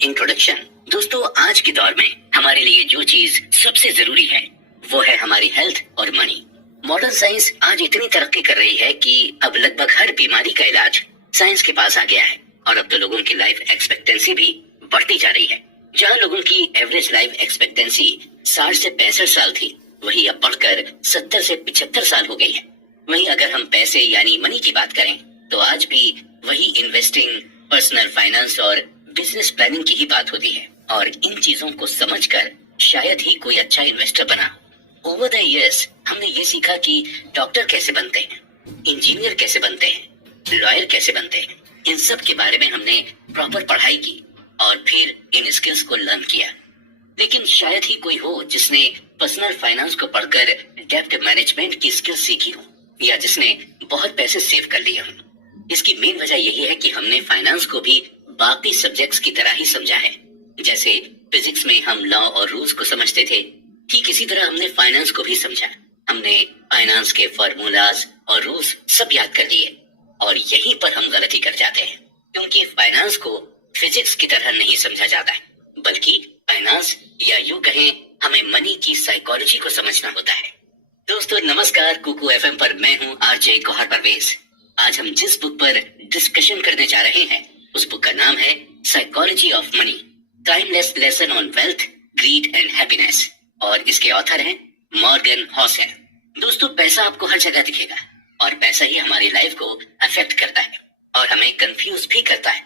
Introduction. दोस्तों, आज के दौर में हमारे लिए जो चीज सबसे जरूरी है वो है हमारी हेल्थ और मनी। मॉडर्न साइंस आज इतनी तरक्की कर रही है कि अब लगभग हर बीमारी का इलाज साइंस के पास आ गया है और अब तो लोगों की लाइफ एक्सपेक्टेंसी भी बढ़ती जा रही है। जहां लोगों की एवरेज लाइफ एक्सपेक्टेंसी 60 से 65 साल थी, वही अब बढ़कर 70 से 75 साल हो गई है। वहीं अगर हम पैसे यानी मनी की बात करें तो आज भी वही इन्वेस्टिंग, पर्सनल फाइनेंस और बिजनेस प्लानिंग की ही बात होती है और इन चीजों को समझकर शायद ही कोई अच्छा इन्वेस्टर बना। ओवर द इयर्स हमने ये सीखा कि डॉक्टर कैसे बनते हैं, इंजीनियर कैसे बनते हैं, लॉयर कैसे बनते हैं। इन सब के बारे में हमने प्रॉपर पढ़ाई की और फिर इन स्किल्स को लर्न किया। लेकिन शायद ही कोई हो जिसने पर्सनल फाइनेंस को पढ़कर डेब्ट मैनेजमेंट की स्किल्स सीखी हो या जिसने बहुत पैसे सेव कर लिए हों। इसकी मेन वजह यही है कि हमने फाइनेंस को भी बाकी सब्जेक्ट्स की तरह ही समझा है। जैसे फिजिक्स में हम लॉ और रूल्स को समझते थे, ठीक इसी तरह हमने फाइनेंस को भी समझा। हमने फाइनेंस के फॉर्मूलाज और रूल्स सब याद कर लिए और यहीं पर हम गलती कर जाते हैं, क्योंकि फाइनेंस को फिजिक्स की तरह नहीं समझा जाता है, बल्कि फाइनेंस या यूं कहें हमें मनी की साइकोलॉजी को समझना होता है। दोस्तों नमस्कार, कुकू एफएम पर मैं हूं आरजे गौहर परवेज। आज हम जिस बुक पर डिस्कशन करने जा रहे हैं उस बुक का नाम है psychology of money, timeless lesson on wealth, grid and happiness और इसके ऑथर हैं मॉर्गन हॉसेल। दोस्तों, पैसा आपको हर जगह दिखेगा और पैसा ही हमारी लाइफ को अफेक्ट करता है और हमें कंफ्यूज भी करता है।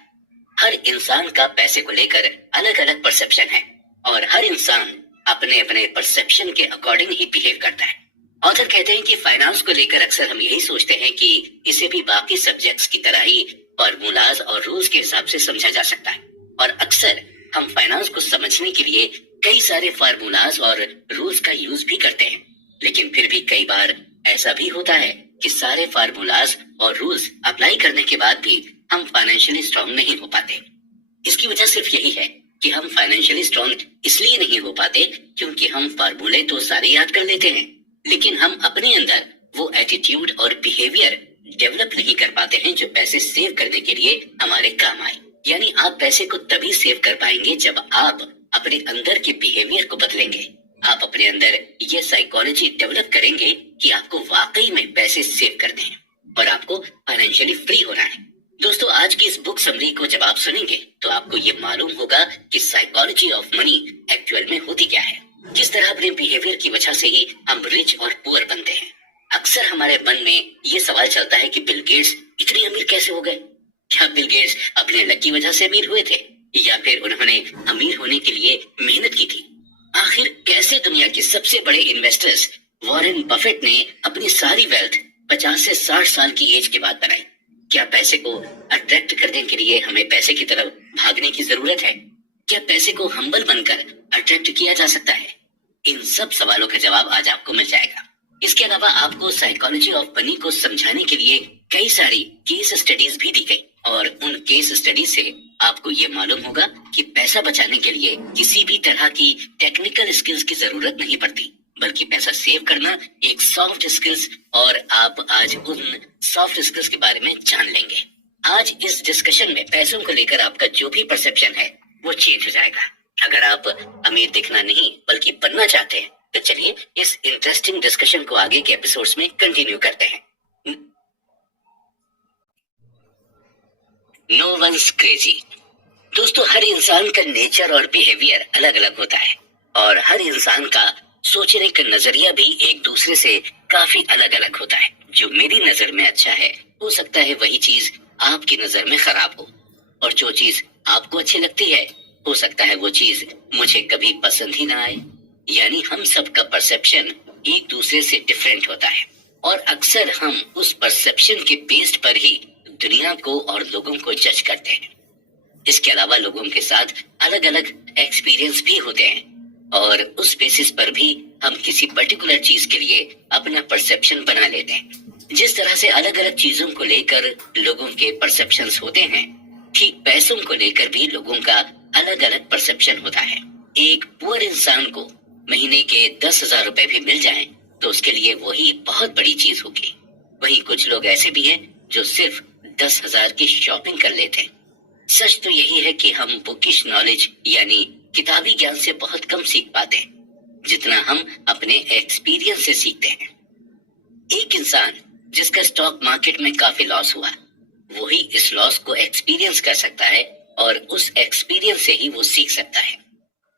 हर इंसान का पैसे को लेकर अलग अलग परसेप्शन है और हर इंसान अपने अपने परसेप्शन के अकॉर्डिंग ही बिहेव करता है। ऑथर कहते हैं कि फाइनेंस को लेकर अक्सर हम यही सोचते हैं कि इसे भी बाकी सब्जेक्ट्स की तरह ही फॉर्मूलाज और रूल्स के हिसाब से समझा जा सकता है और अक्सर हम फाइनेंस को समझने के लिए कई सारे फार्मूलाज और रूल्स का यूज भी करते हैं। लेकिन फिर भी कई बार ऐसा भी होता है कि सारे फार्मूलाज और रूल्स अप्लाई करने के बाद भी हम फाइनेंशियली स्ट्रांग नहीं हो पाते। इसकी वजह सिर्फ यही है कि हम फाइनेंशियली स्ट्रांग इसलिए नहीं हो पाते क्योंकि हम फार्मूले तो सारे याद कर लेते हैं, लेकिन हम अपने अंदर वो एटीट्यूड और बिहेवियर डेवलप नहीं कर पाते हैं जो पैसे सेव करने के लिए हमारे काम आए। यानी आप पैसे को तभी सेव कर पाएंगे जब आप अपने अंदर के बिहेवियर को बदलेंगे। आप अपने अंदर ये साइकोलॉजी डेवलप करेंगे कि आपको वाकई में पैसे सेव करने हैं और आपको फाइनेंशियली फ्री होना है। दोस्तों, आज की इस बुक समरी को जब आप सुनेंगे तो आपको ये मालूम होगा कि साइकोलॉजी ऑफ मनी एक्चुअल में होती क्या है। किस तरह अपने बिहेवियर की वजह से ही हम रिच और पुअर बनते हैं। अक्सर हमारे मन में ये सवाल चलता है कि बिल गेट्स इतने अमीर कैसे हो गए। क्या बिल गेट्स अपने लक की वजह से अमीर हुए थे या फिर उन्होंने अमीर होने के लिए मेहनत की थी। आखिर कैसे दुनिया के सबसे बड़े इन्वेस्टर्स वॉरेन बफेट ने अपनी सारी वेल्थ 50 से 60 साल की एज के बाद बनाई। क्या पैसे को अट्रैक्ट करने के लिए हमें पैसे की तरफ भागने की जरूरत है? क्या पैसे को हम्बल बनकर अट्रैक्ट किया जा सकता है? इन सब सवालों का जवाब आज आपको मिल जाएगा। इसके अलावा आपको साइकोलॉजी ऑफ मनी को समझाने के लिए कई सारी केस स्टडीज भी दी गई और उन केस स्टडीज से आपको ये मालूम होगा कि पैसा बचाने के लिए किसी भी तरह की टेक्निकल स्किल्स की जरूरत नहीं पड़ती, बल्कि पैसा सेव करना एक सॉफ्ट स्किल्स और आप आज उन सॉफ्ट स्किल्स के बारे में जान लेंगे। आज इस डिस्कशन में पैसों को लेकर आपका जो भी परसेप्शन है वो चेंज हो जाएगा। अगर आप अमीर दिखना नहीं बल्कि बनना चाहते हैं तो चलिए इस इंटरेस्टिंग डिस्कशन को आगे के एपिसोड्स में कंटिन्यू करते हैं। No once crazy. दोस्तों, हर इंसान का नेचर और बिहेवियर अलग अलग होता है और हर इंसान का सोचने का नजरिया भी एक दूसरे से काफी अलग अलग होता है। जो मेरी नजर में अच्छा है हो सकता है वही चीज आपकी नजर में खराब हो और जो चीज आपको अच्छी लगती है हो सकता है वो चीज मुझे कभी पसंद ही ना आए। यानी हम सबका परसेप्शन एक दूसरे से डिफरेंट होता है और अक्सर हम उस परसेप्शन के बेस्ड पर ही दुनिया को और लोगों को जज करते हैं। इसके अलावा लोगों के साथ अलग अलग एक्सपीरियंस भी होते हैं और उस बेसिस पर भी हम किसी पर्टिकुलर चीज के लिए अपना परसेप्शन बना लेते हैं। जिस तरह से अलग अलग चीजों को लेकर लोगों के परसेप्शंस होते हैं, ठीक पैसों को लेकर भी लोगों का अलग अलग परसेप्शन होता है। एक पुअर इंसान को महीने के 10,000 रुपए भी मिल जाएं तो उसके लिए वही बहुत बड़ी चीज होगी। वहीं कुछ लोग ऐसे भी हैं जो सिर्फ 10,000 की शॉपिंग कर लेते हैं। سچ تو یہی ہے کہ ہم بکش نالج یعنی کتابی گیان سے بہت کم سیکھ پاتے ہیں جتنا ہم اپنے ایکسپیرینس سے سیکھتے ہیں. ایک انسان جس کا اسٹاک مارکیٹ میں کافی لاس ہوا وہی اس لاس کو ایکسپیرینس کر سکتا ہے اور اس ایکسپیرینس سے ہی وہ سیکھ سکتا ہے.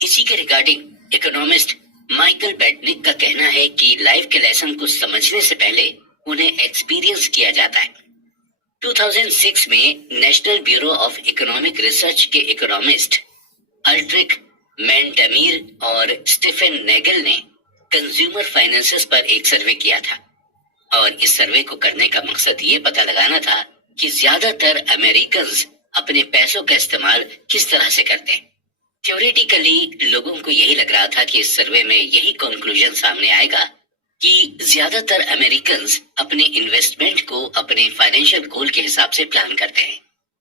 اسی کے ریگارڈنگ اکنامسٹ مائیکل بیٹنک کا کہنا ہے کہ لائف کے لیسن کو سمجھنے سے پہلے انہیں ایکسپیرینس کیا جاتا ہے. 2006 میں national bureau of economic research کے اکنامسٹ الٹرک مینٹمیر اور اسٹیفن نیگل نے کنزیومر فائنینسز پر ایک سروے کیا تھا اور اس سروے کو کرنے کا مقصد یہ پتہ لگانا تھا کہ زیادہ تر امریکنز اپنے پیسوں کا استعمال کس طرح سے کرتے ہیں. تھیوریٹیکلی لوگوں کو یہی لگ رہا تھا کہ اس سروے میں یہی کنکلوژن سامنے آئے گا کہ زیادہ تر امریکنز اپنے انویسٹمنٹ کو اپنے فائنینشیل گول کے حساب سے پلان کرتے ہیں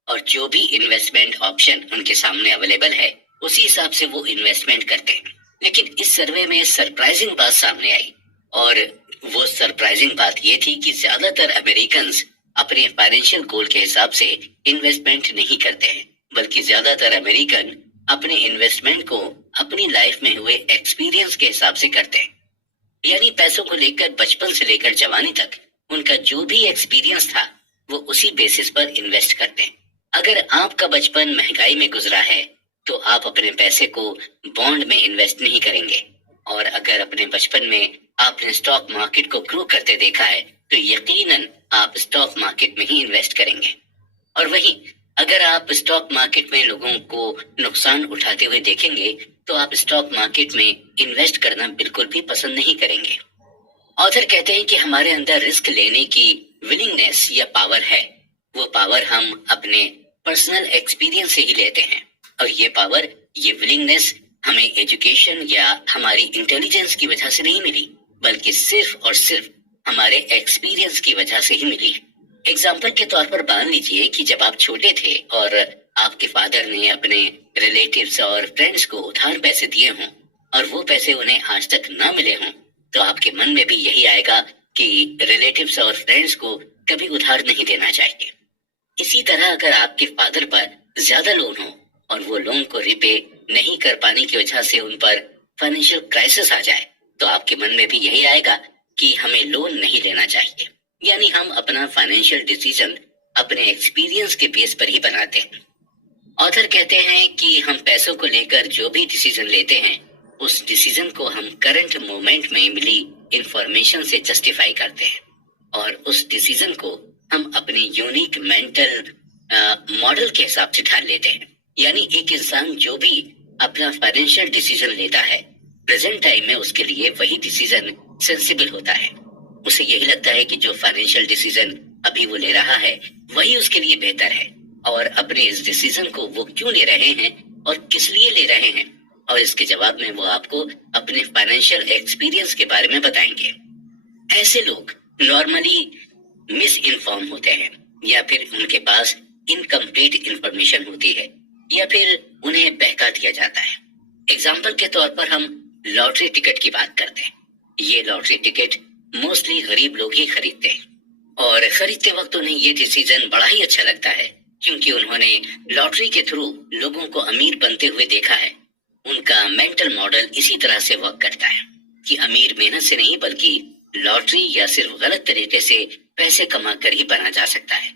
اور جو بھی انویسٹمنٹ آپشن ان کے سامنے اویلیبل ہے اسی حساب سے وہ انویسٹمنٹ کرتے ہیں. لیکن اس سروے میں سرپرائزنگ بات سامنے آئی اور وہ سرپرائزنگ بات یہ تھی کہ زیادہ تر امریکنز اپنے فائنینشیل گول کے حساب سے انویسٹمنٹ نہیں کرتے ہیں بلکہ زیادہ تر امریکن اپنے انویسٹمنٹ کو اپنی لائف میں ہوئے ایکسپیرینس کے حساب سے کرتے ہیں. یعنی پیسوں کو لے کر بچپن سے لے کر جوانی تک ان کا جو بھی ایکسپیرینس تھا وہ اسی بیسس پر انویسٹ کرتے ہیں. اگر آپ کا بچپن مہنگائی میں گزرا ہے تو آپ اپنے پیسے کو بانڈ میں انویسٹ نہیں کریں گے اور اگر اپنے بچپن میں آپ نے اسٹاک مارکیٹ کو گرو کرتے دیکھا ہے تو یقیناً آپ اسٹاک مارکیٹ میں ہی انویسٹ کریں گے. اور وہیں اگر آپ اسٹاک مارکیٹ میں لوگوں کو نقصان اٹھاتے ہوئے دیکھیں گے تو آپ اسٹاک مارکیٹ میں انویسٹ کرنا بالکل بھی پسند نہیں کریں گے. آتھر کہتے ہیں کہ ہمارے اندر رسک لینے کی ولنگنیس یا پاور ہے. وہ پاور ہم اپنے پرسنل ایکسپیرینس سے ہی لیتے ہیں اور یہ پاور یہ ولنگنیس ہمیں ایجوکیشن یا ہماری انٹیلیجنس کی وجہ سے نہیں ملی بلکہ صرف اور صرف ہمارے ایکسپیرینس کی وجہ سے ہی ملی. ایگزامپل کے طور پر مان لیجئے کہ جب آپ چھوٹے تھے اور آپ کے فادر نے اپنے ریلیٹیوز اور فرینڈز کو ادھار پیسے دیے ہوں اور وہ پیسے انہیں آج تک نہ ملے ہوں تو آپ کے من میں بھی یہی آئے گا کہ ریلیٹیوز اور فرینڈز کو کبھی ادھار نہیں دینا چاہیے. اسی طرح اگر آپ کے فادر پر زیادہ لون ہو اور وہ لون کو ریپے نہیں کر پانے کی وجہ سے ان پر فائنینشیل کرائسس آ جائے تو آپ کے من میں بھی یہی آئے گا کہ ہمیں لون نہیں لینا چاہیے. یعنی ہم اپنا فائنینشیل ڈیسیژن اپنے ایکسپیرینس کے بیس پر ہی بناتے ہیں. آتھر کہتے ہیں کہ ہم پیسوں کو لے کر جو بھی ڈیسیژن لیتے ہیں اس ڈیسیژن کو ہم کرنٹ مومنٹ میں ملی انفارمیشن سے جسٹیفائی کرتے ہیں اور اس ڈیسیژن کو ہم اپنی یونیک مینٹل ماڈل کے حساب سے ڈھال لیتے ہیں. یعنی ایک انسان جو بھی اپنا فائنینشیل ڈیسیژن لیتا ہے پریزنٹ ٹائم میں اس کے لیے وہی ڈیسیژن سینسیبل ہوتا ہے. اسے یہی لگتا ہے کہ جو فائنینشیل ڈیسیژن ابھی وہ لے رہا ہے وہی اس کے لیے بہتر ہے اور اپنے اس ڈیسیژن کو وہ کیوں لے رہے ہیں اور کس لیے لے رہے ہیں اور اس کے جواب میں وہ آپ کو اپنے فائنینشیل ایکسپیرینس کے بارے میں بتائیں گے. ایسے لوگ نارملی مس انفارم ہوتے ہیں یا پھر ان کے پاس انکمپلیٹ انفارمیشن ہوتی ہے یا پھر انہیں بہکا دیا جاتا ہے. ایگزامپل کے طور پر ہم لاٹری ٹکٹ کی بات کرتے ہیں. یہ لاٹری ٹکٹ موسٹلی غریب لوگ ہی خریدتے ہیں اور خریدتے وقت انہیں یہ ڈیسیژن بڑا ہی اچھا لگتا ہے کیونکہ انہوں نے لاٹری کے تھرو لوگوں کو امیر بنتے ہوئے دیکھا ہے. ان کا مینٹل ماڈل اسی طرح سے ورک کرتا ہے کہ امیر محنت سے نہیں بلکہ لاٹری یا صرف غلط طریقے سے پیسے کما کر ہی بنا جا سکتا ہے.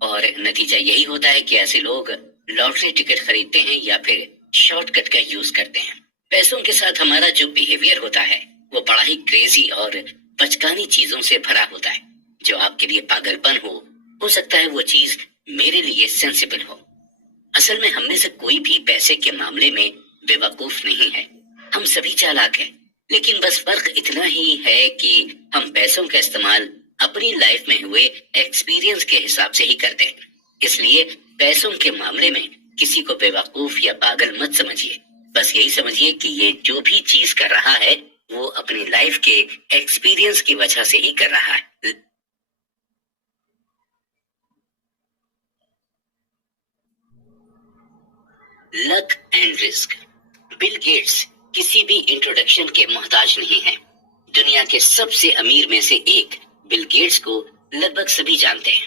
اور نتیجہ یہی ہوتا ہے کہ ایسے لوگ لاٹری ٹکٹ خریدتے ہیں یا پھر شارٹ کٹ کا یوز کرتے ہیں. پیسوں کے ساتھ ہمارا جو بیہیویئر ہوتا ہے وہ بڑا ہی کریزی اور بچکانی چیزوں سے بھرا ہوتا ہے. جو آپ کے لیے پاگل پن ہو سکتا ہے وہ چیز میرے لیے سینسیبل ہو. اصل میں ہم میں سے کوئی بھی پیسے کے معاملے میں بے وقوف نہیں ہے. ہم سبھی چالاک ہیں لیکن بس فرق اتنا ہی ہے کہ ہم پیسوں کا استعمال اپنی لائف میں ہوئے ایکسپیرینس کے حساب سے ہی کرتے ہیں. اس لیے پیسوں کے معاملے میں کسی کو بے وقوف یا پاگل مت سمجھیے. بس یہی سمجھیے کہ یہ جو بھی چیز کر رہا ہے وہ اپنی لائف کے ایکسپیرینس کی وجہ سے ہی کر رہا ہے. لک اینڈ رسک. بل گیٹس کسی بھی انٹروڈکشن کے محتاج نہیں ہیں. دنیا کے سب سے امیر میں سے ایک بل گیٹس کو لگ بھگ سبھی جانتے ہیں.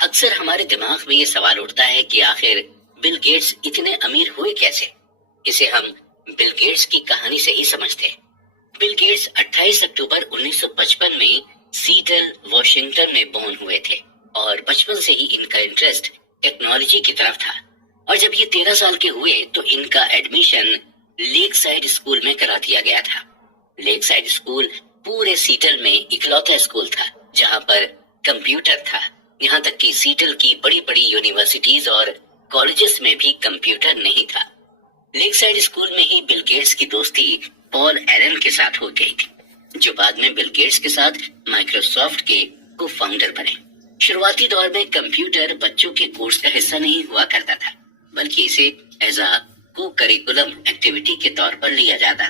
اکثر ہمارے دماغ میں یہ سوال اٹھتا ہے کہ آخر बिल गेट्स इतने अमीर हुए कैसे, इसे हम बिल गेट्स की कहानी से ही समझते हैं। बिल गेट्स 28 अक्टूबर 1955 में सीटल, वॉशिंगटन में बोर्न हुए थे और बचपन से ही इनका इंटरेस्ट टेक्नोलॉजी की तरफ था। और जब ये 13 साल के हुए तो इनका एडमिशन लेक साइड स्कूल में करा दिया गया था। लेक साइड स्कूल पूरे सीटल में इकलौता स्कूल था जहां पर कंप्यूटर था। यहाँ तक कि सीटल की बड़ी बड़ी यूनिवर्सिटीज और कॉलेजेस में भी कंप्यूटर नहीं था। लेक साइड स्कूल में ही बिल गेट्स की दोस्ती पॉल एलन के साथ हो गई थी, जो बाद में बिल गेट्स के साथ माइक्रोसॉफ्ट के को फाउंडर बने। शुरुआती दौर में कंप्यूटर बच्चों के कोर्स का हिस्सा नहीं हुआ करता था, बल्कि इसे एज अ को करिकुलम एक्टिविटी के तौर पर लिया जाता।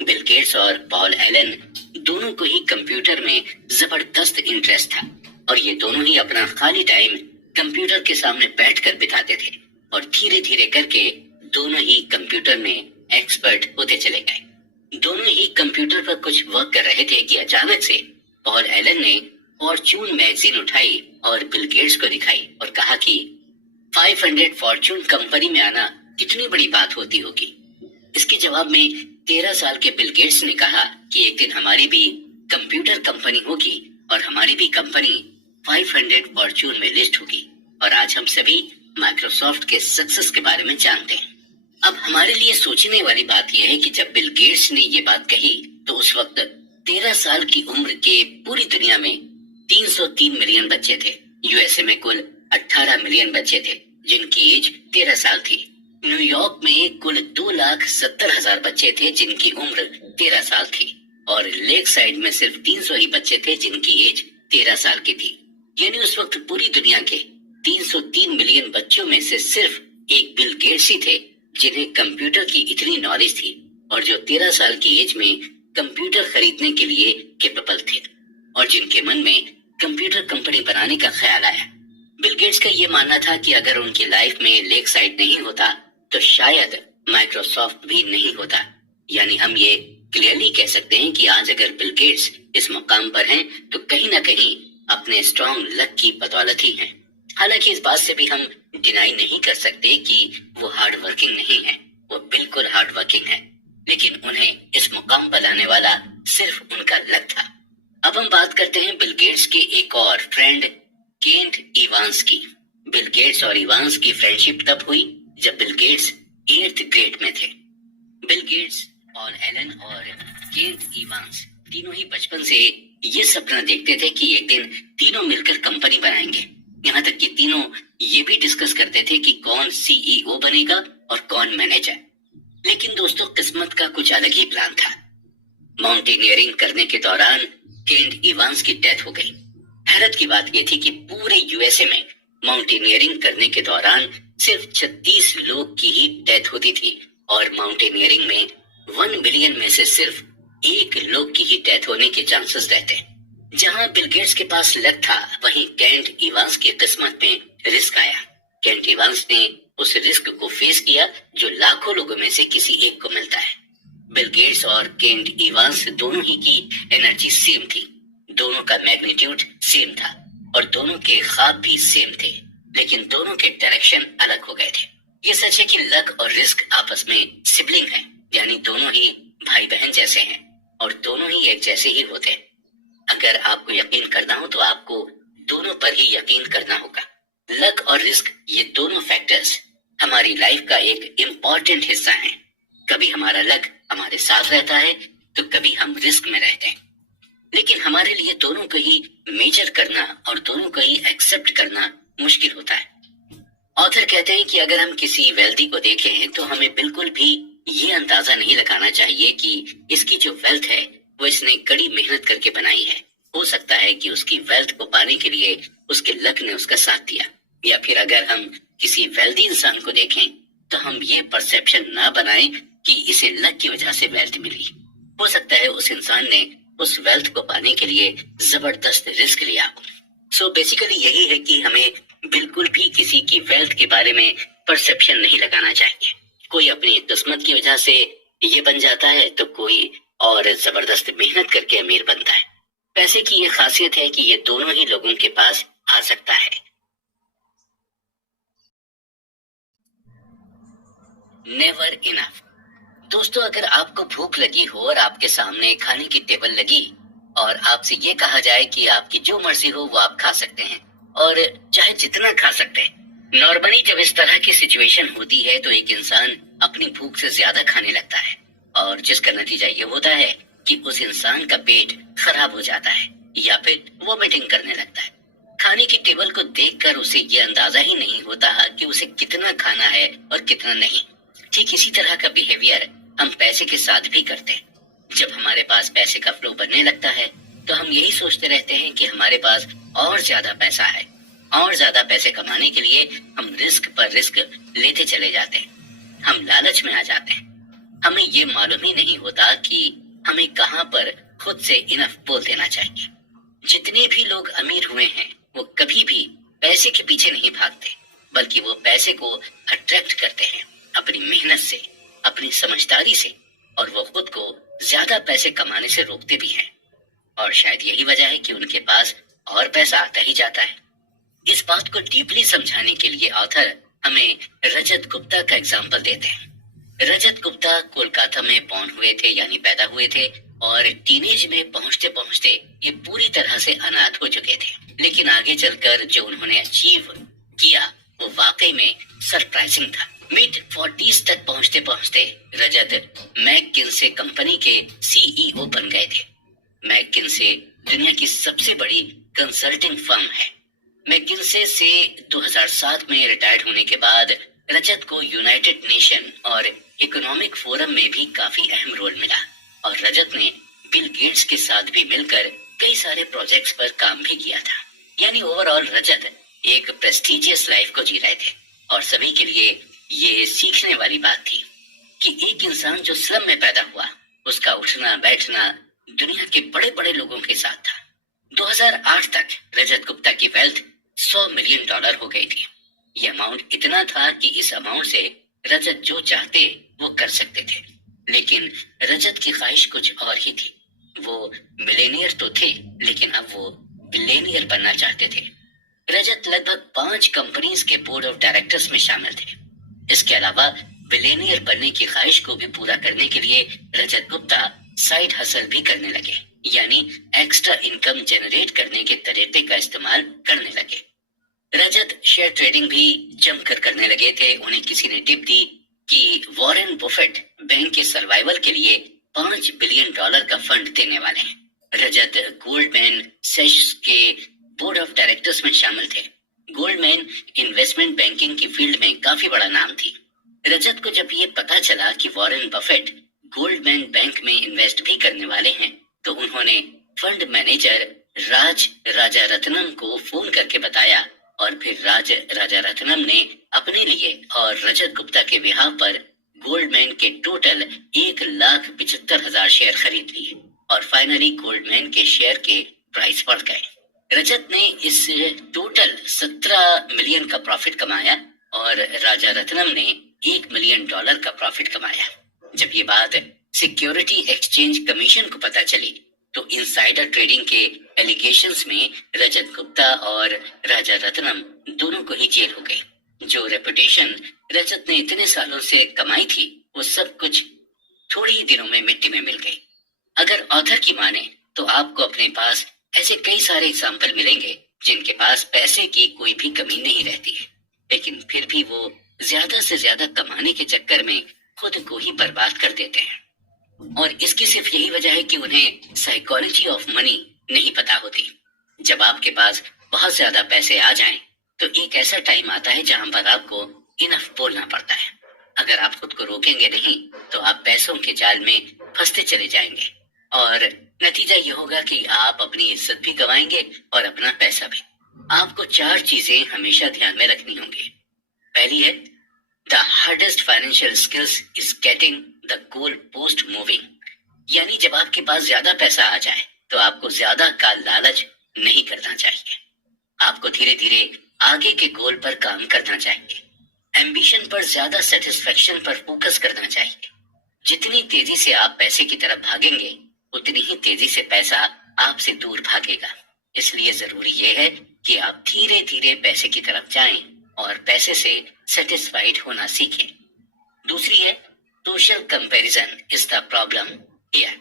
बिल गेट्स और पॉल एलन दोनों को ही कंप्यूटर में जबरदस्त इंटरेस्ट था और ये दोनों ही अपना खाली टाइम कंप्यूटर के सामने बैठकर बिताते थे और धीरे धीरे करके दोनों ही कंप्यूटर में एक्सपर्ट होते चले गए। दोनों ही कंप्यूटर पर कुछ वर्क कर रहे थे कि अचानक से पॉल एलन ने फॉर्च्यून मैगजीन उठाई और बिल गेट्स को दिखाई और कहा कि 500 फॉर्च्यून कंपनी में आना कितनी बड़ी बात होती होगी। इसके जवाब में 13 साल के बिल गेट्स ने कहा कि एक दिन हमारी भी कंप्यूटर कंपनी होगी और हमारी भी कंपनी 500 फॉर्च्यून में लिस्ट होगी और आज हम सभी माइक्रोसॉफ्ट के सक्सेस के बारे में जानते हैं। अब हमारे लिए सोचने वाली बात यह है कि जब बिल गेट्स ने ये बात कही तो उस वक्त 13 साल की उम्र के पूरी दुनिया में 303 मिलियन बच्चे थे। यूएसए में कुल 18 मिलियन बच्चे थे जिनकी एज 13 साल थी। न्यूयॉर्क में कुल 2,70,000 बच्चे थे जिनकी उम्र 13 साल थी और लेक साइड में सिर्फ 300 ही बच्चे थे जिनकी एज 13 साल की थी। यानी उस वक्त पूरी दुनिया के 303 मिलियन बच्चों में से सिर्फ एक बिल गेट्स ही थे जिन्हें कंप्यूटर की इतनी नॉलेज थी और जो 13 साल की एज में कंप्यूटर खरीदने के लिए कैपेबल थे और जिनके मन में कंप्यूटर कंपनी बनाने का ख्याल आया। बिल गेट्स का ये मानना था कि अगर उनकी लाइफ में लेक साइड नहीं होता तो शायद माइक्रोसॉफ्ट भी नहीं होता। यानी हम ये क्लियरली कह सकते हैं कि आज अगर बिल गेट्स इस मुकाम पर हैं तो कहीं ना कहीं अपने स्ट्रॉन्ग लक की बदौलत ही हैं। हालांकि इस बात से भी हम डिनाई नहीं कर सकते कि वो हार्ड वर्किंग नहीं है, वो बिल्कुल हार्ड वर्किंग है, लेकिन उन्हें इस मुकाम पर लाने वाला सिर्फ उनका लक था। अब हम बात करते हैं बिल गेट्स के एक और फ्रेंड केंट इवांस की। बिल गेट्स और इवांस की फ्रेंडशिप तब हुई जब बिल गेट्स 8th ग्रेड में थे। बिल गेट्स, पॉल एलन और केंट इवांस तीनों ही बचपन से ये सपना देखते थे कि एक दिन तीनों मिलकर कंपनी बनाएंगे। यहाँ तक कि तीनों ये भी डिस्कस करते थे कि कौन सीईओ बनेगा और कौन मैनेजर। लेकिन दोस्तों, किस्मत का कुछ अलग ही प्लान था। माउंटेनियरिंग करने के दौरान केंट इवांस की डेथ हो गई। हैरत की बात यह थी कि पूरे यूएसए में माउंटेनियरिंग करने के दौरान सिर्फ 36 लोग की ही डेथ होती थी और माउंटेनियरिंग में 1 मिलियन में से सिर्फ 1 लोग की ही डेथ होने के चांसेस रहते। जहां बिल गेट्स के पास लक था, वहीं केंट इवांस की किस्मत में रिस्क आया। केंट इवांस ने उस रिस्क को फेस किया जो लाखों लोगों में से किसी एक को मिलता है। बिल गेट्स और केंट इवांस दोनों ही की एनर्जी सेम थी, दोनों का मैग्नीट्यूड सेम था और दोनों के ख्वाब भी सेम थे, लेकिन दोनों के डायरेक्शन अलग हो गए थे। ये सच है कि लक और रिस्क आपस में सिबलिंग है, यानी दोनों ही भाई बहन जैसे हैं और दोनों ही एक जैसे ही होते हैं। अगर आपको यकीन करना हो तो आपको दोनों पर ही यकीन करना होगा। लक और रिस्क, ये दोनों फैक्टर्स हमारी लाइफ का एक इम्पॉर्टेंट हिस्सा हैं। कभी हमारा लक हमारे साथ रहता है तो कभी हम रिस्क में रहते हैं, लेकिन हमारे लिए दोनों को ही मेजर करना और दोनों को ही एक्सेप्ट करना मुश्किल होता है। ऑथर कहते हैं कि अगर हम किसी वेल्दी को देखें तो हमें बिल्कुल भी ये अंदाजा नहीं लगाना चाहिए कि इसकी जो वेल्थ है वो इसने कड़ी मेहनत करके बनाई है। हो सकता है कि उसकी वेल्थ को पाने के लिए उसके लक ने उसका साथ दिया, या फिर अगर हम किसी वेल्दी इंसान को देखें तो हम ये परसेप्शन ना बनाएं कि इसे लक की वजह से वेल्थ मिली। हो सकता है उस इंसान ने उस वेल्थ को पाने के लिए जबरदस्त रिस्क लिया। सो बेसिकली यही है कि हमें बिल्कुल भी किसी की वेल्थ के बारे में परसेप्शन नहीं लगाना चाहिए। कोई अपनी किस्मत की वजह से ये बन जाता है तो कोई और जबरदस्त मेहनत करके अमीर बनता है। पैसे की ये खासियत है कि ये दोनों ही लोगों के पास आ सकता है। Never enough. दोस्तों, अगर आपको भूख लगी हो और आपके सामने खाने की टेबल लगी और आपसे ये कहा जाए कि आपकी जो मर्जी हो वो आप खा सकते हैं और चाहे जितना खा सकते हैं। नॉर्मली जब इस तरह की सिचुएशन होती है तो एक इंसान अपनी भूख से ज्यादा खाने लगता है और जिसका नतीजा ये होता है कि उस इंसान का पेट खराब हो जाता है या फिर वोमिटिंग करने लगता है। खाने की टेबल को देखकर उसे ये अंदाजा ही नहीं होता कि उसे कितना खाना है और कितना नहीं। ठीक इसी तरह का बिहेवियर हम पैसे के साथ भी करते हैं। जब हमारे पास पैसे का फ्लो बनने लगता है तो हम यही सोचते रहते हैं कि हमारे पास और ज्यादा पैसा है। और ज्यादा पैसे कमाने के लिए हम रिस्क पर रिस्क लेते चले जाते हैं। हम लालच में आ जाते हैं। हमें ये मालूम ही नहीं होता कि हमें कहाँ पर खुद से इनफ बोल देना चाहिए। जितने भी लोग अमीर हुए हैं वो कभी भी पैसे के पीछे नहीं भागते, बल्कि वो पैसे को अट्रैक्ट करते हैं अपनी मेहनत से, अपनी समझदारी से, और वो खुद को ज्यादा पैसे कमाने से रोकते भी हैं। और शायद यही वजह है कि उनके पास और पैसा आता ही जाता है। इस बात को डीपली समझाने के लिए ऑथर हमें रजत गुप्ता का एग्जाम्पल देते हैं। रजत गुप्ता कोलकाता में बॉर्न हुए थे, यानी पैदा हुए थे, और टीनेज में पहुंचते पहुंचते ये पूरी तरह से अनाथ हो चुके थे। लेकिन आगे चलकर जो उन्होंने अचीव किया वो वाकई में सरप्राइजिंग था। मिड 40s तक पहुंचते पहुंचते रजत मैककिन्से कंपनी के सीईओ बन गए थे। मैककिन्से दुनिया की सबसे बड़ी कंसल्टिंग फर्म है। मैककिन्से से 2007 में रिटायर्ड होने के बाद रजत को यूनाइटेड नेशन और इकोनॉमिक फोरम में भी काफी अहम रोल मिला और रजत ने बिल गेट्स के साथ भी मिलकर कई सारे प्रोजेक्ट्स पर काम भी किया था। यानी ओवरऑल रजत एक प्रेस्टिजियस लाइफ को जी रहे थे और सभी के लिए ये सीखने वाली बात थी कि एक इंसान जो स्लम में पैदा हुआ, उसका उठना बैठना दुनिया के बड़े बड़े लोगों के साथ था। 2008 तक रजत गुप्ता की वेल्थ $100 मिलियन हो गई थी। ये अमाउंट इतना था कि इस अमाउंट से रजत जो चाहते वो कर सकते थे। लेकिन रजत की ख्वाहिश कुछ और ही थी। वो मिलेनियर तो थे, लेकिन अब वो बिलियनियर बनना चाहते थे। रजत लगभग 5 कंपनीज के बोर्ड ऑफ डायरेक्टर्स में शामिल थे। इसके अलावा बिलियनियर बनने की ख्वाहिश को भी पूरा करने के लिए रजत गुप्ता साइड हसल भी करने लगे, यानी एक्स्ट्रा इनकम जनरेट करने के तरीके का इस्तेमाल करने लगे। रजत शेयर ट्रेडिंग भी जमकर करने लगे थे। उन्हें किसी ने टिप दी कि वॉरेन बफेट बैंक के सर्वाइवल के लिए $5 बिलियन का फंड देने वाले हैं। रजत गोल्डमैन सैक्स के बोर्ड ऑफ डायरेक्टर्स में शामिल थे। गोल्डमैन इन्वेस्टमेंट बैंकिंग की फील्ड में काफी बड़ा नाम थी। रजत को जब ये पता चला कि वॉरेन बफेट गोल्डमैन बैंक में इन्वेस्ट भी करने वाले हैं, तो उन्होंने फंड मैनेजर राज राजारत्नम को फोन करके बताया और फिर राज राजारत्नम ने अपने लिए और रजत गुप्ता के बिहाफ पर गोल्डमैन के टोटल 1,75,000 शेयर खरीद लिए और फाइनली गोल्डमैन के शेयर के प्राइस बढ़ गए। रजत ने इस टोटल 17 मिलियन का प्रॉफिट कमाया और राजारत्नम ने $1 मिलियन का प्रॉफिट कमाया। जब ये बात सिक्योरिटी एक्सचेंज कमीशन को पता चली तो इनसाइडर ट्रेडिंग के एलिगेशंस में रजत गुप्ता और राजारत्नम दोनों को ही जेल हो गई। जो रेपुटेशन रजत ने इतने सालों से कमाई थी वो सब कुछ थोड़ी ही दिनों में मिट्टी में मिल गई। अगर ऑथर की माने तो आपको अपने पास ऐसे कई सारे एग्जाम्पल मिलेंगे जिनके पास पैसे की कोई भी कमी नहीं रहती है, लेकिन फिर भी वो ज्यादा से ज्यादा कमाने के चक्कर में खुद को ही बर्बाद कर देते हैं। और इसकी सिर्फ यही वजह है कि उन्हें साइकोलॉजी ऑफ मनी नहीं पता होती। जब आपके पास बहुत ज्यादा पैसे आ जाएं, तो एक ऐसा टाइम आता है जहां पर आपको इनफ बोलना पड़ता है। अगर आप खुद को रोकेंगे नहीं तो आप पैसों के जाल में फंसते चले जाएंगे और नतीजा ये होगा कि आप अपनी इज्जत भी गंवाएंगे और अपना पैसा भी। आपको 4 चीजें हमेशा ध्यान में रखनी होंगी। पहली है, the hardest financial skills is getting the goal post moving. यानी जब आपके पास ज्यादा पैसा आ जाए तो आपको ज्यादा का लालच नहीं करना चाहिए। आपको धीरे धीरे आगे के गोल पर काम करना चाहिए। एम्बिशन पर ज्यादा सेटिस्फेक्शन पर फोकस करना चाहिए। जितनी तेजी से आप पैसे की तरफ भागेंगे उतनी ही तेजी से पैसा आपसे दूर भागेगा। इसलिए जरूरी यह है कि आप धीरे धीरे पैसे की तरफ जाएं और पैसे से सेटिस्फाइड होना सीखें। दूसरी है social comparison is the problem here.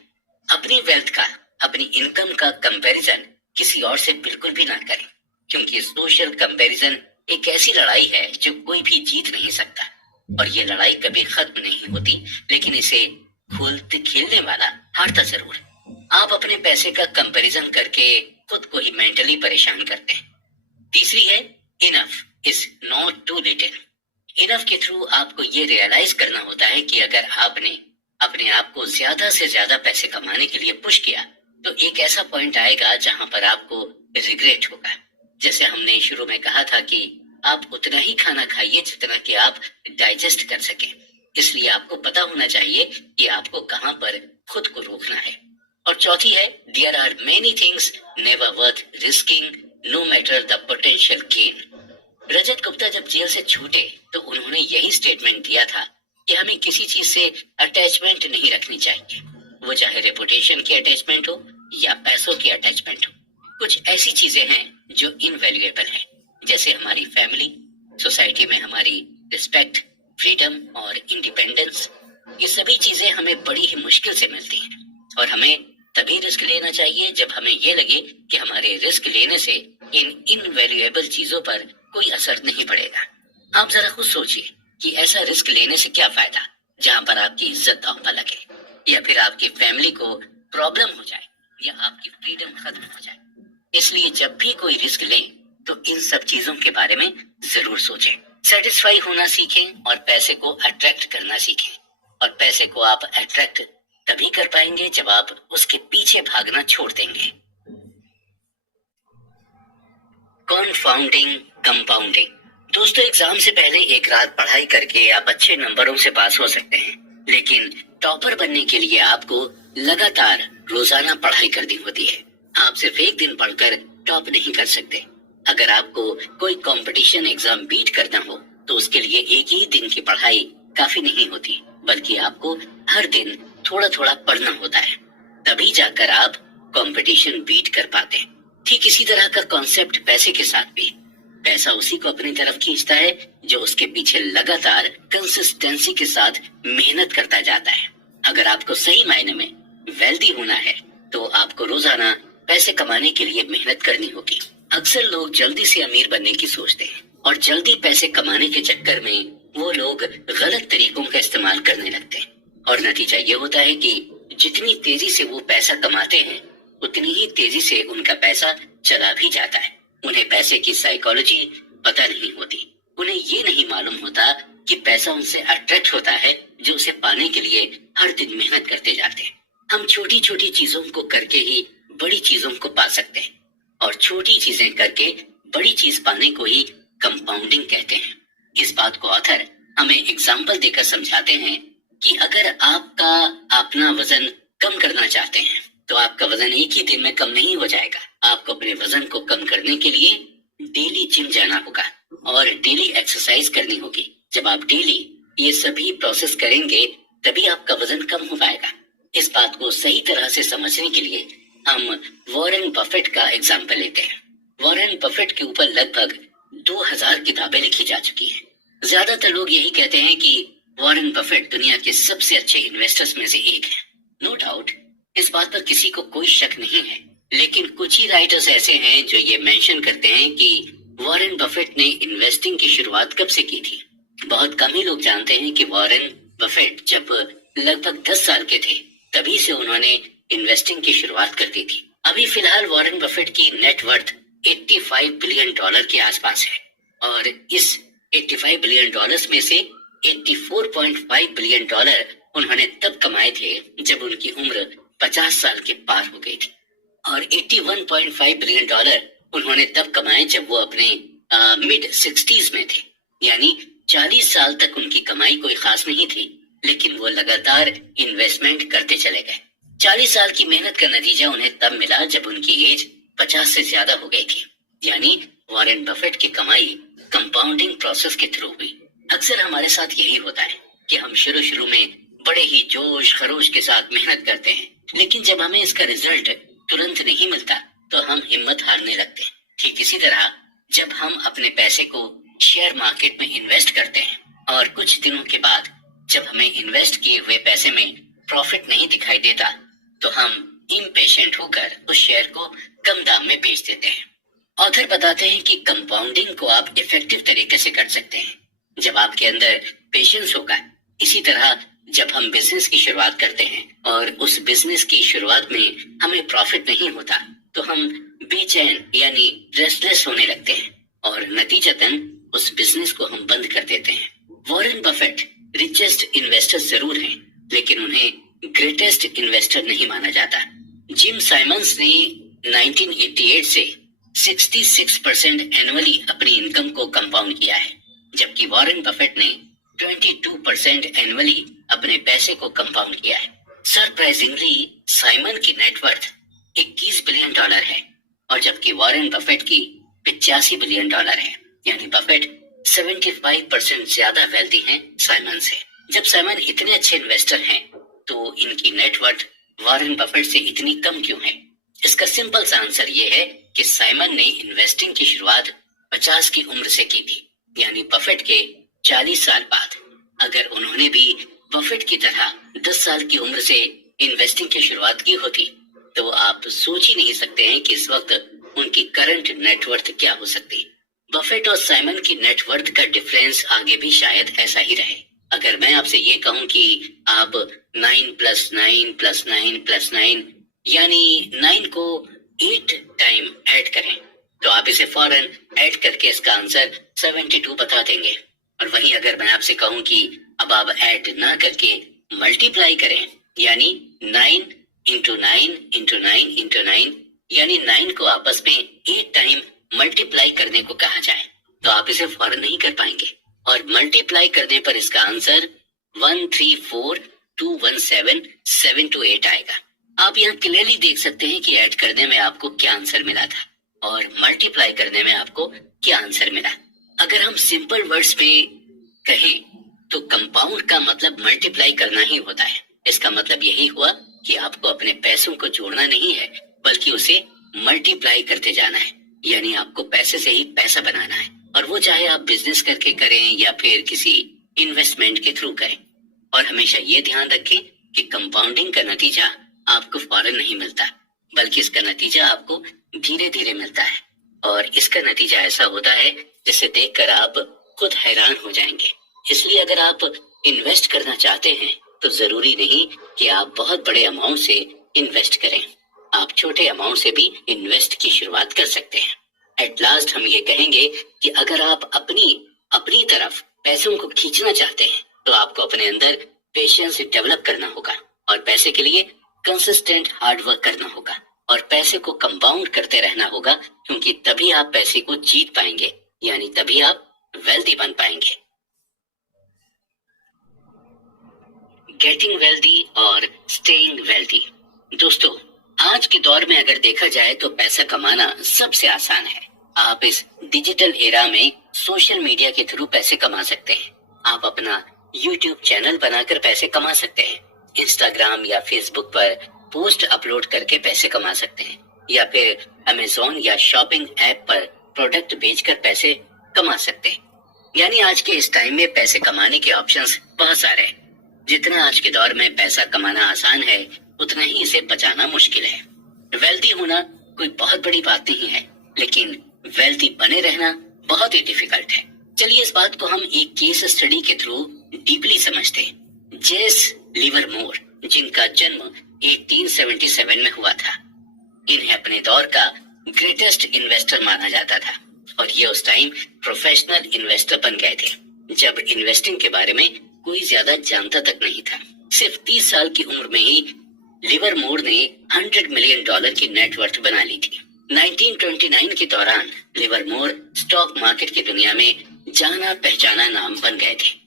अपनी वेल्थ का, अपनी इनकम का कंपैरिजन किसी और से बिल्कुल भी ना करें, क्योंकि सोशल कंपैरिजन एक ऐसी लड़ाई है जो कोई भी जीत नहीं सकता, और ये लड़ाई कभी खत्म नहीं होती, लेकिन इसे खेलने वाला हारता जरूर है। आप अपने पैसे का कंपैरिजन करके खुद को ही मेंटली परेशान करते हैं। तीसरी है enough is not too little. Enough के थ्रू आपको ये रियलाइज करना होता है कि अगर आपने अपने आप को ज्यादा से ज्यादा पैसे कमाने के लिए पुश किया तो एक ऐसा पॉइंट आएगा जहां पर आपको रिग्रेट होगा। जैसे हमने शुरू में कहा था कि आप उतना ही खाना खाइए जितना कि आप डाइजेस्ट कर सके। इसलिए आपको पता होना चाहिए कि आपको कहां पर खुद को रोकना है। और चौथी है there are many things never worth risking no matter the potential gain. Rajat Gupta जब जेल से छूटे तो उन्होंने यही स्टेटमेंट दिया था कि हमें किसी चीज से अटैचमेंट नहीं रखनी चाहिए, वो चाहे रेपुटेशन की अटैचमेंट हो या पैसों की अटैचमेंट हो। कुछ ऐसी चीजें हैं जो इनवैल्यूएबल हैं, जैसे हमारी फैमिली, सोसाइटी में हमारी रिस्पेक्ट, फ्रीडम और इंडिपेंडेंस। ये सभी चीजें हमें बड़ी ही मुश्किल से मिलती हैं, और हमें तभी रिस्क लेना चाहिए जब हमें ये लगे कि हमारे रिस्क लेने से इन इनवैल्यूएबल चीजों पर कोई असर नहीं पड़ेगा। आप जरा खुद सोचिए कि ऐसा रिस्क लेने से क्या फायदा जहां पर आपकी इज्जत दांव पर लगे, या फिर आपकी फैमिली को प्रॉब्लम हो जाए, या आपकी फ्रीडम खत्म हो जाए। इसलिए जब भी कोई रिस्क लें तो इन सब चीजों के बारे में जरूर सोचें। सेटिस्फाई होना सीखें और पैसे को अट्रैक्ट करना सीखें। और पैसे को आप अट्रैक्ट तभी कर पाएंगे जब आप उसके पीछे भागना छोड़ देंगे। कॉन्फाउंडिंग कंपाउंडिंग। दोस्तों, एग्जाम से पहले एक रात पढ़ाई करके आप अच्छे नंबरों से पास हो सकते हैं, लेकिन टॉपर बनने के लिए आपको लगातार रोजाना पढ़ाई करनी होती है। आप सिर्फ एक दिन पढ़कर टॉप नहीं कर सकते। अगर आपको कोई कंपटीशन एग्जाम बीट करना हो तो उसके लिए एक ही दिन की पढ़ाई काफी नहीं होती, बल्कि आपको हर दिन थोड़ा थोड़ा पढ़ना होता है, तभी जाकर आप कंपटीशन बीट कर पाते हैं। ठीक इसी तरह का कॉन्सेप्ट पैसे के साथ भी। पैसा उसी को अपनी तरफ खींचता है जो उसके पीछे लगातार कंसिस्टेंसी के साथ मेहनत करता जाता है। अगर आपको सही मायने में वेल्दी होना है तो आपको रोजाना पैसे कमाने के लिए मेहनत करनी होगी। अक्सर लोग जल्दी से अमीर बनने की सोचते हैं, और जल्दी पैसे कमाने के चक्कर में वो लोग गलत तरीकों का इस्तेमाल करने लगते हैं, और नतीजा ये होता है कि जितनी तेजी से वो पैसा कमाते हैं उतनी ही तेजी से उनका पैसा चला भी जाता है। उन्हें पैसे की साइकोलॉजी पता नहीं होती। उन्हें ये नहीं मालूम होता कि पैसा उनसे अट्रैक्ट होता है जो उसे पाने के लिए हर दिन मेहनत करते जाते हैं। हम छोटी छोटी चीजों को करके ही बड़ी चीजों को पा सकते हैं, और छोटी चीजें करके बड़ी चीज पाने को ही कंपाउंडिंग कहते हैं। इस बात को ऑथर हमें एग्जाम्पल देकर समझाते हैं कि अगर आपका अपना वजन कम करना चाहते हैं तो आपका वजन एक ही दिन में कम नहीं हो जाएगा। आपको अपने वजन को कम करने के लिए डेली जिम जाना होगा और डेली एक्सरसाइज करनी होगी। जब आप डेली ये सभी प्रोसेस करेंगे तभी आपका वजन कम हो पाएगा। इस बात को सही तरह से समझने के लिए हम वॉरेन बफेट का एग्जाम्पल लेते हैं। वॉरेन बफेट के ऊपर लगभग 2000 किताबें लिखी जा चुकी हैं। ज्यादातर लोग यही कहते हैं कि वॉरेन बफेट दुनिया के सबसे अच्छे इन्वेस्टर्स में से एक है। नो डाउट, इस बात पर किसी को कोई शक नहीं है, लेकिन कुछ ही राइटर्स ऐसे हैं जो ये मेंशन करते हैं कि वॉरेन बफेट ने इन्वेस्टिंग की शुरुआत कब से की थी। बहुत कम ही लोग जानते हैं कि वॉरेन बफेट जब लगभग 10 साल के थे तभी से उन्होंने इन्वेस्टिंग की शुरुआत कर दी थी। अभी फिलहाल वॉरेन बफेट की नेट वर्थ $85 बिलियन के आसपास है, और इस $85 बिलियन में से $84.5 बिलियन उन्होंने तब कमाए थे जब उनकी उम्र 50 साल के पार हो गई थी, और $81.5 बिलियन उन्होंने तब कमाए जब वो अपने मिड 60s में थे। यानी 40 साल तक उनकी कमाई कोई खास नहीं थी, लेकिन वो लगातार इन्वेस्टमेंट करते चले गए। 40 साल की मेहनत का नतीजा उन्हें तब मिला जब उनकी एज 50 से ज्यादा हो गई थी। यानी वॉरेन बफेट की कमाई कंपाउंडिंग प्रोसेस के थ्रू हुई। अक्सर हमारे साथ यही होता है कि हम शुरू में बड़े ही जोश खरोश के साथ मेहनत करते हैं, लेकिन जब हमें इसका रिजल्ट तुरंत नहीं मिलता तो हम हिम्मत हारने लगते हैं। ठीक इसी तरह जब हम अपने पैसे को शेयर मार्केट में इन्वेस्ट करते हैं और कुछ दिनों के बाद जब हमें इन्वेस्ट किए हुए पैसे में प्रॉफिट नहीं दिखाई देता तो हम इम्पेशेंट होकर उस शेयर को कम दाम में बेच देते हैं। ऑथर बताते हैं कि कंपाउंडिंग को आप इफेक्टिव तरीके से कर सकते हैं जब आपके अंदर पेशेंस होगा। इसी तरह जब हम बिजनेस की शुरुआत करते हैं और उस बिजनेस की शुरुआत में हमें प्रॉफिट नहीं होता तो हम बेचैन यानी रेस्टलेस होने लगते हैं और नतीजतन उस बिजनेस को हम बंद कर देते हैं। वॉरेन बफेट रिचेस्ट इन्वेस्टर जरूर हैं, लेकिन उन्हें ग्रेटेस्ट इन्वेस्टर नहीं माना जाता। जिम साइमंस ने 1988 से 66% एनुअली अपनी इनकम को कंपाउंड किया है, जबकि वॉरेन बफेट ने 22% एनुअली अपने पैसे को कंपाउंड किया है। सरप्राइजिंगली साइमन की नेटवर्थ $21 बिलियन है और जबकि वॉरेन बफेट की $85 बिलियन है, यानी बफेट 75% ज्यादा वेल्दी हैं साइमन से। जब साइमन इतने अच्छे इन्वेस्टर हैं तो इनकी नेटवर्थ वॉरेन बफेट से इतनी कम क्यों है? इसका सिंपल सा आंसर ये है कि साइमन ने इन्वेस्टिंग की शुरुआत 50 की उम्र से की थी, यानी बफेट के 40 साल बाद। अगर उन्होंने भी बफेट की तरह 10 साल की उम्र से इन्वेस्टिंग की शुरुआत की होती तो आप सोच ही नहीं सकते हैं कि इस वक्त उनकी करंट नेटवर्थ क्या हो सकती। बफेट और साइमन की नेटवर्थ का डिफरेंस आगे भी शायद ऐसा ही रहे। अगर मैं आपसे ये कहूं कि आप 9 + 9 + 9 + 9 यानी 9 को 8 टाइम ऐड करें तो आप इसे फौरन ऐड करके इसका आंसर 72 बता देंगे। और वहीं अगर मैं आपसे कहूं कि अब आप ऐड ना करके मल्टीप्लाई करें, यानी 9 × 9 × 9 × 9 यानी 9 को आपस में 8 टाइम मल्टीप्लाई करने को कहा जाए तो आप इसे फौरन नहीं कर पाएंगे और मल्टीप्लाई करने पर इसका आंसर 134217728 आएगा। आप यहाँ क्लियरली देख सकते हैं कि ऐड करने में आपको क्या आंसर मिला था और मल्टीप्लाई करने में आपको क्या आंसर मिला। अगर हम सिंपल वर्ड्स में कहें तो कंपाउंड का मतलब मल्टीप्लाई करना ही होता है। इसका मतलब यही हुआ कि आपको अपने पैसों को जोड़ना नहीं है बल्कि उसे मल्टीप्लाई करते जाना है, यानी आपको पैसे से ही पैसा बनाना है, और वो चाहे आप बिजनेस करके करें या फिर किसी इन्वेस्टमेंट के थ्रू करें। और हमेशा ये ध्यान रखें कि कंपाउंडिंग का नतीजा आपको फौरन नहीं मिलता बल्कि इसका नतीजा आपको धीरे धीरे मिलता है और इसका नतीजा ऐसा होता है जिसे देखकर आप खुद हैरान हो जाएंगे। इसलिए अगर आप इन्वेस्ट करना चाहते हैं तो जरूरी नहीं कि आप बहुत बड़े अमाउंट से इन्वेस्ट करें, आप छोटे अमाउंट से भी इन्वेस्ट की शुरुआत कर सकते हैं। एट लास्ट हम ये कहेंगे कि अगर आप अपनी तरफ पैसों को खींचना चाहते हैं तो आपको अपने अंदर पेशेंस डेवलप करना होगा और पैसे के लिए कंसिस्टेंट हार्ड वर्क करना होगा और पैसे को कंपाउंड करते रहना होगा, क्योंकि तभी आप पैसे को जीत पाएंगे, यानी तभी आप वेल्दी बन पाएंगे। गेटिंग वेल्दी और स्टेइंग वेल्दी। दोस्तों, आज के दौर में अगर देखा जाए तो पैसा कमाना सबसे आसान है। आप इस डिजिटल एरा में सोशल मीडिया के थ्रू पैसे कमा सकते हैं। आप अपना YouTube चैनल बनाकर पैसे कमा सकते हैं, इंस्टाग्राम या फेसबुक पर पोस्ट अपलोड करके पैसे कमा सकते हैं, या फिर अमेज़न या शॉपिंग ऐप पर प्रोडक्ट बेचकर पैसे कमा सकते हैं। यानी आज के इस टाइम में पैसे कमाने के ऑप्शंस बहुत सारे हैं। जितना आज के दौर में पैसा कमाना आसान है उतना ही इसे बचाना मुश्किल है। वेल्दी होना कोई बहुत बड़ी बात नहीं है, लेकिन वेल्दी बने रहना बहुत ही डिफिकल्ट है। चलिए इस बात को हम एक केस स्टडी के थ्रू डीपली समझते हैं। जेस लिवरमोर, जिनका जन्म 1877 में हुआ था, इन्हें अपने दौर का ग्रेटेस्ट इन्वेस्टर माना जाता था और ये उस टाइम प्रोफेशनल इन्वेस्टर बन गए थे जब इन्वेस्टिंग के बारे में कोई ज्यादा जानता तक नहीं था। सिर्फ 30 साल की उम्र में ही लिवरमोर ने $100 मिलियन की नेटवर्थ बना ली थी। 1929 के दौरान लिवरमोर स्टॉक मार्केट की दुनिया में जाना पहचाना नाम बन गए थे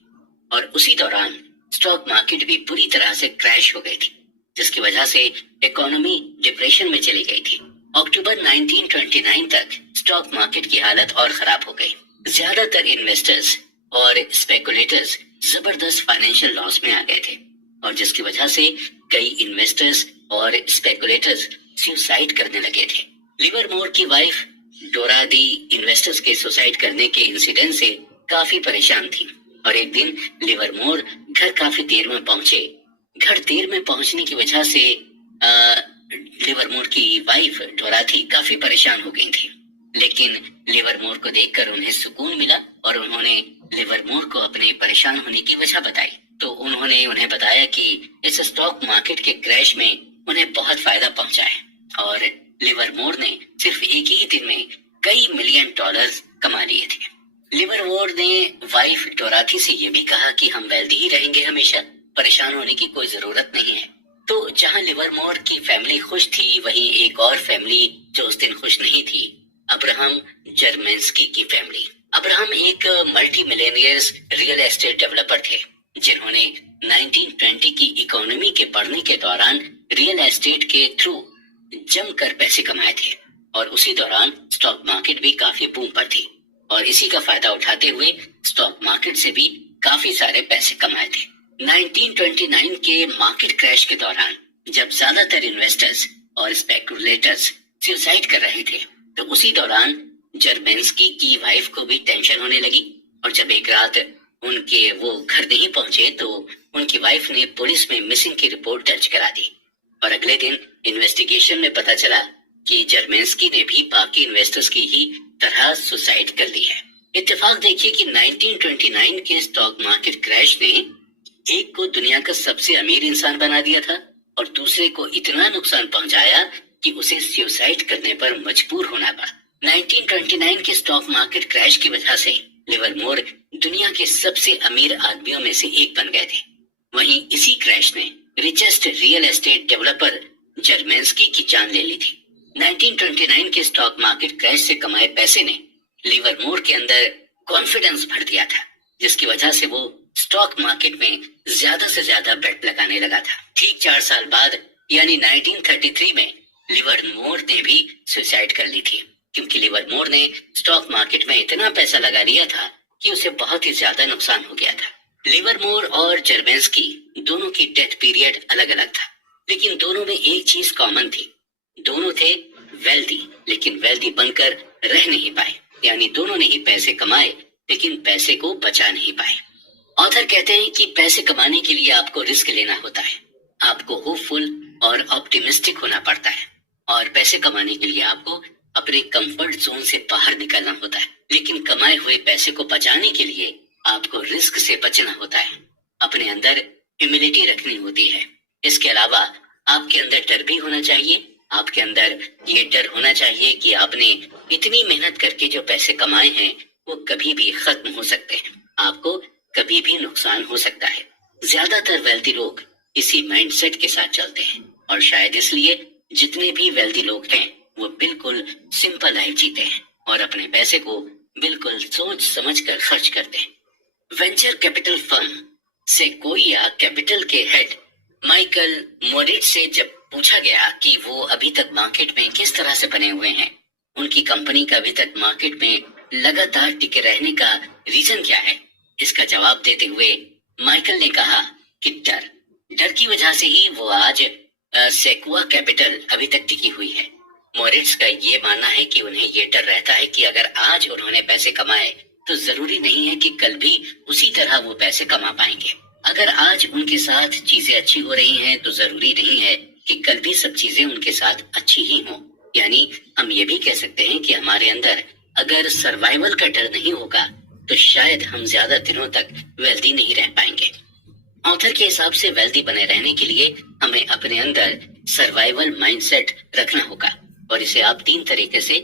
और उसी दौरान स्टॉक मार्केट भी पूरी तरह से क्रैश हो गई थी, जिसकी वजह से इकोनॉमी डिप्रेशन में चली गई थी। अक्टूबर 1929 तक स्टॉक मार्केट की हालत और खराब हो गई। ज्यादातर इन्वेस्टर्स और स्पेकुलेटर्स जबरदस्त फाइनेंशियल लॉस में आ गए थे और जिसकी वजह से कई इन्वेस्टर्स और स्पेकुलेटर्स सुसाइड करने लगे थे। लिवरमोर की वाइफ डोरा दी इन्वेस्टर्स के सुसाइड करने के इंसिडेंट से काफी परेशान थी और एक दिन लिवरमोर घर काफी देर में पहुंचे। घर देर में पहुंचने की वजह से लिवरमोर की वाइफ डोराथी काफी परेशान हो गई थी, लेकिन लिवरमोर को देखकर उन्हें सुकून मिला और उन्होंने लिवरमोर को अपने परेशान होने की वजह बताई। तो उन्होंने उन्हें बताया कि इस स्टॉक मार्केट के क्रैश में उन्हें बहुत फायदा पहुंचा है और लिवरमोर ने सिर्फ एक ही दिन में कई मिलियन डॉलर्स कमा लिए थे। लिवरमोर ने वाइफ डोराथी से ये भी कहा कि हम वेल्दी ही रहेंगे हमेशा, परेशान होने की कोई जरूरत नहीं है। तो जहां लिवरमोर की फैमिली खुश थी, वहीं एक और फैमिली जो उस दिन खुश नहीं थी, अब्राहम जर्मेंस्की की फैमिली। अब्राहम एक multi millionaires real estate developer थे, जिन्होंने 1920 की इकोनॉमी के बढ़ने के दौरान रियल एस्टेट के थ्रू जमकर पैसे कमाए थे और उसी दौरान स्टॉक मार्केट भी काफी बूम पर थी और इसी का फायदा उठाते हुए स्टॉक मार्केट से भी काफी सारे पैसे कमाए थे। 1929 के मार्केट क्रैश के दौरान जब ज्यादातर इन्वेस्टर्स और स्पेकुलेटर्स सुसाइड कर रहे थे, तो उसी दौरान जर्मेंस्की की वाइफ को भी टेंशन होने लगी और जब एक रात उनके वो घर नहीं पहुंचे तो उनकी वाइफ ने पुलिस में मिसिंग की रिपोर्ट दर्ज करा दी और अगले दिन इन्वेस्टिगेशन में पता चला कि जर्मेंस्की ने भी बाकी इन्वेस्टर्स की ही तरह सुसाइड कर ली है। इत्तेफाक देखिए कि 1929 के स्टॉक मार्केट क्रैश ने एक को दुनिया का सबसे अमीर इंसान बना दिया था और दूसरे को इतना नुकसान पहुंचाया कि उसे सुसाइड करने पर मजबूर होना पड़ा। 1929 के स्टॉक मार्केट क्रैश की वजह से लिवरमोर दुनिया के सबसे अमीर आदमियों में से एक बन गए थे। वहीं इसी क्रैश ने रिचेस्ट रियल एस्टेट डेवलपर जर्मेंस्की की जान ले ली थी। 1929 के स्टॉक मार्केट क्रैश से कमाए पैसे ने लिवरमोर के अंदर कॉन्फिडेंस भर दिया था, जिसकी वजह से वो स्टॉक मार्केट में ज्यादा से ज्यादा बेट लगाने लगा था। ठीक 4 साल बाद यानी 1933 में लिवरमोर ने भी सुसाइड कर ली थी, क्योंकि लिवरमोर ने स्टॉक मार्केट में इतना पैसा लगा लिया था कि उसे बहुत ही ज्यादा नुकसान हो गया था। लिवरमोर और जर्मेंस्की दोनों की डेथ पीरियड अलग अलग था, लेकिन दोनों में एक चीज कॉमन थी, दोनों थे वेल्दी, लेकिन वेल्दी बनकर रह नहीं पाए, यानी दोनों ने ही पैसे कमाए लेकिन पैसे को बचा नहीं पाए। ऑथर कहते हैं कि पैसे कमाने के लिए आपको रिस्क लेना होता है, आपको होपफुल और ऑप्टिमिस्टिक होना पड़ता है और पैसे कमाने के लिए आपको अपने कंफर्ट जोन से बाहर निकलना होता है, लेकिन कमाए हुए पैसे को बचाने के लिए आपको रिस्क से बचना होता है, अपने अंदर ह्यूमिलिटी रखनी होती है। इसके अलावा आपके अंदर डर भी होना चाहिए, आपके अंदर ये डर होना चाहिए कि आपने इतनी मेहनत करके जो पैसे कमाए हैं वो कभी भी खत्म हो सकते हैं, आपको कभी भी नुकसान हो सकता है। ज्यादातर वेल्दी लोग इसी माइंडसेट के साथ चलते हैं और शायद इसलिए जितने भी वेल्दी लोग हैं वो बिल्कुल सिंपल लाइफ जीते हैं और अपने पैसे को बिल्कुल सोच समझ कर खर्च करते हैं। वेंचर कैपिटल फर्म सेक्वोइया कैपिटल के हेड माइकल मोरिट्ज से जब पूछा गया कि वो अभी तक मार्केट में किस तरह से बने हुए हैं, उनकी कंपनी का अभी तक मार्केट में लगातार टिके रहने का रीजन क्या है, इसका जवाब देते हुए माइकल ने कहा कि डर की वजह से ही वो आज सेक्वा कैपिटल अभी तक टिकी हुई है। मोरिट्स का ये मानना है कि उन्हें ये डर रहता है कि अगर आज उन्होंने पैसे कमाए तो जरूरी नहीं है कि कल भी उसी तरह वो पैसे कमा पाएंगे। अगर आज उनके साथ चीजें अच्छी हो रही हैं तो जरूरी नहीं है कि कल भी सब चीजें उनके साथ अच्छी ही हों। यानी हम ये भी कह सकते हैं कि हमारे अंदर अगर सर्वाइवल का डर नहीं होगा तो शायद हम ज्यादा दिनों तक वेल्दी नहीं रह पाएंगे। ऑथर के हिसाब से वेल्दी बने रहने के लिए हमें अपने अंदर सर्वाइवल माइंडसेट रखना होगा और इसे आप 3 तरीके से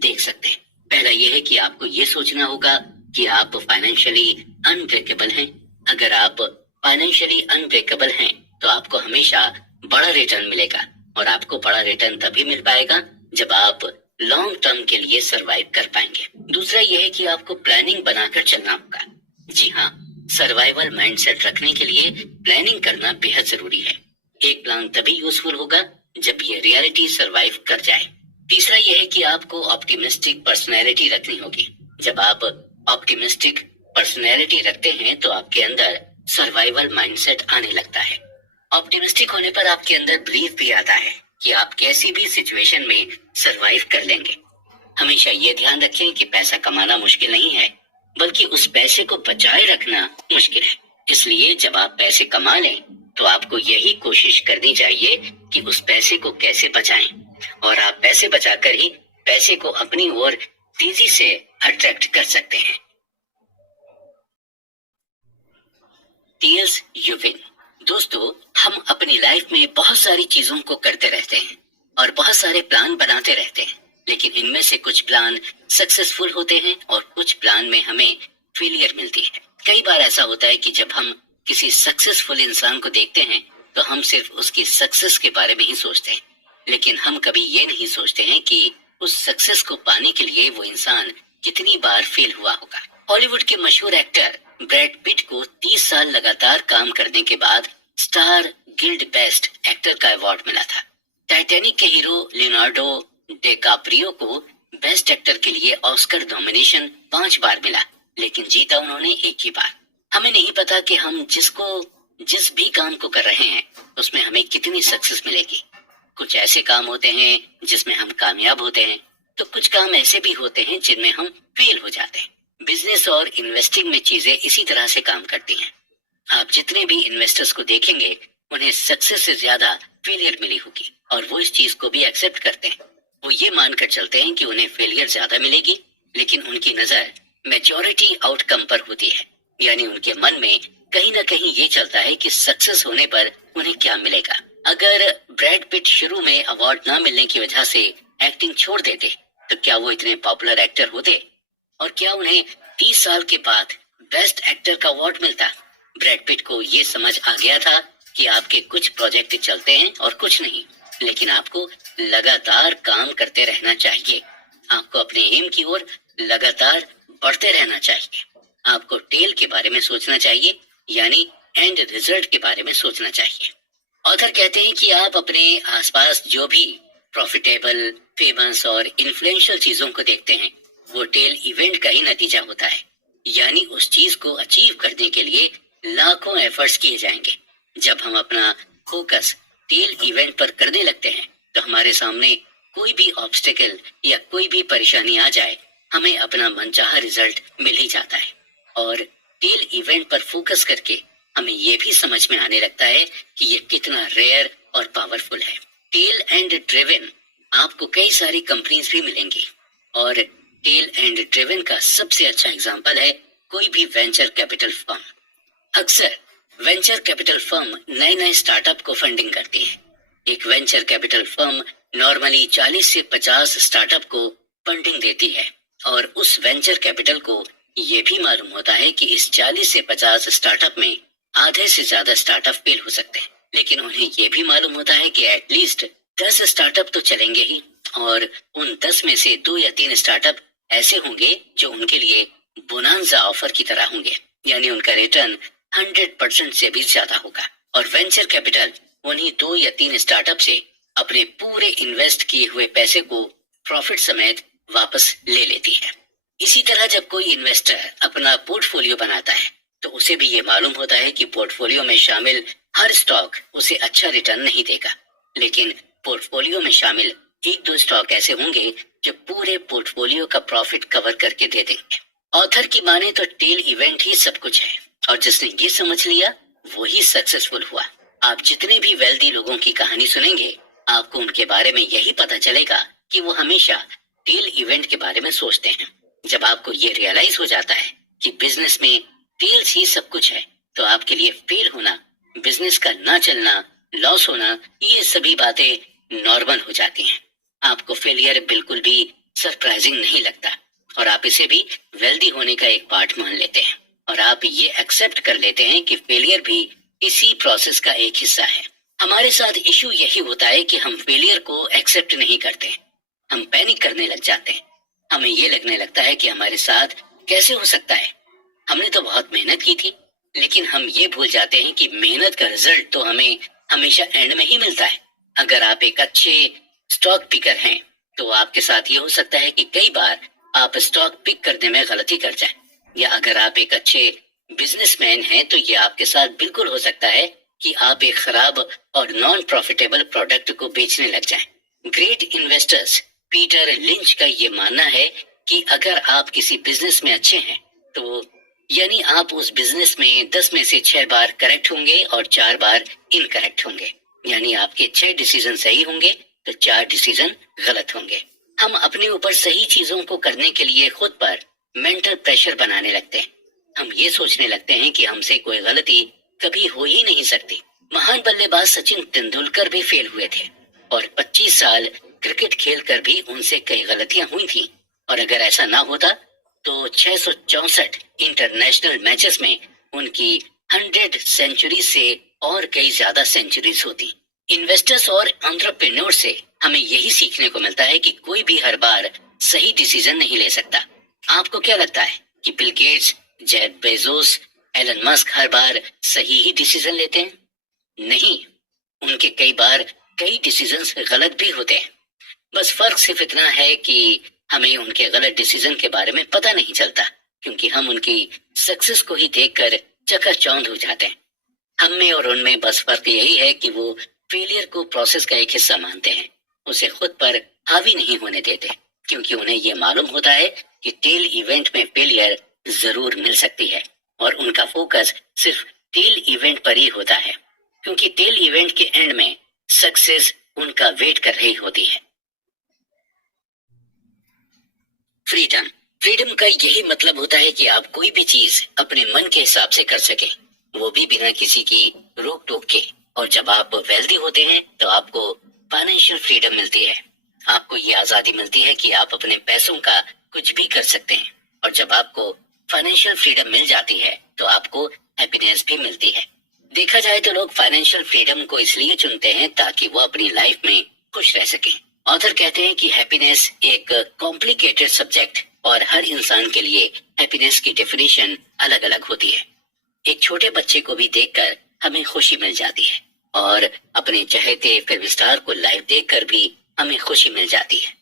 देख सकते हैं। पहला यह है कि आपको ये सोचना होगा कि आप फाइनेंशियली अनब्रेकेबल हैं। अगर आप फाइनेंशियली अनब्रेकेबल हैं तो आपको हमेशा बड़ा रिटर्न मिलेगा और आपको बड़ा रिटर्न तभी मिल पाएगा जब आप लॉन्ग टर्म के लिए सरवाइव कर पाएंगे। दूसरा यह है कि आपको प्लानिंग बनाकर चलना होगा। जी हाँ, सर्वाइवल माइंडसेट रखने के लिए प्लानिंग करना बेहद जरूरी है। एक प्लान तभी यूजफुल होगा जब ये रियलिटी सरवाइव कर जाए। तीसरा यह है कि आपको ऑप्टिमिस्टिक पर्सनैलिटी रखनी होगी। जब आप ऑप्टिमिस्टिक पर्सनैलिटी रखते हैं तो आपके अंदर सर्वाइवल माइंडसेट आने लगता है। ऑप्टिमिस्टिक होने पर आपके अंदर बिलीफ भी आता है कि आप कैसी भी सिचुएशन में सरवाइव कर लेंगे। हमेशा ये ध्यान रखें कि पैसा कमाना मुश्किल नहीं है, बल्कि उस पैसे को बचाए रखना मुश्किल है। इसलिए जब आप पैसे कमा लें तो आपको यही कोशिश करनी चाहिए कि उस पैसे को कैसे बचाएं, और आप पैसे बचाकर ही पैसे को अपनी ओर तेजी से अट्रैक्ट कर सकते हैं। TLs you win. दोस्तों, हम अपनी लाइफ में बहुत सारी चीजों को करते रहते हैं और बहुत सारे प्लान बनाते रहते हैं, लेकिन इनमें से कुछ प्लान सक्सेसफुल होते हैं और कुछ प्लान में हमें फेलियर मिलती है। कई बार ऐसा होता है कि जब हम किसी सक्सेसफुल इंसान को देखते हैं तो हम सिर्फ उसकी सक्सेस के बारे में ही सोचते हैं, लेकिन हम कभी ये नहीं सोचते हैं कि उस सक्सेस को पाने के लिए वो इंसान कितनी बार फेल हुआ होगा। हॉलीवुड के मशहूर एक्टर ब्रैड पिट को 30 साल लगातार काम करने के बाद स्टार गिल्ड बेस्ट एक्टर का अवार्ड मिला था। टाइटैनिक के हीरो लियोनार्डो डिकाप्रियो को बेस्ट एक्टर के लिए ऑस्कर नॉमिनेशन 5 बार मिला, लेकिन जीता उन्होंने एक ही बार। हमें नहीं पता कि हम जिस भी काम को कर रहे हैं उसमें हमें कितनी सक्सेस मिलेगी। कुछ ऐसे काम होते हैं जिसमें हम कामयाब होते हैं, तो कुछ काम ऐसे भी होते हैं जिनमें हम फेल हो जाते हैं। बिजनेस और इन्वेस्टिंग में चीजें इसी तरह से काम करती हैं। आप जितने भी इन्वेस्टर्स को देखेंगे उन्हें सक्सेस से ज्यादा फेलियर मिली होगी, और वो इस चीज को भी एक्सेप्ट करते हैं। वो ये मानकर चलते हैं कि उन्हें फेलियर ज्यादा मिलेगी, लेकिन उनकी नजर मेजॉरिटी आउटकम पर होती है, यानी उनके मन में कहीं ना कहीं ये चलता है कि सक्सेस होने पर उन्हें क्या मिलेगा। अगर ब्रैड पिट शुरू में अवार्ड ना मिलने की वजह से एक्टिंग छोड़ देते तो क्या वो इतने पॉपुलर एक्टर होते, और क्या उन्हें 30 साल के बाद बेस्ट एक्टर का अवार्ड मिलता? ब्रैड पिट को ये समझ आ गया था कि आपके कुछ प्रोजेक्ट चलते हैं और कुछ नहीं, लेकिन आपको लगातार काम करते रहना चाहिए। आपको अपने एम की ओर लगातार बढ़ते रहना चाहिए। आपको टेल के बारे में सोचना चाहिए, यानी एंड रिजल्ट के बारे में सोचना चाहिए। ऑथर कहते हैं कि आप अपने आसपास जो भी प्रॉफिटेबल, फेमस और इन्फ्लुएंशियल चीजों को देखते हैं वो टेल इवेंट का ही नतीजा होता है, यानी उस चीज को अचीव करने के लिए लाखों एफर्ट्स किए जाएंगे। जब हम अपना फोकस टेल इवेंट पर करने लगते हैं तो हमारे सामने कोई भी ऑब्स्टेकल या कोई भी परेशानी आ जाए, हमें अपना मनचाहा रिजल्ट मिल ही जाता है। और टेल इवेंट पर फोकस करके हमें ये भी समझ में आने लगता है कि ये कितना रेयर और पावरफुल है। टेल एंड ड्रिवन आपको कई सारी कंपनीज भी मिलेंगी, और टेल एंड ड्रिवन का सबसे अच्छा एग्जांपल है कोई भी वेंचर कैपिटल फर्म। अक्सर वेंचर कैपिटल फर्म नए नए स्टार्टअप को फंडिंग करती है। एक वेंचर कैपिटल फर्म नॉर्मली 40 से 50 स्टार्टअप को फंडिंग देती है, और उस वेंचर कैपिटल को ये भी मालूम होता है कि इस 40 से 50 स्टार्टअप में आधे से ज्यादा स्टार्टअप फेल हो सकते हैं, लेकिन उन्हें ये भी मालूम होता है कि एटलीस्ट 10 स्टार्टअप तो चलेंगे ही, और उन 10 में से 2 या 3 स्टार्टअप ऐसे होंगे जो उनके लिए बोनांजा ऑफर की तरह होंगे, यानी उनका रिटर्न 100% से भी ज्यादा होगा। और वेंचर कैपिटल उन्हीं 2 या 3 स्टार्टअप से अपने पूरे इन्वेस्ट किए हुए पैसे को प्रॉफिट समेत वापस ले लेती है। इसी तरह जब कोई इन्वेस्टर अपना पोर्टफोलियो बनाता है तो उसे भी ये मालूम होता है कि पोर्टफोलियो में शामिल हर स्टॉक उसे अच्छा रिटर्न नहीं देगा, लेकिन पोर्टफोलियो में शामिल 1-2 स्टॉक ऐसे होंगे जो पूरे पोर्टफोलियो का प्रॉफिट कवर करके दे देंगे। ऑथर की माने तो टेल इवेंट ही सब कुछ है, और जिसने ये समझ लिया वो ही सक्सेसफुल हुआ। आप जितने भी वेल्दी लोगों की कहानी सुनेंगे आपको उनके बारे में यही पता चलेगा कि वो हमेशा टेल इवेंट के बारे में सोचते हैं। जब आपको ये रियलाइज हो जाता है कि बिजनेस में टेल्स ही सब कुछ है, तो आपके लिए फेल होना, बिजनेस का ना चलना, लॉस होना, ये सभी बातें नॉर्मल हो जाती हैं। आपको फेलियर बिल्कुल भी सरप्राइजिंग नहीं लगता, और आप इसे भी वेल्दी होने का एक पार्ट मान लेते हैं, और आप ये एक्सेप्ट कर लेते हैं कि फेलियर भी इसी प्रोसेस का एक हिस्सा है। हमारे साथ इशू यही होता है कि हम फेलियर को एक्सेप्ट नहीं करते, हम पैनिक करने लग जाते हैं। हमें ये लगने लगता है कि हमारे साथ कैसे हो सकता है, हमने तो बहुत मेहनत की थी। लेकिन हम ये भूल जाते हैं कि मेहनत का रिजल्ट तो हमें हमेशा एंड में ही मिलता है। अगर आप एक अच्छे स्टॉक पिकर हैं तो आपके साथ ये हो सकता है कि कई बार आप स्टॉक पिक करने में गलती कर जाएं, या अगर आप एक अच्छे बिजनेसमैन हैं तो ये आपके साथ बिल्कुल हो सकता है कि आप एक खराब और नॉन प्रॉफिटेबल प्रोडक्ट को बेचने लग जाएं। ग्रेट इन्वेस्टर्स पीटर लिंच का ये मानना है कि अगर आप किसी बिजनेस में अच्छे हैं तो यानी आप उस बिजनेस में 10 में से 6 बार करेक्ट होंगे और 4 बार इनकरेक्ट होंगे। यानी आपके 6 डिसीजन सही होंगे तो 4 डिसीजन गलत होंगे। हम अपने ऊपर सही चीजों को करने के लिए खुद पर मेंटल प्रेशर बनाने लगते हैं। हम ये सोचने लगते हैं कि हमसे कोई गलती कभी हो ही नहीं सकती। महान बल्लेबाज सचिन तेंदुलकर भी फेल हुए थे और 25 साल क्रिकेट खेलकर भी उनसे कई गलतियां हुई थी। और अगर ऐसा ना होता तो 664 इंटरनेशनल मैचेस में उनकी 100 सेंचुरी से और कई ज्यादा सेंचुरीज होती। इन्वेस्टर्स और एंटरप्रेन्योर से हमें यही सीखने को मिलता है कि कोई भी हर बार सही डिसीजन नहीं ले सकता। आपको क्या लगता है कि Bill Gates, Jeff Bezos, Elon Musk हर बार सही ही डिसीजन लेते हैं? नहीं, उनके कई बार कई डिसीजंस गलत भी होते हैं। बस फर्क सिर्फ इतना है कि हमें उनके गलत डिसीजन के बारे में पता नहीं चलता, क्योंकि हम उनकी सक्सेस को ही देखकर चकाचौंध हो जाते हैं। हम में और उनमें बस फर्क यही है कि वो फेलियर को प्रोसेस का एक हिस्सा मानते हैं, उसे खुद पर हावी नहीं होने देते, क्योंकि उन्हें ये मालूम होता है कि टेल इवेंट में फेलियर जरूर मिल सकती है और उनका फोकस सिर्फ टेल इवेंट पर ही होता है, क्योंकि टेल इवेंट के एंड में सक्सेस उनका वेट कर रही होती है। फ्रीडम। फ्रीडम का यही मतलब होता है कि आप कोई भी चीज अपने मन के हिसाब से कर सकें, वो भी बिना किसी की रोक टोक के। और जब आप वेल्दी होते हैं तो आपको फाइनेंशियल फ्रीडम मिलती है। आपको ये आजादी मिलती है कि आप अपने पैसों का कुछ भी कर सकते हैं। और जब आपको फाइनेंशियल फ्रीडम मिल जाती है तो आपको हैप्पीनेस भी मिलती है। देखा जाए तो लोग फाइनेंशियल फ्रीडम को इसलिए चुनते हैं ताकि वो अपनी लाइफ में खुश रह सकें। ऑथर कहते हैं कि हैप्पीनेस एक कॉम्प्लिकेटेड सब्जेक्ट और हर इंसान के लिए हैप्पीनेस की डेफिनेशन अलग अलग होती है। एक छोटे बच्चे को भी देखकर हमें खुशी मिल जाती है और अपने चहेते फिल्म स्टार को लाइव देखकर भी हमें खुशी मिल जाती है।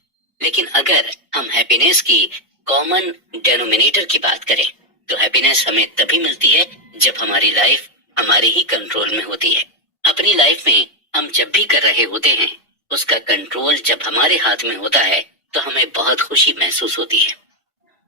लेकिन अगर हम हैप्पीनेस की कॉमन डेनोमिनेटर की बात करें तो हैप्पीनेस हमें तभी मिलती है जब हमारी लाइफ हमारे ही कंट्रोल में होती है। अपनी लाइफ में हम जब भी कर रहे होते हैं उसका कंट्रोल जब हमारे हाथ में होता है तो हमें बहुत खुशी महसूस होती है।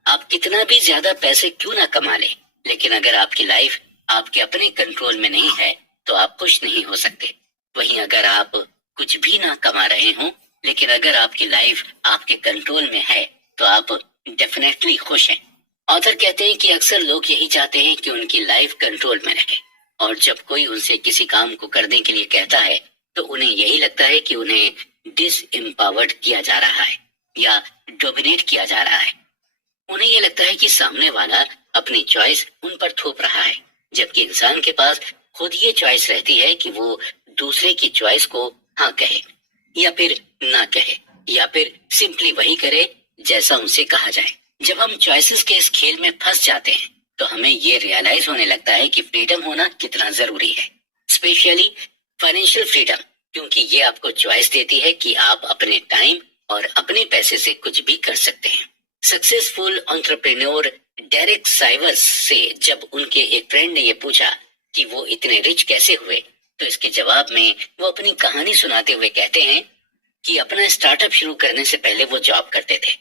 आप कितना भी ज्यादा पैसे क्यों ना कमा लें, लेकिन अगर आपकी लाइफ आपके अपने कंट्रोल में नहीं है तो आप खुश नहीं हो सकते। वहीं अगर आप कुछ भी ना कमा रहे हो लेकिन अगर आपकी लाइफ आपके कंट्रोल में है तो आप डेफिनेटली खुश हैं। ऑथर कहते हैं कि अक्सर लोग यही चाहते हैं कि उनकी लाइफ कंट्रोल में रहे और जब कोई उनसे किसी काम को करने के लिए कहता है तो उन्हें यही लगता है कि उन्हें डिसएम्पावर्ड किया जा रहा है या डोमिनेट किया जा रहा है। उन्हें यह लगता है कि सामने वाला अपनी चॉइस उन पर थोप रहा है, जबकि इंसान के पास खुद ये चॉइस रहती है कि वो दूसरे की चॉइस को हाँ कहे या फिर ना कहे या फिर सिंपली वही करे जैसा उनसे कहा जाए। जब हम चॉइसेस के इस खेल में फंस जाते हैं तो हमें ये रियलाइज होने लगता है कि फ्रीडम होना कितना जरूरी है, स्पेशली फाइनेंशियल फ्रीडम, क्योंकि ये आपको चॉइस देती है कि आप अपने टाइम और अपने पैसे से कुछ भी कर सकते हैं। सक्सेसफुल एंटरप्रेन्योर डेरेक साइवर्स से जब उनके एक फ्रेंड ने ये पूछा कि वो इतने रिच कैसे हुए तो इसके जवाब में वो अपनी कहानी सुनाते हुए कहते हैं कि अपना स्टार्टअप शुरू करने से पहले वो जॉब करते थे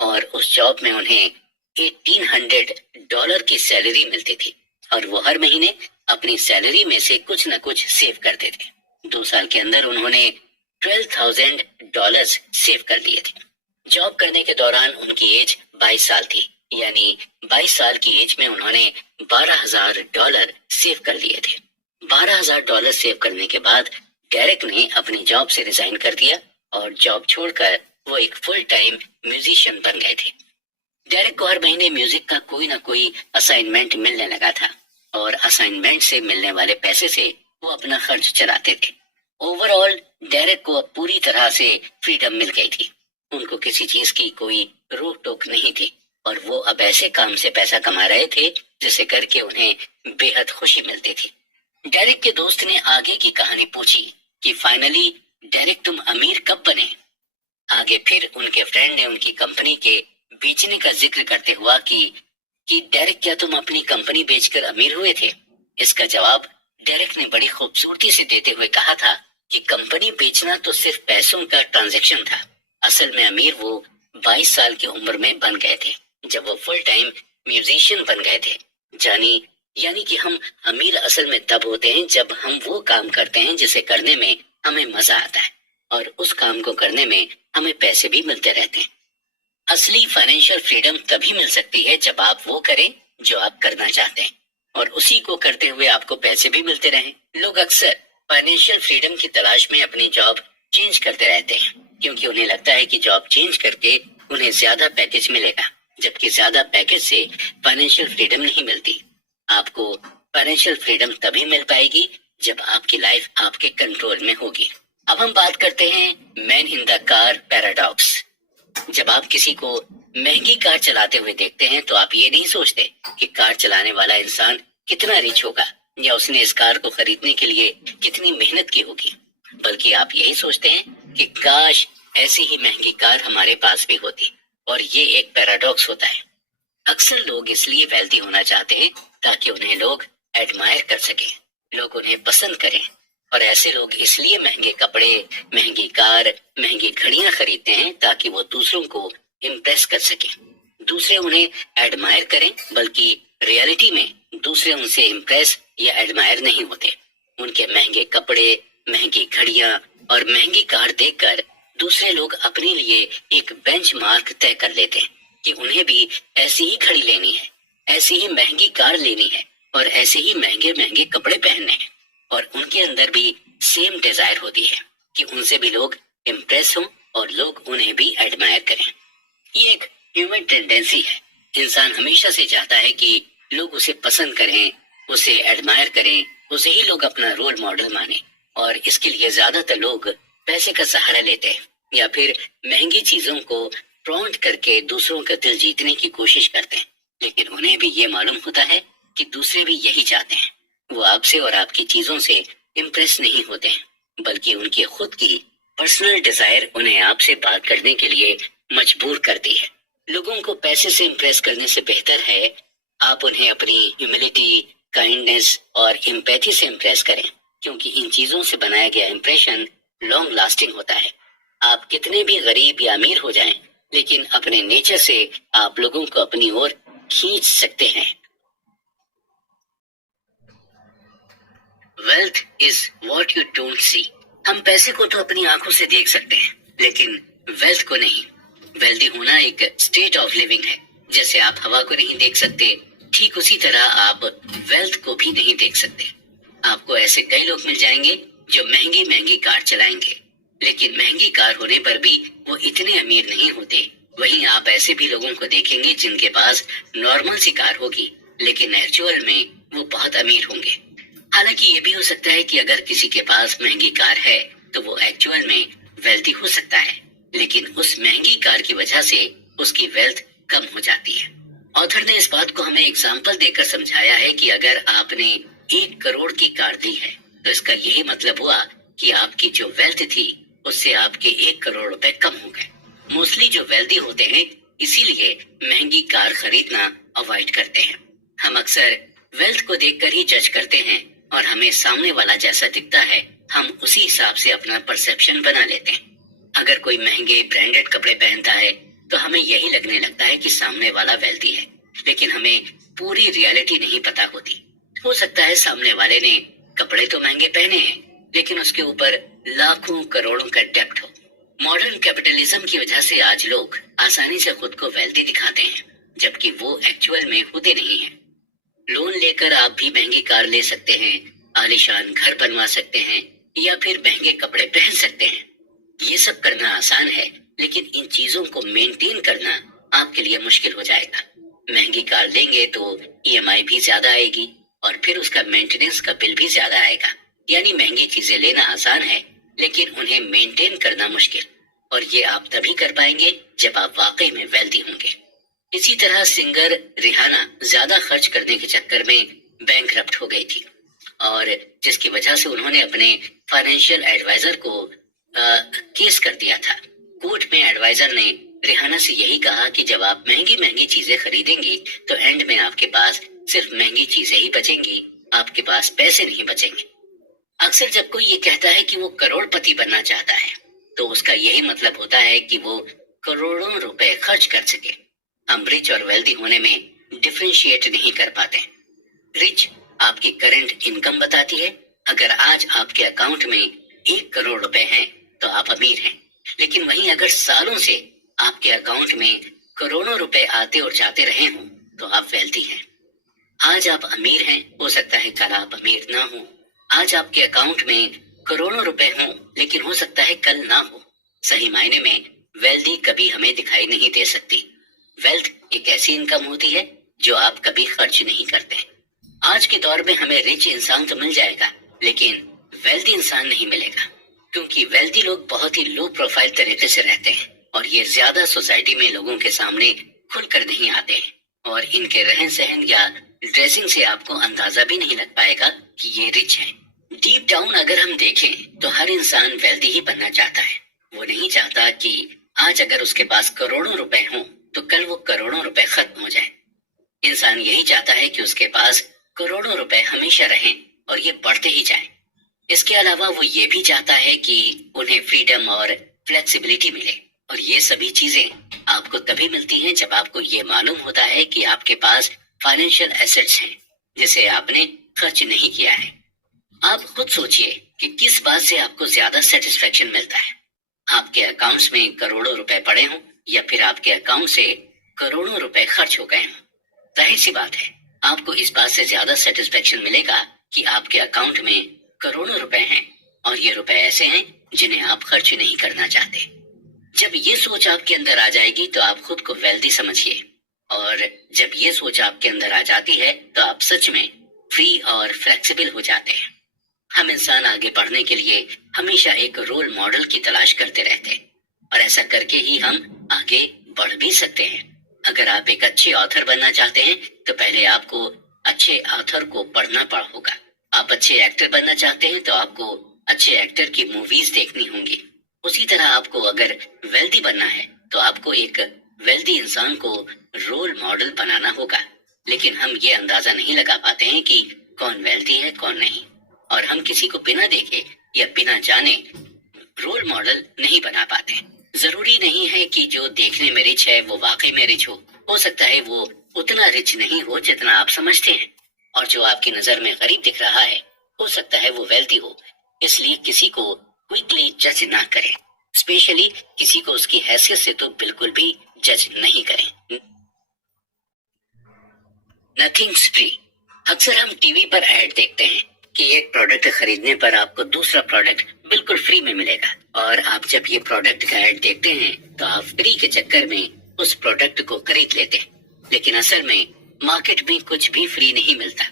और उस जॉब में उन्हें $1800 की सैलरी मिलती थी और वो हर महीने अपनी सैलरी में से कुछ न कुछ सेव करते थे। 2 साल के अंदर उन्होंने $12,000 सेव कर लिए थे। जॉब करने के दौरान उनकी एज 22 साल थी, यानी 22 साल की एज में उन्होंने $12,000 सेव कर लिए थे। $12,000 सेव करने के बाद डेरेक ने अपनी जॉब से रिजाइन कर दिया और जॉब छोड़कर वो एक फुल टाइम म्यूजिशियन बन गए थे। डेरेक को हर महीने म्यूजिक का कोई ना कोई असाइनमेंट मिलने लगा था और असाइनमेंट से मिलने वाले पैसे से वो अपना खर्च चलाते थे। ओवरऑल डेरेक को अब पूरी तरह से फ्रीडम मिल गई थी। उनको किसी चीज की कोई रोक टोक नहीं थी और वो अब ऐसे काम से पैसा कमा रहे थे जिसे करके उन्हें बेहद खुशी मिलती थी। डेरेक के दोस्त ने आगे की कहानी पूछी कि फाइनली डेरेक तुम अमीर कब बने। आगे फिर उनके फ्रेंड ने उनकी कंपनी के बेचने का जिक्र करते हुआ कि डेरेक क्या तुम अपनी कंपनी बेचकर अमीर हुए थे। इसका जवाब डेरेक ने बड़ी खूबसूरती से देते हुए कहा था कि कंपनी बेचना तो सिर्फ पैसों का ट्रांजैक्शन था, असल में अमीर वो 22 साल की उम्र में बन गए थे जब वो फुल टाइम म्यूजिशियन बन गए थे। यानी कि हम अमीर असल में तब होते हैं जब हम वो काम करते हैं जिसे करने में हमें मजा आता है और उस काम को करने में हमें पैसे भी मिलते रहते हैं। असली फाइनेंशियल फ्रीडम तभी मिल सकती है जब आप वो करें जो आप करना चाहते हैं और उसी को करते हुए आपको पैसे भी मिलते रहें। लोग अक्सर फाइनेंशियल फ्रीडम की तलाश में अपनी जॉब चेंज करते रहते हैं क्योंकि उन्हें लगता है कि जॉब चेंज करके उन्हें ज्यादा पैकेज मिलेगा, जबकि ज्यादा पैकेज से फाइनेंशियल फ्रीडम नहीं मिलती। आपको फाइनेंशियल फ्रीडम तभी मिल पाएगी जब आपकी लाइफ आपके कंट्रोल में होगी। अब हम बात करते हैं man in the car paradox. जब आप किसी को महंगी कार चलाते हुए देखते हैं तो आप ये नहीं सोचते कि कार चलाने वाला इंसान कितना रिच होगा या उसने इस कार को खरीदने के लिए कितनी मेहनत की होगी, बल्कि आप यही सोचते हैं कि काश ऐसी ही महंगी कार हमारे पास भी होती। और ये एक पैराडॉक्स होता है। अक्सर लोग इसलिए वेल्दी होना चाहते हैं ताकि उन्हें लोग एडमायर कर सकें, लोग उन्हें पसंद करें। और ऐसे लोग इसलिए महंगे कपड़े, महंगी कार, महंगी घड़ियां खरीदते हैं ताकि वो दूसरों को इम्प्रेस कर सकें, दूसरे उन्हें एडमायर करें। बल्कि रियलिटी में दूसरे उनसे इम्प्रेस या एडमायर नहीं होते। उनके महंगे कपड़े, महंगी घड़ियां और महंगी कार देखकर दूसरे लोग अपने लिए एक बेंचमार्क तय कर लेते हैं कि उन्हें भी ऐसी ही घड़ी लेनी है, ऐसी ही महंगी कार लेनी है और ऐसे ही महंगे महंगे कपड़े पहनने हैं। और उनके अंदर भी सेम डिजायर होती है कि उनसे भी लोग इम्प्रेस हों और लोग उन्हें भी एडमायर करें। ये एक ह्यूमन टेंडेंसी है। इंसान हमेशा से चाहता है कि लोग उसे पसंद करें, उसे एडमायर करें, उसे ही लोग अपना रोल मॉडल माने। और इसके लिए ज्यादातर लोग पैसे का सहारा लेते हैं या फिर महंगी चीजों को फ्लॉन्ट करके दूसरों का दिल जीतने की कोशिश करते हैं। लेकिन उन्हें भी ये मालूम होता है कि दूसरे भी यही चाहते हैं। वो आपसे और आपकी चीजों से इम्प्रेस नहीं होते हैं, बल्कि उनकी खुद की पर्सनल डिजायर उन्हें आपसे बात करने के लिए मजबूर करती है। लोगों को पैसे से इम्प्रेस करने से बेहतर है आप उन्हें अपनी ह्यूमिलिटी, काइंडनेस और एम्पैथी से इम्प्रेस करें, क्योंकि इन चीजों से बनाया गया इंप्रेशन लॉन्ग लास्टिंग होता है। आप कितने भी गरीब या अमीर हो जाएं, लेकिन अपने नेचर से आप लोगों को अपनी ओर खींच सकते हैं। Wealth is what you don't see. हम पैसे को तो अपनी आंखों से देख सकते हैं, लेकिन वेल्थ को नहीं। वेल्दी होना एक स्टेट ऑफ लिविंग है। जैसे आप हवा को नहीं देख सकते, ठीक उसी तरह आप वेल्थ को भी नहीं देख सकते। आपको ऐसे कई लोग मिल जाएंगे जो महंगी महंगी कार चलाएंगे, लेकिन महंगी कार होने पर भी वो इतने अमीर नहीं होते। वहीं आप ऐसे भी लोगों को देखेंगे जिनके पास नॉर्मल सी कार होगी, लेकिन एक्चुअल में वो बहुत अमीर होंगे। हालांकि ये भी हो सकता है कि अगर किसी के पास महंगी कार है तो वो एक्चुअल में वेल्थी हो सकता है, लेकिन उस महंगी कार की वजह से उसकी वेल्थ कम हो जाती है। ऑथर ने इस बात को हमें एग्जाम्पल देकर समझाया है कि अगर आपने 1 करोड़ की कार ली है तो इसका यही मतलब हुआ कि आपकी जो वेल्थ थी उससे आपके 1 करोड़ रुपए कम हो गए। मोस्टली जो वेल्दी होते हैं इसीलिए महंगी कार खरीदना अवॉइड करते हैं। हम अक्सर वेल्थ को देखकर ही जज करते हैं और हमें सामने वाला जैसा दिखता है हम उसी हिसाब से अपना परसेप्शन बना लेते हैं। अगर कोई महंगे ब्रांडेड कपड़े पहनता है तो हमें यही लगने लगता है कि सामने वाला वेल्दी है, लेकिन हमें पूरी रियलिटी नहीं पता होती। हो सकता है सामने वाले ने कपड़े तो महंगे पहने हैं, लेकिन उसके ऊपर लाखों करोड़ों का डेब्ट हो। मॉडर्न कैपिटलिज्म की वजह से आज लोग आसानी से खुद को वेल्दी दिखाते हैं, जबकि वो एक्चुअल में होते नहीं हैं। लोन लेकर आप भी महंगी कार ले सकते हैं, आलीशान घर बनवा सकते हैं या फिर महंगे कपड़े पहन सकते हैं। ये सब करना आसान है, लेकिन इन चीजों को मेंटेन करना आपके लिए मुश्किल हो जाएगा। महंगी कार लेंगे तो ईएमआई भी ज्यादा आएगी और फिर उसका मेंटेनेंस का बिल भी ज्यादा आएगा। यानी महंगी चीजें लेना आसान है, लेकिन उन्हें मेंटेन करना मुश्किल। और ये आप तभी कर पाएंगे जब आप वाकई में वेल्दी होंगे। इसी तरह सिंगर रिहाना ज्यादा खर्च करने के चक्कर में बैंकरप्ट हो गई थी और जिसकी वजह से उन्होंने अपने फाइनेंशियल एडवाइजर को केस कर दिया था। कोर्ट में एडवाइजर ने रिहाना से यही कहा कि जब आप महंगी महंगी चीजें खरीदेंगी तो एंड में आपके पास सिर्फ महंगी चीजें ही बचेंगी, आपके पास पैसे नहीं बचेंगे। अक्सर जब कोई ये कहता है कि वो करोड़पति बनना चाहता है तो उसका यही मतलब होता है कि वो करोड़ों रुपए खर्च कर सके। हम रिच और वेल्दी होने में डिफरेंशिएट नहीं कर पाते। रिच आपकी करंट इनकम बताती है। अगर आज आपके अकाउंट में 1 करोड़ रुपए हैं तो आप अमीर हैं, लेकिन वहीं अगर सालों से आपके अकाउंट में करोड़ों रुपए आते और जाते रहे हों तो आप वेल्दी हैं। आज आप अमीर हैं, हो सकता है कल आप अमीर ना हो। आज आपके अकाउंट में करोड़ों रुपए हों, लेकिन हो सकता है कल ना हो। सही मायने में वेल्दी कभी हमें दिखाई नहीं दे सकती। वेल्थ एक ऐसी इनकम होती है जो आप कभी खर्च नहीं करते। आज के दौर में हमें रिच इंसान तो मिल जाएगा, लेकिन वेल्दी इंसान नहीं मिलेगा, क्योंकि वेल्दी लोग बहुत ही लो प्रोफाइल तरीके से रहते हैं और ये ज्यादा सोसाइटी में लोगों के सामने खुलकर नहीं आते हैं, और इनके रहन सहन या ड्रेसिंग से आपको अंदाजा भी नहीं लग पाएगा कि ये रिच है। डीप डाउन अगर हम देखें तो हर इंसान वेल्दी ही बनना चाहता है। वो नहीं चाहता कि आज अगर उसके पास करोड़ों रुपए हों तो कल वो करोड़ों रुपए खत्म हो जाए। इंसान यही चाहता है कि उसके पास करोड़ों रुपए हमेशा रहें और ये बढ़ते ही जाएं। इसके अलावा वो ये भी चाहता है कि उन्हें फ्रीडम और फ्लेक्सिबिलिटी मिले, और ये सभी चीजें आपको तभी मिलती हैं जब आपको ये मालूम होता है कि आपके पास फाइनेंशियल एसेट्स हैं जिसे आपने खर्च नहीं किया है। आप खुद सोचिए कि किस बात से आपको ज्यादा सेटिस्फेक्शन मिलता है, आपके अकाउंट्स में करोड़ों रुपए पड़े हों या फिर आपके अकाउंट से करोड़ों रुपए खर्च हो गए हों। जाहिर सी बात है, आपको इस बात से ज्यादा सेटिस्फेक्शन मिलेगा कि आपके अकाउंट में करोड़ों रुपए हैं और ये रुपए ऐसे हैं जिन्हें आप खर्च नहीं करना चाहते। जब ये सोच आपके अंदर आ जाएगी तो आप खुद को वेल्दी समझिए, और जब ये सोच आपके अंदर आ जाती है तो आप सच में फ्री और फ्लेक्सिबल हो जाते हैं। हम इंसान आगे बढ़ने के लिए हमेशा एक रोल मॉडल की तलाश करते रहते हैं, और ऐसा करके ही हम आगे बढ़ भी सकते हैं। अगर आप एक अच्छे ऑथर बनना चाहते हैं तो पहले आपको अच्छे ऑथर को पढ़ना होगा। आप अच्छे एक्टर बनना चाहते हैं तो आपको अच्छे एक्टर की मूवीज देखनी होंगी। उसी तरह आपको अगर वेल्दी बनना है तो आपको एक वेल्दी इंसान को रोल मॉडल बनाना होगा। लेकिन हम ये अंदाजा नहीं लगा पाते हैं कि कौन वेल्दी है कौन नहीं, और हम किसी को बिना देखे या बिना जाने रोल मॉडल नहीं बना पाते। जरूरी नहीं है कि जो देखने में रिच है वो वाकई में रिच हो सकता है वो उतना रिच नहीं हो जितना आप समझते हैं, और जो आपकी नजर में गरीब दिख रहा है हो सकता है वो वेल्दी हो। इसलिए किसी को क्विकली जज ना करें, स्पेशली किसी को उसकी हैसियत से तो बिल्कुल भी जज नहीं करें। Nothings free. अक्सर हम टीवी पर ऐड देखते हैं कि एक प्रोडक्ट खरीदने पर आपको दूसरा प्रोडक्ट बिल्कुल फ्री में मिलेगा, और आप जब ये प्रोडक्ट का ऐड देखते हैं तो आप फ्री के चक्कर में उस प्रोडक्ट को खरीद लेते हैं। लेकिन असल में मार्केट में कुछ भी फ्री नहीं मिलता।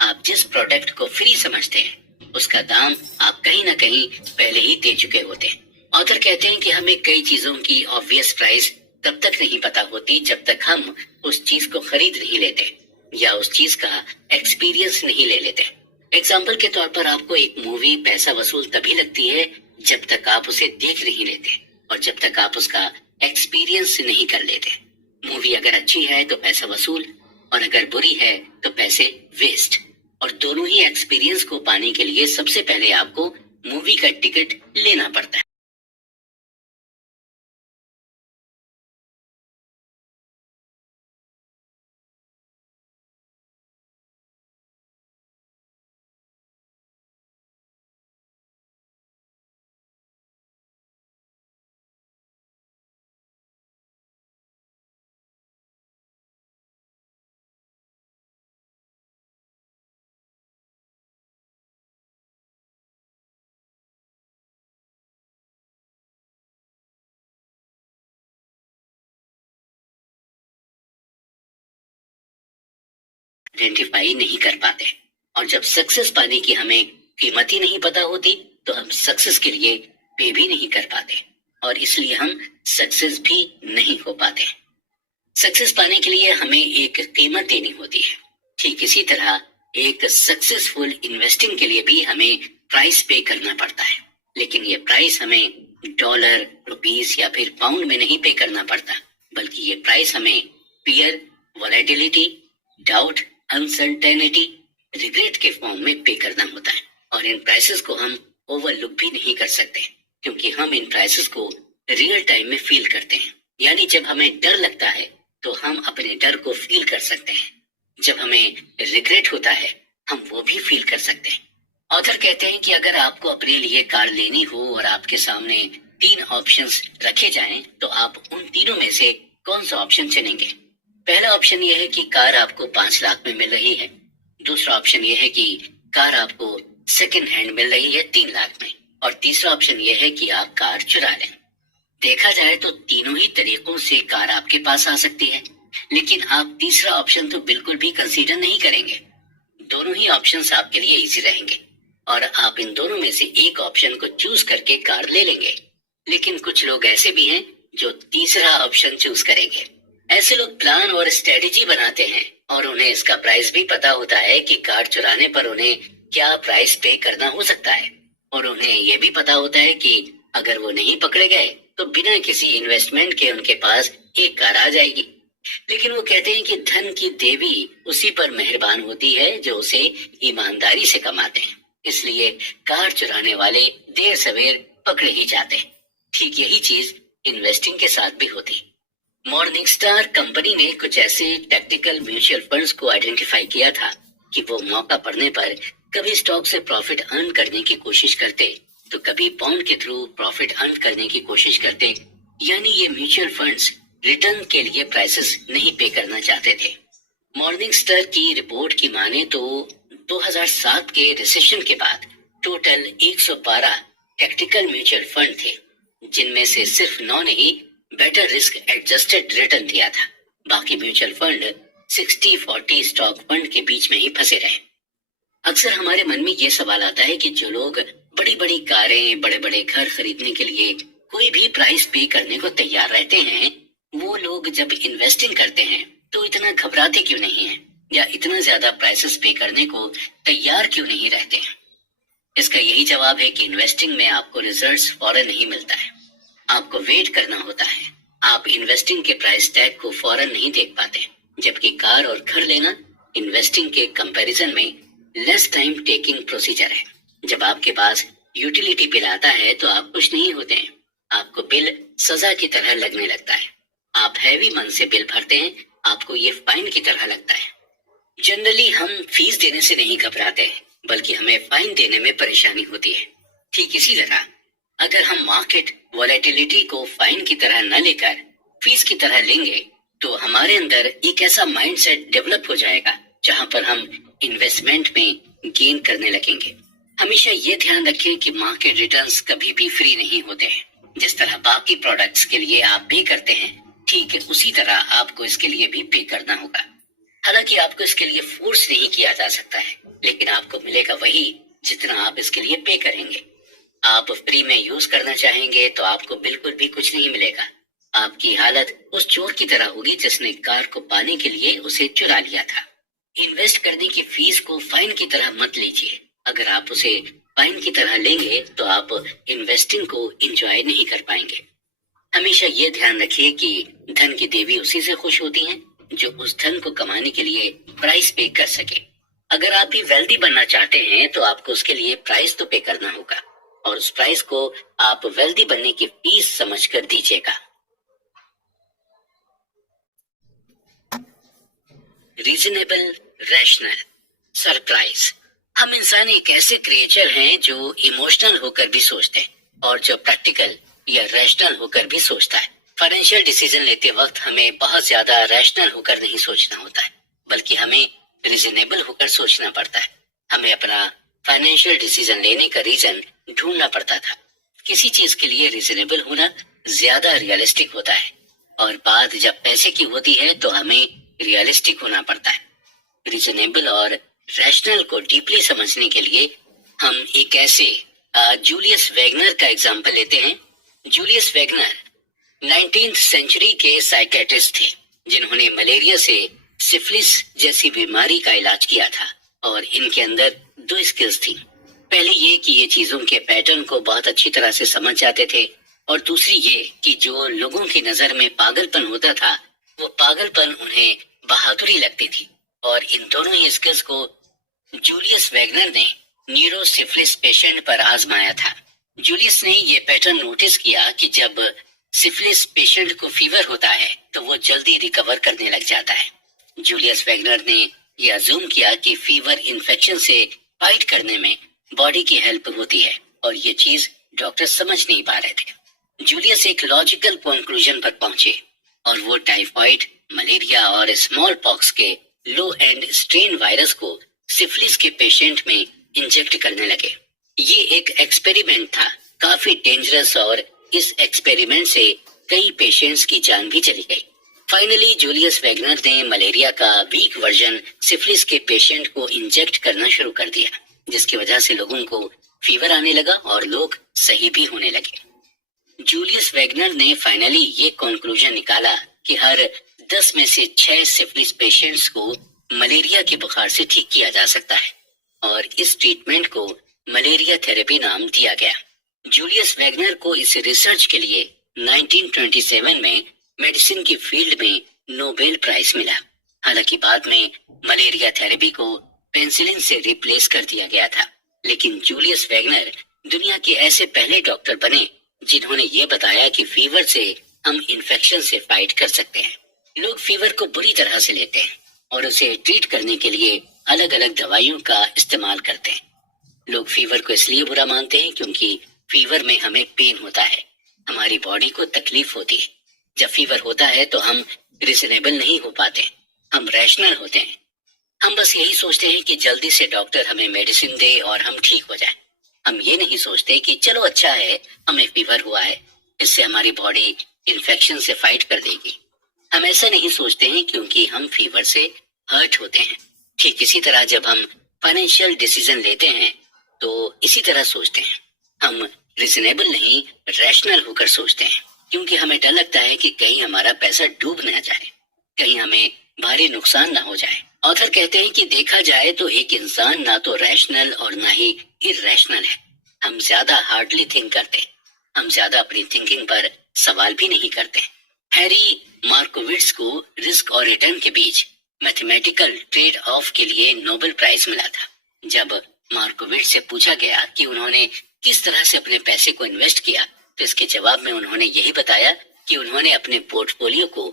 आप जिस प्रोडक्ट को फ्री समझते हैं उसका दाम आप कहीं ना कहीं पहले ही दे चुके होते हैं। ऑथर कहते हैं कि हमें कई चीजों की ऑब्वियस प्राइस तब तक नहीं पता होती जब तक हम उस चीज को खरीद नहीं लेते या उस चीज का एक्सपीरियंस नहीं ले लेते। एग्जाम्पल के तौर पर आपको एक मूवी पैसा वसूल तभी लगती है जब तक आप उसे देख नहीं लेते और जब तक आप उसका एक्सपीरियंस नहीं कर लेते। मूवी अगर अच्छी है तो पैसा वसूल, और अगर बुरी है तो पैसे वेस्ट। और दोनों ही एक्सपीरियंस को पाने के लिए सबसे पहले आपको मूवी का टिकट लेना पड़ता है। आइडेंटिफाई नहीं कर पाते, और जब सक्सेस पाने की हमें कीमत ही नहीं पता होती तो हम सक्सेस के लिए पे भी नहीं कर पाते, और इसलिए हम सक्सेस भी नहीं हो पाते। सक्सेस पाने के लिए हमें एक कीमत देनी होती है। ठीक इसी तरह एक सक्सेसफुल इन्वेस्टिंग के लिए भी हमें प्राइस पे करना पड़ता है, लेकिन ये प्राइस हमें डॉलर, रुपीस या फिर पाउंड में नहीं पे करना पड़ता, बल्कि ये प्राइस हमें fear, volatility, doubt, uncertainty, regret के फॉर्म में पे करना होता है। और इन प्राइसेस को हम ओवरलुक भी नहीं कर सकते, क्योंकि हम इन प्राइसेस को रियल टाइम में फील करते हैं। यानी जब हमें डर लगता है तो हम अपने डर को फील कर सकते हैं। जब हमें रिग्रेट होता है, हम वो भी फील कर सकते हैं। ऑथर कहते हैं कि अगर आपको अपने लिए कार लेनी हो और आपके सामने 3 ऑप्शंस रखे जाएं, तो आप उन तीनों में से कौन सा ऑप्शन चुनेंगे? पहला ऑप्शन ये है कि कार आपको 5 लाख में मिल रही है। दूसरा ऑप्शन ये है कि कार आपको सेकंड हैंड मिल रही है 3 लाख में। और तीसरा ऑप्शन ये है कि आप कार चुरा लें। देखा जाए तो तीनों ही तरीकों से कार आपके पास आ सकती है, लेकिन आप तीसरा ऑप्शन तो बिल्कुल भी कंसीडर नहीं करेंगे। दोनों ही ऑप्शंस आपके लिए इजी रहेंगे और आप इन दोनों में से एक ऑप्शन को चूज करके कार ले लेंगे। लेकिन कुछ लोग ऐसे भी हैं जो तीसरा ऑप्शन चूज करेंगे। ऐसे लोग प्लान और स्ट्रेटेजी बनाते हैं और उन्हें इसका प्राइस भी पता होता है कि कार चुराने पर उन्हें क्या प्राइस पे करना हो सकता है, और उन्हें यह भी पता होता है कि अगर वो नहीं पकड़े गए तो बिना किसी इन्वेस्टमेंट के उनके पास एक कार आ जाएगी। लेकिन वो कहते हैं कि धन की देवी उसी पर मेहरबान होती है जो उसे ईमानदारी से कमाते हैं, इसलिए कार चुराने वाले देर सवेर पकड़े ही जाते हैं। ठीक यही चीज इन्वेस्टिंग के साथ भी होती। मॉर्निंग स्टार कंपनी ने कुछ ऐसे टैक्टिकल म्यूचुअल फंड्स को आइडेंटिफाई किया था कि वो मौका पड़ने पर कभी स्टॉक से प्रॉफिट अर्न करने की कोशिश करते, तो कभी बॉन्ड के थ्रू प्रॉफिट अर्न करने की कोशिश करते। यानी ये म्यूचुअल फंड्स रिटर्न के लिए प्राइसेस नहीं पे करना चाहते थे। मॉर्निंग स्टार की रिपोर्ट की माने तो 2007 के रिसेशन के बाद टोटल 112 टैक्टिकल म्यूचुअल फंड थे, जिनमें से सिर्फ 9 ने ही बेटर रिस्क एडजस्टेड रिटर्न दिया था। बाकी म्यूचुअल फंड 60-40 स्टॉक फंड के बीच में ही फंसे रहे। अक्सर हमारे मन में ये सवाल आता है कि जो लोग बड़ी बड़ी कारें, बड़े बड़े घर खरीदने के लिए कोई भी प्राइस पे करने को तैयार रहते हैं, वो लोग जब इन्वेस्टिंग करते हैं तो इतना घबराते क्यों नहीं है, या इतना ज्यादा प्राइसेस पे करने को तैयार क्यों नहीं रहते हैं? इसका यही जवाब है कि इन्वेस्टिंग में आपको रिजल्ट्स फौरन नहीं मिलता है, आपको वेट करना होता है। आप इन्वेस्टिंग के प्राइस टैग को फौरन नहीं देख पाते, जबकि कार और घर लेना इन्वेस्टिंग के कंपैरिजन में लेस टाइम टेकिंग प्रोसीजर है। जब आपके पास यूटिलिटी बिल आता है तो आप खुश नहीं होते हैं, आपको बिल सजा की तरह लगने लगता है। आप हैवी मन से बिल भरते हैं, आपको ये फाइन की तरह लगता है। जनरली हम फीस देने से नहीं घबराते हैं, बल्कि हमें फाइन देने में परेशानी होती है। ठीक इसी तरह अगर हम मार्केट वॉलेटिलिटी को फाइन की तरह न लेकर फीस की तरह लेंगे, तो हमारे अंदर एक ऐसा माइंडसेट डेवलप हो जाएगा जहां पर हम इन्वेस्टमेंट में गेन करने लगेंगे। हमेशा ये ध्यान रखें कि मार्केट रिटर्न्स कभी भी फ्री नहीं होते हैं। जिस तरह बाकी प्रोडक्ट्स के लिए आप पे करते हैं, ठीक है उसी तरह आपको इसके लिए भी पे करना होगा। हालांकि आपको इसके लिए फोर्स नहीं किया जा सकता है, लेकिन आपको मिलेगा वही जितना आप इसके लिए पे करेंगे। आप फ्री में यूज करना चाहेंगे तो आपको बिल्कुल भी कुछ नहीं मिलेगा। आपकी हालत उस चोर की तरह होगी जिसने कार को पाने के लिए उसे चुरा लिया था। इन्वेस्ट करने की फीस को फाइन की तरह मत लीजिए। अगर आप उसे फाइन की तरह लेंगे तो आप इन्वेस्टिंग को एंजॉय नहीं कर पाएंगे। हमेशा ये ध्यान रखिए कि धन की देवी उसी से खुश होती हैं जो उस धन को कमाने के लिए प्राइस पे कर सके। अगर आप भी वेल्दी बनना चाहते हैं तो आपको उसके लिए प्राइस तो पे करना होगा, और उस प्राइस को आप वेल्दी बनने की फीस समझकर दीजिएगा। Reasonable, rational, surprise. हम इंसान एक ऐसे क्रिएचर हैं जो इमोशनल होकर भी सोचते हैं और जो प्रैक्टिकल या रैशनल होकर भी सोचता है। फाइनेंशियल डिसीजन लेते वक्त हमें बहुत ज्यादा रैशनल होकर नहीं सोचना होता है, बल्कि हमें रीजनेबल होकर सोचना पड़ता है। हमें अपना फाइनेंशियल डिसीजन लेने का रीजन ढूंढना पड़ता था। किसी चीज के लिए रीजनेबल होना ज्यादा रियलिस्टिक होता है, और बात जब पैसे की होती है तो हमें रियलिस्टिक होना पड़ता है। रीजनेबल और रैशनल को डीपली समझने के लिए हम एक ऐसे जूलियस वैगनर का एग्जाम्पल लेते हैं। जूलियस वैगनर 19th सेंचुरी के साइकेट्रिस्ट थे जिन्होंने मलेरिया से सिफिलिस जैसी बीमारी का इलाज किया था, और इनके अंदर 2 स्किल्स थी। पहले ये कि ये चीजों के पैटर्न को बहुत अच्छी तरह से समझ जाते थे, और दूसरी ये कि जो लोगों की नजर में पागलपन होता था वो पागलपन उन्हें बहादुरी लगती थी। और इन दोनों ही स्किल्स को जूलियस वैगनर ने न्यूरोसिफिलिस पेशेंट पर आजमाया था। जूलियस ने ये पैटर्न नोटिस किया कि जब सिफिलिस पेशेंट को फीवर होता है तो वो जल्दी रिकवर करने लग जाता है। जूलियस वैगनर ने ये अज्यूम किया कि फीवर इन्फेक्शन से फाइट करने में बॉडी की हेल्प होती है और ये चीज डॉक्टर समझ नहीं पा रहे थे। जूलियस एक लॉजिकल कंक्लूजन पर पहुंचे और वो टाइफाइड, मलेरिया और स्मॉल पॉक्स के लो एंड स्ट्रेन वायरस को सिफिलिस के पेशेंट में इंजेक्ट करने लगे। ये एक एक्सपेरिमेंट था, काफी डेंजरस, और इस एक्सपेरिमेंट से कई पेशेंट्स की जान भी चली गई। फाइनली जूलियस वैगनर ने मलेरिया का वीक वर्जन सिफिलिस के पेशेंट को इंजेक्ट करना शुरू कर दिया, जिसकी वजह से लोगों को फीवर आने लगा और लोग सही भी होने लगे। जूलियस वैगनर ने फाइनली ये कंक्लूजन निकाला कि हर 10 में से 6 सिफिलिस पेशेंट्स को मलेरिया के बुखार से ठीक किया जा सकता है और इस ट्रीटमेंट को मलेरिया थेरेपी नाम दिया गया। जूलियस वैगनर को इस रिसर्च के लिए 1927 में मेडिसिन की फील्ड में नोबेल प्राइज मिला। हालांकि बाद में मलेरिया थेरेपी को पेनिसिलिन से रिप्लेस कर दिया गया था, लेकिन जूलियस वैगनर दुनिया के ऐसे पहले डॉक्टर बने जिन्होंने ये बताया कि फीवर से हम इन्फेक्शन से फाइट कर सकते हैं। लोग फीवर को बुरी तरह से लेते हैं और उसे ट्रीट करने के लिए अलग अलग दवाइयों का इस्तेमाल करते हैं। लोग फीवर को इसलिए बुरा मानते हैं क्योंकि फीवर में हमें पेन होता है, हमारी बॉडी को तकलीफ होती है। जब फीवर होता है तो हम रिजनेबल नहीं हो पाते, हम रैशनल होते हैं। हम बस यही सोचते हैं कि जल्दी से डॉक्टर हमें मेडिसिन दे और हम ठीक हो जाएं। हम ये नहीं सोचते कि चलो अच्छा है हमें फीवर हुआ है, इससे हमारी बॉडी इन्फेक्शन से फाइट कर देगी। हम ऐसा नहीं सोचते हैं क्योंकि हम फीवर से हर्ट होते हैं। ठीक इसी तरह जब हम फाइनेंशियल डिसीजन लेते हैं तो इसी तरह सोचते हैं। हम रिजनेबल नहीं, रैशनल होकर सोचते हैं क्योंकि हमें डर लगता है कि कहीं हमारा पैसा डूब ना जाए, कहीं हमें भारी नुकसान ना हो जाए। ऑथर कहते हैं कि देखा जाए तो एक इंसान ना तो रैशनल और ना ही इरैशनल है। हम ज्यादा हार्डली थिंक करते हैं, हम ज्यादा अपनी थिंकिंग पर सवाल भी नहीं करते। हैरी मार्कोविट्ज को रिस्क और रिटर्न के बीच मैथमेटिकल ट्रेड ऑफ के लिए नोबेल प्राइज मिला था। जब मार्कोविट्ज से पूछा गया कि उन्होंने किस तरह से अपने पैसे को इन्वेस्ट किया तो इसके जवाब में उन्होंने यही बताया कि उन्होंने अपने पोर्टफोलियो को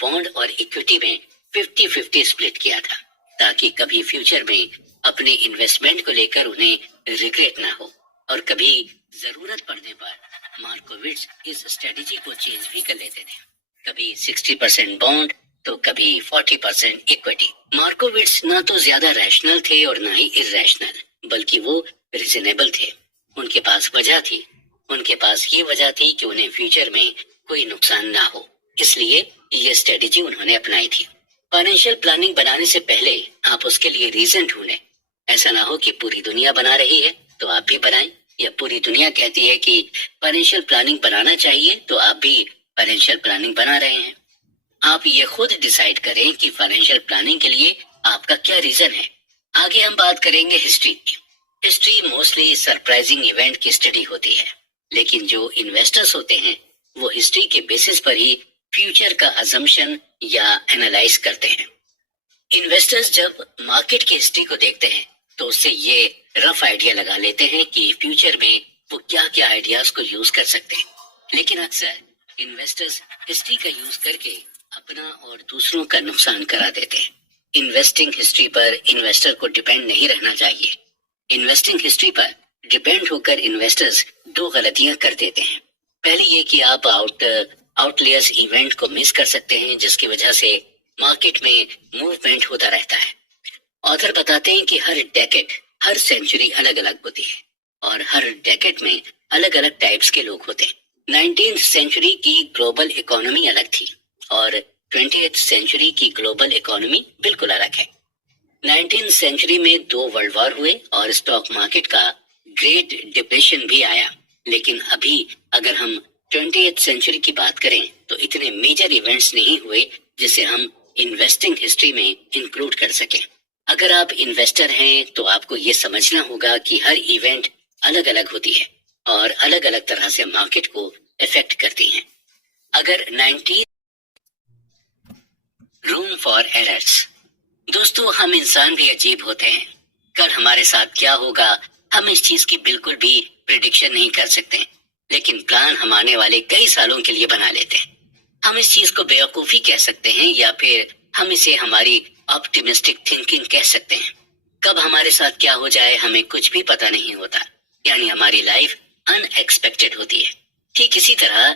बॉन्ड और इक्विटी में 50-50 स्प्लिट किया था ताकि कभी फ्यूचर में अपने इन्वेस्टमेंट को लेकर उन्हें रिग्रेट ना हो। और कभी जरूरत पड़ने पर मार्कोविट्ज इस स्ट्रेटेजी को चेंज भी कर लेते थे, कभी 60% बॉन्ड तो कभी 40% इक्विटी। मार्कोविट्ज ना तो ज्यादा रैशनल थे और ना ही इरैशनल, बल्कि वो रीजनेबल थे। उनके पास वजह थी, उनके पास ये वजह थी कि उन्हें फ्यूचर में कोई नुकसान ना हो, इसलिए ये स्ट्रेटेजी उन्होंने अपनाई थी। फाइनेंशियल प्लानिंग बनाने से पहले आप उसके लिए रीजन ढूंढें। ऐसा ना हो कि पूरी दुनिया बना रही है तो आप भी बनाएं, या पूरी दुनिया कहती है कि फाइनेंशियल प्लानिंग बनाना चाहिए तो आप भी फाइनेंशियल प्लानिंग बना रहे हैं। आप ये खुद डिसाइड करें कि फाइनेंशियल प्लानिंग के लिए आपका क्या रीजन है। आगे हम बात करेंगे हिस्ट्री की। हिस्ट्री मोस्टली सरप्राइजिंग इवेंट की स्टडी होती है, लेकिन जो इन्वेस्टर्स होते हैं वो हिस्ट्री के बेसिस पर ही फ्यूचर का अजम्पशन या एनालाइज करते हैं। इन्वेस्टर्स जब मार्केट की हिस्ट्री को देखते हैं तो उससे ये रफ आइडिया लगा लेते हैं कि फ्यूचर में वो क्या क्या आइडियाज को यूज कर सकते हैं, लेकिन अक्सर इन्वेस्टर्स हिस्ट्री का यूज करके अपना और दूसरों का नुकसान करा देते हैं। इन्वेस्टिंग हिस्ट्री पर इन्वेस्टर को डिपेंड नहीं रहना चाहिए। इन्वेस्टिंग हिस्ट्री पर डिपेंड होकर इन्वेस्टर्स दो गलतियां कर देते हैं। पहली ये कि आप आउटलेयर्स इवेंट को मिस कर सकते हैं जिसकी वजह से मार्केट में मूवमेंट होता रहता है। ऑथर बताते हैं कि हर डेकेड, हर सेंचुरी अलग अलग होती है और हर डेकेड में अलग अलग टाइप्स के लोग होते हैं। 19th सेंचुरी की ग्लोबल इकोनॉमी अलग थी और 20th सेंचुरी की ग्लोबल इकोनॉमी बिल्कुल अलग है। 19th सेंचुरी में 2 वर्ल्ड वॉर हुए और स्टॉक मार्केट का ग्रेट डिप्रेशन भी आया, लेकिन अभी अगर हम 20th सेंचुरी की बात करें तो इतने मेजर इवेंट्स नहीं हुए जिसे हम इन्वेस्टिंग हिस्ट्री में इंक्लूड कर सकें। अगर आप इन्वेस्टर हैं तो आपको ये समझना होगा कि हर इवेंट अलग अलग होती है और अलग अलग तरह से मार्केट को इफेक्ट करती हैं। अगर 19 रूम फॉर एरर्स। दोस्तों, हम इंसान भी अजीब होते हैं। कल हमारे साथ क्या होगा हम इस चीज की बिल्कुल भी प्रिडिक्शन नहीं कर सकते। لیکن پلان ہم آنے والے کئی سالوں کے لیے بنا لیتے ہیں. ہم اس چیز کو بیوقوفی کہہ سکتے ہیں یا پھر ہم اسے ہماری آپٹیمسٹک تھنکنگ کہہ سکتے ہیں. کب ہمارے ساتھ کیا ہو جائے ہمیں کچھ بھی پتہ نہیں ہوتا، یعنی ہماری لائف ان ایکسپیکٹڈ ہوتی ہے. ٹھیک اسی طرح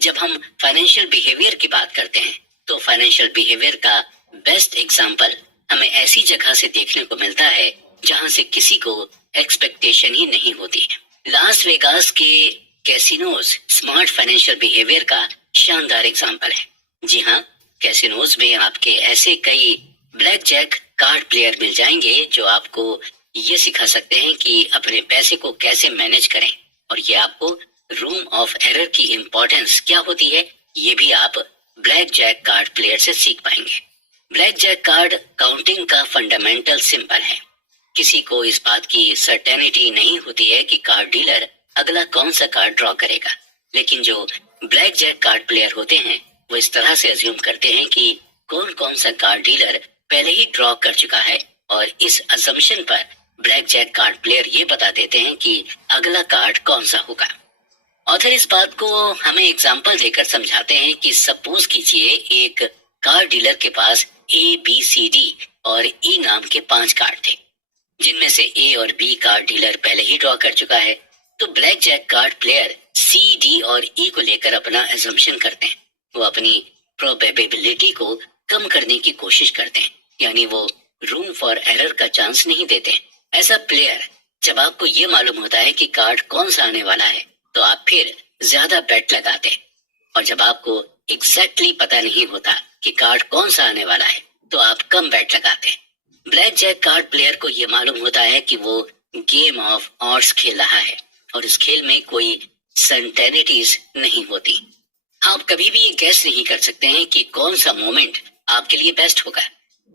جب ہم فائنینشیل بیہیویئر کی بات کرتے ہیں تو فائنینشیل بیہیویئر کا بیسٹ ایگزامپل ہمیں ایسی جگہ سے دیکھنے کو ملتا ہے جہاں سے کسی کو ایکسپیکٹیشن ہی نہیں ہوتی. لاس ویگاس کے کیسینوز اسمارٹ فائنینشیل بیہیویئر کا شاندار ایگزامپل ہے. جی ہاں، کیسینوز میں آپ کے ایسے کئی بلیک جیک کارڈ پلیئر مل جائیں گے جو آپ کو یہ سکھا سکتے ہیں کہ اپنے پیسے کو کیسے مینج کریں، اور یہ آپ کو روم آف ایرر کی امپورٹنس کیا ہوتی ہے یہ بھی آپ بلیک جیک کارڈ پلیئر سے سیکھ پائیں گے. بلیک جیک کارڈ کاؤنٹنگ کا فنڈامنٹل سمبل ہے. کسی کو اس بات کی سرٹینٹی نہیں ہوتی ہے کہ کارڈ ڈیلر اگلا کون سا کارڈ ڈرا کرے گا، لیکن جو بلیک جیک کارڈ پلیئر ہوتے ہیں وہ اس طرح سے ازیوم کرتے ہیں کہ کون سا کارڈ ڈیلر پہلے ہی ڈرا کر چکا ہے، اور اس ازمپشن پر بلیک جیک کارڈ پلیئر یہ بتا دیتے ہیں کہ اگلا کارڈ کون سا ہوگا. آتھر اس بات کو ہمیں اگزامپل دے کر سمجھاتے ہیں کہ سپوز کیجئے ایک کارڈ ڈیلر کے پاس ABCD اور E نام کے 5 کارڈ تھے، جن میں سے A اور B کارڈ ڈیلر پہلے ہی ڈرا کر چکا ہے. تو black Jack card player C, D اور E کو لے کر اپنا ایزمپشن کرتے ہیں. وہ اپنی پروبیبلٹی کو کم کرنے کی کوشش کرتے ہیں، یعنی وہ روم فار ایرر کا چانس نہیں دیتے. ایسا پلیئر جب آپ کو یہ معلوم ہوتا ہے کہ کارڈ کون سا آنے والا ہے تو آپ پھر زیادہ بیٹ لگاتے ہیں، اور جب آپ کو ایگزیکٹلی پتہ نہیں ہوتا کہ کارڈ کون سا آنے والا ہے تو آپ کم بیٹ لگاتے ہیں. بلیک جیک کارڈ پلیئر کو یہ معلوم ہوتا ہے کہ وہ گیم آف آڈس کھیل رہا ہے، اور اس کھیل میں کوئی سرٹینٹیز نہیں ہوتی. آپ کبھی بھی یہ گیس نہیں کر سکتے ہیں کہ کون سا مومنٹ آپ کے لیے بیسٹ ہوگا.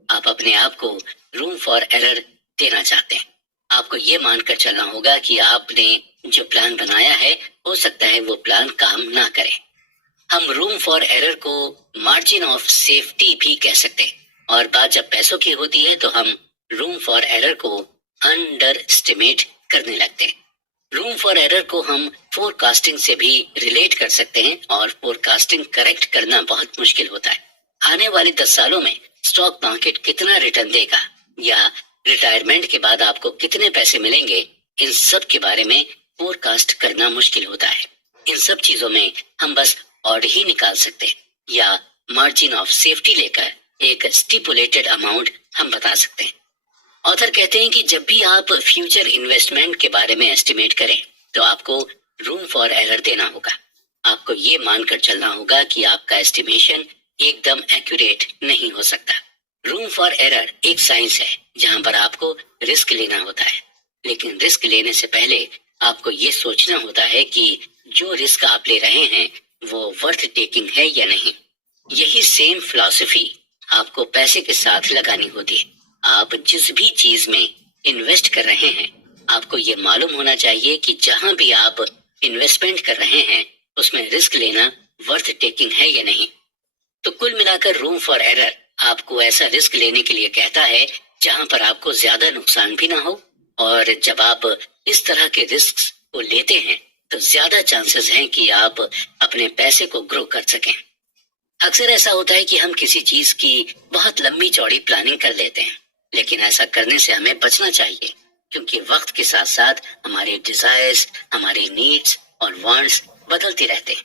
آپ اپنے آپ کو روم فار ایرر دینا چاہتے ہیں. آپ کو یہ مان کر چلنا ہوگا کہ آپ نے جو پلان بنایا ہے ہو سکتا ہے وہ پلان کام نہ کرے. ہم روم فار ایرر کو مارجن آف سیفٹی بھی کہہ سکتے ہیں، اور بات جب پیسوں کی ہوتی ہے تو ہم روم فار ایرر کو انڈر اسٹیمیٹ کرنے لگتے ہیں. روم فار ایرر کو ہم فور کاسٹنگ سے بھی ریلیٹ کر سکتے ہیں، اور فور کاسٹنگ کریکٹ کرنا بہت مشکل ہوتا ہے. آنے والے 10 سالوں میں اسٹاک مارکیٹ کتنا ریٹرن دے گا، یا ریٹائرمنٹ کے بعد آپ کو کتنے پیسے ملیں گے، ان سب کے بارے میں فور کاسٹ کرنا مشکل ہوتا ہے. ان سب چیزوں میں ہم بس آڈ ہی نکال سکتے ہیں، یا مارجن آف سیفٹی لے کر ایک اسٹیپولیٹڈ اماؤنٹ ہم بتا سکتے ہیں. آتھر کہتے ہیں کہ جب بھی آپ فیوچر انویسٹمنٹ کے بارے میں ایسٹیمیٹ کریں تو آپ کو روم فار ایرر دینا ہوگا. آپ کو یہ مان کر چلنا ہوگا کہ آپ کا ایسٹیمیشن ایک دم ایکوریٹ نہیں ہو سکتا. روم فار ایرر ایک سائنس ہے جہاں پر آپ کو رسک لینا ہوتا ہے، لیکن رسک لینے سے پہلے آپ کو یہ سوچنا ہوتا ہے کہ جو رسک آپ لے رہے ہیں وہ ورتھ ٹیکنگ ہے یا نہیں. یہی سیم فلسفی آپ کو پیسے کے ساتھ لگانی ہوتی ہے. آپ جس بھی چیز میں انویسٹ کر رہے ہیں آپ کو یہ معلوم ہونا چاہیے کہ جہاں بھی آپ انویسٹمنٹ کر رہے ہیں اس میں رسک لینا ورتھ ٹیکنگ ہے یا نہیں. تو کل ملا کر روم فار ایرر آپ کو ایسا رسک لینے کے لیے کہتا ہے جہاں پر آپ کو زیادہ نقصان بھی نہ ہو، اور جب آپ اس طرح کے رسک کو لیتے ہیں تو زیادہ چانسز ہیں کہ آپ اپنے پیسے کو گرو کر سکیں. اکثر ایسا ہوتا ہے کہ ہم کسی چیز کی بہت لمبی چوڑی پلاننگ کر لیتے ہیں، لیکن ایسا کرنے سے ہمیں بچنا چاہیے، کیونکہ وقت کے ساتھ ساتھ ہمارے ڈیزائرز، ہماری نیڈز اور وانٹس بدلتے رہتے ہیں.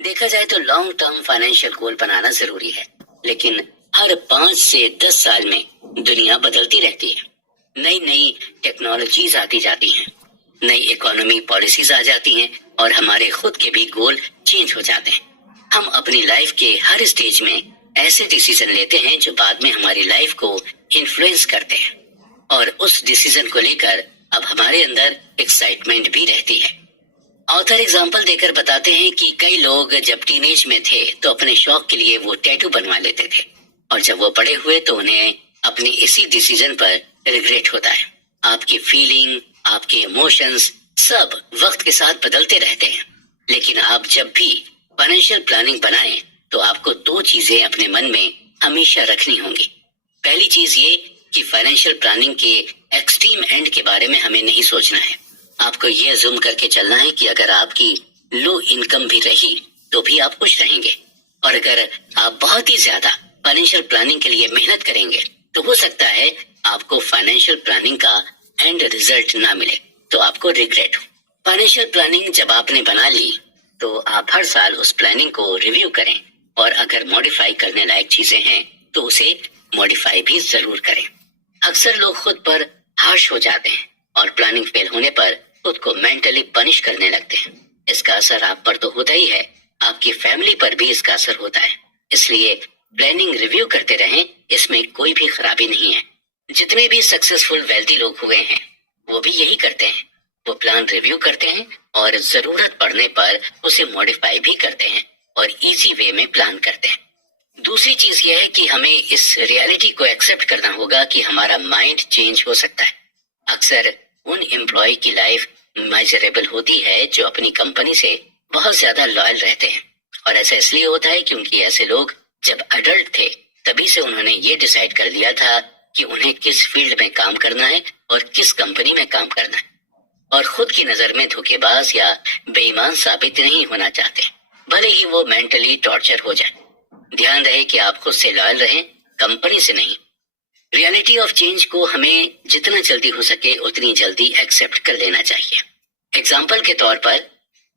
دیکھا جائے تو لانگ ٹرم فائنینشیل گول بنانا ضروری ہے، لیکن ہر 5 سے 10 سال میں دنیا بدلتی رہتی ہے. نئی ٹیکنالوجیز آتی جاتی ہیں، نئی اکانومی پالیسیز آ جاتی ہیں، اور ہمارے خود کے بھی گول چینج ہو جاتے ہیں. ہم اپنی لائف کے ہر اسٹیج میں ایسے ڈیسیزن لیتے ہیں جو بعد میں ہماری لائف کو انفلوئنس کرتے ہیں، اور اس ڈیسیزن کو لے کر اب ہمارے اندر ایکسائٹمنٹ بھی رہتی ہے. آتھر ایگزامپل دے کر بتاتے ہیں کہ کئی لوگ جب ٹین ایج میں تھے تو اپنے شوق کے لیے وہ ٹیٹو بنوا لیتے تھے، اور جب وہ بڑے ہوئے تو انہیں اپنے اسی ڈیسیزن پر ریگریٹ ہوتا ہے. آپ کی فیلنگ، آپ کے ایموشنز سب وقت کے ساتھ بدلتے رہتے ہیں، لیکن آپ جب بھی فائنینشیل پلاننگ بنائیں تو آپ کو 2 چیزیں اپنے من میں ہمیشہ رکھنی ہوں گی. پہلی چیز یہ کہ فائنینشیل پلاننگ کے ایکسٹریم اینڈ کے بارے میں ہمیں نہیں سوچنا ہے. آپ کو یہ زوم کر کے چلنا ہے کہ اگر آپ کی लो इनकम भी रही तो भी आप खुश रहेंगे, और अगर आप बहुत ही ज्यादा फाइनेंशियल प्लानिंग के लिए मेहनत करेंगे तो हो सकता है आपको फाइनेंशियल प्लानिंग का एंड रिजल्ट ना मिले, तो आपको रिग्रेट हो। फाइनेंशियल प्लानिंग जब आपने बना ली तो आप हर साल उस प्लानिंग को रिव्यू करें, और अगर मॉडिफाई करने लायक चीजें हैं तो उसे मॉडिफाई भी जरूर करें। अक्सर लोग खुद पर हार्श हो जाते हैं और प्लानिंग फेल होने पर खुद को मेंटली पनिश करने लगते हैं। इसका असर आप पर तो होता ही है, आपकी फैमिली पर भी इसका असर होता है। इसलिए प्लानिंग रिव्यू करते रहें, इसमें कोई भी खराबी नहीं है। जितने भी सक्सेसफुल वेल्दी लोग हुए हैं वो भी यही करते हैं, वो प्लान रिव्यू करते हैं और जरूरत पड़ने पर उसे मॉडिफाई भी करते हैं और इजी वे में प्लान करते हैं। दूसरी चीज यह है कि हमें इस रियलिटी को एक्सेप्ट करना होगा कि हमारा माइंड चेंज हो सकता है। अक्सर उन एम्प्लॉय की लाइफ मेजरेबल होती है जो अपनी कंपनी से बहुत ज्यादा लॉयल रहते हैं, और ऐसा इसलिए होता है क्योंकि ऐसे लोग जब अडल्ट थे तभी से उन्होंने ये डिसाइड कर लिया था कि उन्हें किस फील्ड में काम करना है और किस कंपनी में काम करना है, और खुद की नजर में धोखेबाज या बेईमान साबित नहीं होना चाहते, भले ही वो मेंटली टॉर्चर हो जाए। ध्यान रहे कि आप खुद से लॉयल रहें, कंपनी से नहीं। रियलिटी ऑफ चेंज को हमें जितना जल्दी हो सके उतनी जल्दी एक्सेप्ट कर लेना चाहिए। एग्जाम्पल के तौर पर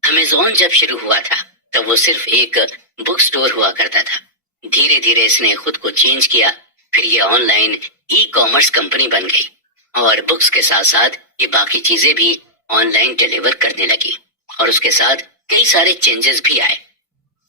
अमेज़न जब शुरू हुआ था तब वो सिर्फ एक बुक स्टोर हुआ करता था। धीरे धीरे इसने खुद को चेंज किया, फिर ये ऑनलाइन ई कॉमर्स कंपनी बन गई, और बुक्स के साथ साथ ये बाकी चीजें भी ऑनलाइन डिलीवर करने लगी, और उसके साथ कई सारे चेंजेस भी आए।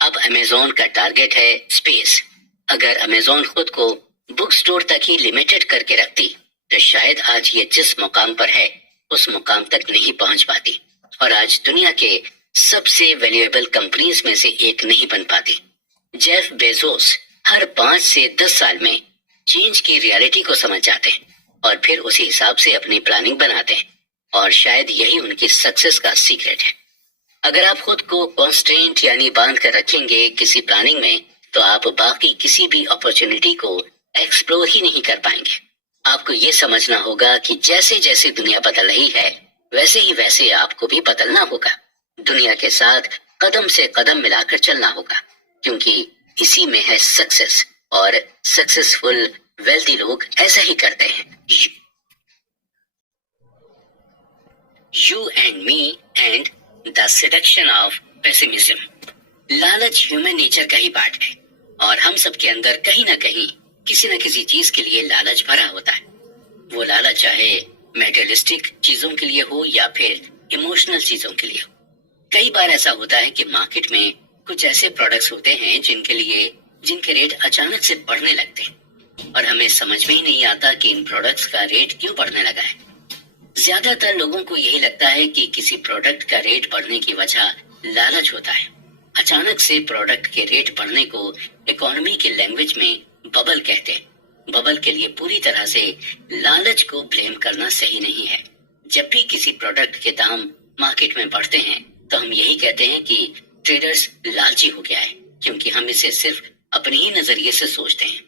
अब अमेज़न का टारगेट है स्पेस। अगर अमेज़न खुद को बुक स्टोर तक ही लिमिटेड करके रखती तो शायद आज ये जिस मुकाम पर है उस मुकाम तक नहीं पहुंच पाती, और आज दुनिया के सबसे वैल्यूएबल कंपनीज में से एक नहीं बन पाती। जेफ बेजोस हर 5 से 10 साल में चेंज की रियलिटी को समझ जाते हैं और फिर उसी हिसाब से अपनी प्लानिंग बनाते हैं, और शायद यही उनकी सक्सेस का सीक्रेट है। अगर आप खुद को कॉन्स्टेंट यानी बांध कर रखेंगे किसी प्लानिंग में तो आप बाकी किसी भी अपॉर्चुनिटी को एक्सप्लोर ही नहीं कर पाएंगे। आपको ये समझना होगा कि जैसे जैसे दुनिया बदल रही है वैसे ही वैसे आपको भी बदलना होगा। दुनिया के साथ कदम से कदम मिलाकर चलना होगा, क्योंकि इसी में है सक्सेस, और सक्सेसफुल वेल्दी लोग ऐसा ही करते हैं। You and me and the seduction of pessimism. लालच ह्यूमन नेचर का ही पार्ट है, और हम सबके अंदर कहीं ना कहीं किसी न किसी चीज के लिए लालच भरा होता है। वो लालच चाहे मेटेरियलिस्टिक चीजों के लिए हो या फिर इमोशनल चीजों के लिए हो। कई बार ऐसा होता है कि मार्केट में कुछ ऐसे प्रोडक्ट्स होते हैं जिनके रेट अचानक से बढ़ने लगते हैं, और हमें समझ में ही नहीं आता कि इन प्रोडक्ट्स का रेट क्यों बढ़ने लगा है। ज्यादातर लोगों को यही लगता है कि किसी प्रोडक्ट का रेट बढ़ने की वजह लालच होता है। अचानक से प्रोडक्ट के रेट बढ़ने को इकोनॉमी के लैंग्वेज में बबल कहते हैं। बबल के लिए पूरी तरह से लालच को ब्लेम करना सही नहीं है। जब भी किसी प्रोडक्ट के दाम मार्केट में बढ़ते हैं तो हम यही कहते हैं कि ट्रेडर्स लालची हो गया है, क्योंकि हम इसे सिर्फ अपने ही नजरिए से सोचते हैं।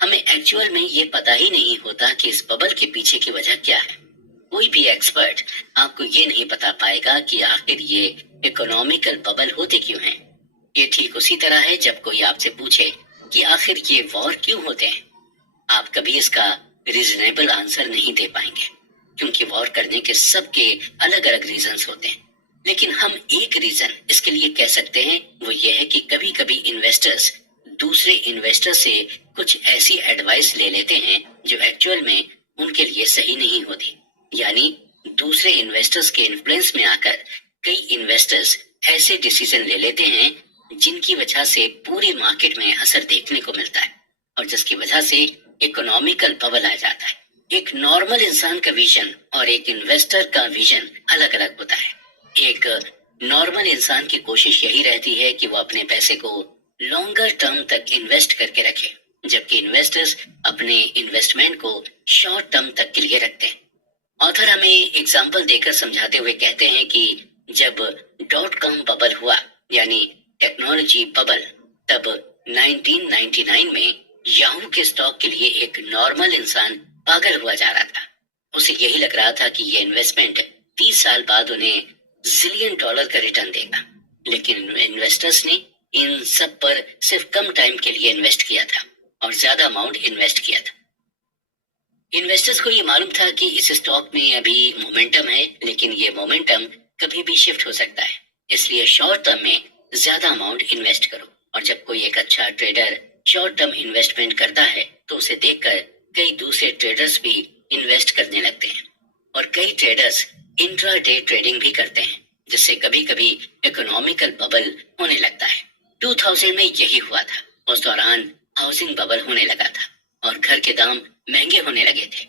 हमें एक्चुअल में ये पता ही नहीं होता कि इस बबल के पीछे की वजह क्या है। कोई भी एक्सपर्ट आपको ये नहीं बता पाएगा कि आखिर ये इकोनॉमिकल बबल होते क्यों हैं। ये ठीक उसी तरह है जब कोई आपसे पूछे कि आखिर ये वॉर क्यों होते हैं। आप कभी इसका रीजनेबल आंसर नहीं दे पाएंगे, क्योंकि वॉर करने के सबके अलग अलग रीजंस होते हैं। लेकिन हम एक रीजन इसके लिए कह सकते हैं, वो ये है कि कभी कभी इन्वेस्टर्स दूसरे इन्वेस्टर से कुछ ऐसी एडवाइस ले लेते हैं जो एक्चुअल में उनके लिए सही नहीं होती। यानी दूसरे इन्वेस्टर्स के इन्फ्लुएंस में आकर कई इन्वेस्टर्स ऐसे डिसीजन ले लेते हैं जिनकी वजह से पूरी मार्केट में असर देखने को मिलता है, और जिसकी वजह से इकोनॉमिकल बबल आ जाता है। एक नॉर्मल इंसान का विजन और एक इन्वेस्टर का विजन अलग अलग होता है। एक नॉर्मल इंसान की कोशिश यही रहती है कि वो अपने पैसे को लॉन्गर टर्म तक इन्वेस्ट करके रखे, जबकि इन्वेस्टर्स अपने इन्वेस्टमेंट को शॉर्ट टर्म तक के लिए रखते हैं। ऑथर हमें एग्जाम्पल देकर समझाते हुए कहते हैं कि जब .com बबल हुआ, यानी टेक्नोलॉजी बबल, तब 1999 में याहू के स्टॉक के लिए एक नॉर्मल इंसान पागल हुआ जा रहा था। उसे यही लग रहा था कि ये इन्वेस्टमेंट 30 साल बाद उन्हें $1 जिलियन का रिटर्न देगा। لیکن انویسٹرز نے ان سب پر صرف کم ٹائم کے لیے انویسٹ کیا تھا اور زیادہ اماؤنٹ انویسٹ کیا تھا۔ انویسٹرز کو یہ معلوم تھا کہ اس اسٹاک میں ابھی مومنٹم ہے، لیکن یہ مومنٹم کبھی بھی شفٹ ہو سکتا ہے، اس لیے شارٹ ٹرم میں زیادہ اماؤنٹ انویسٹ کرو۔ اور جب کوئی ایک اچھا ٹریڈر شارٹ ٹرم انویسٹمنٹ کرتا ہے تو اسے دیکھ کر کئی دوسرے ٹریڈرز بھی انویسٹ کرنے لگتے ہیں، اور کئی ٹریڈرز انٹرا ڈے ٹریڈنگ بھی کرتے ہیں، جس سے کبھی کبھی اکنامیکل ببل ہونے لگتا ہے۔ 2000 میں یہی ہوا تھا۔ اس دوران ہاؤسنگ ببل ہونے لگا تھا اور گھر کے دام مہنگے ہونے لگے تھے،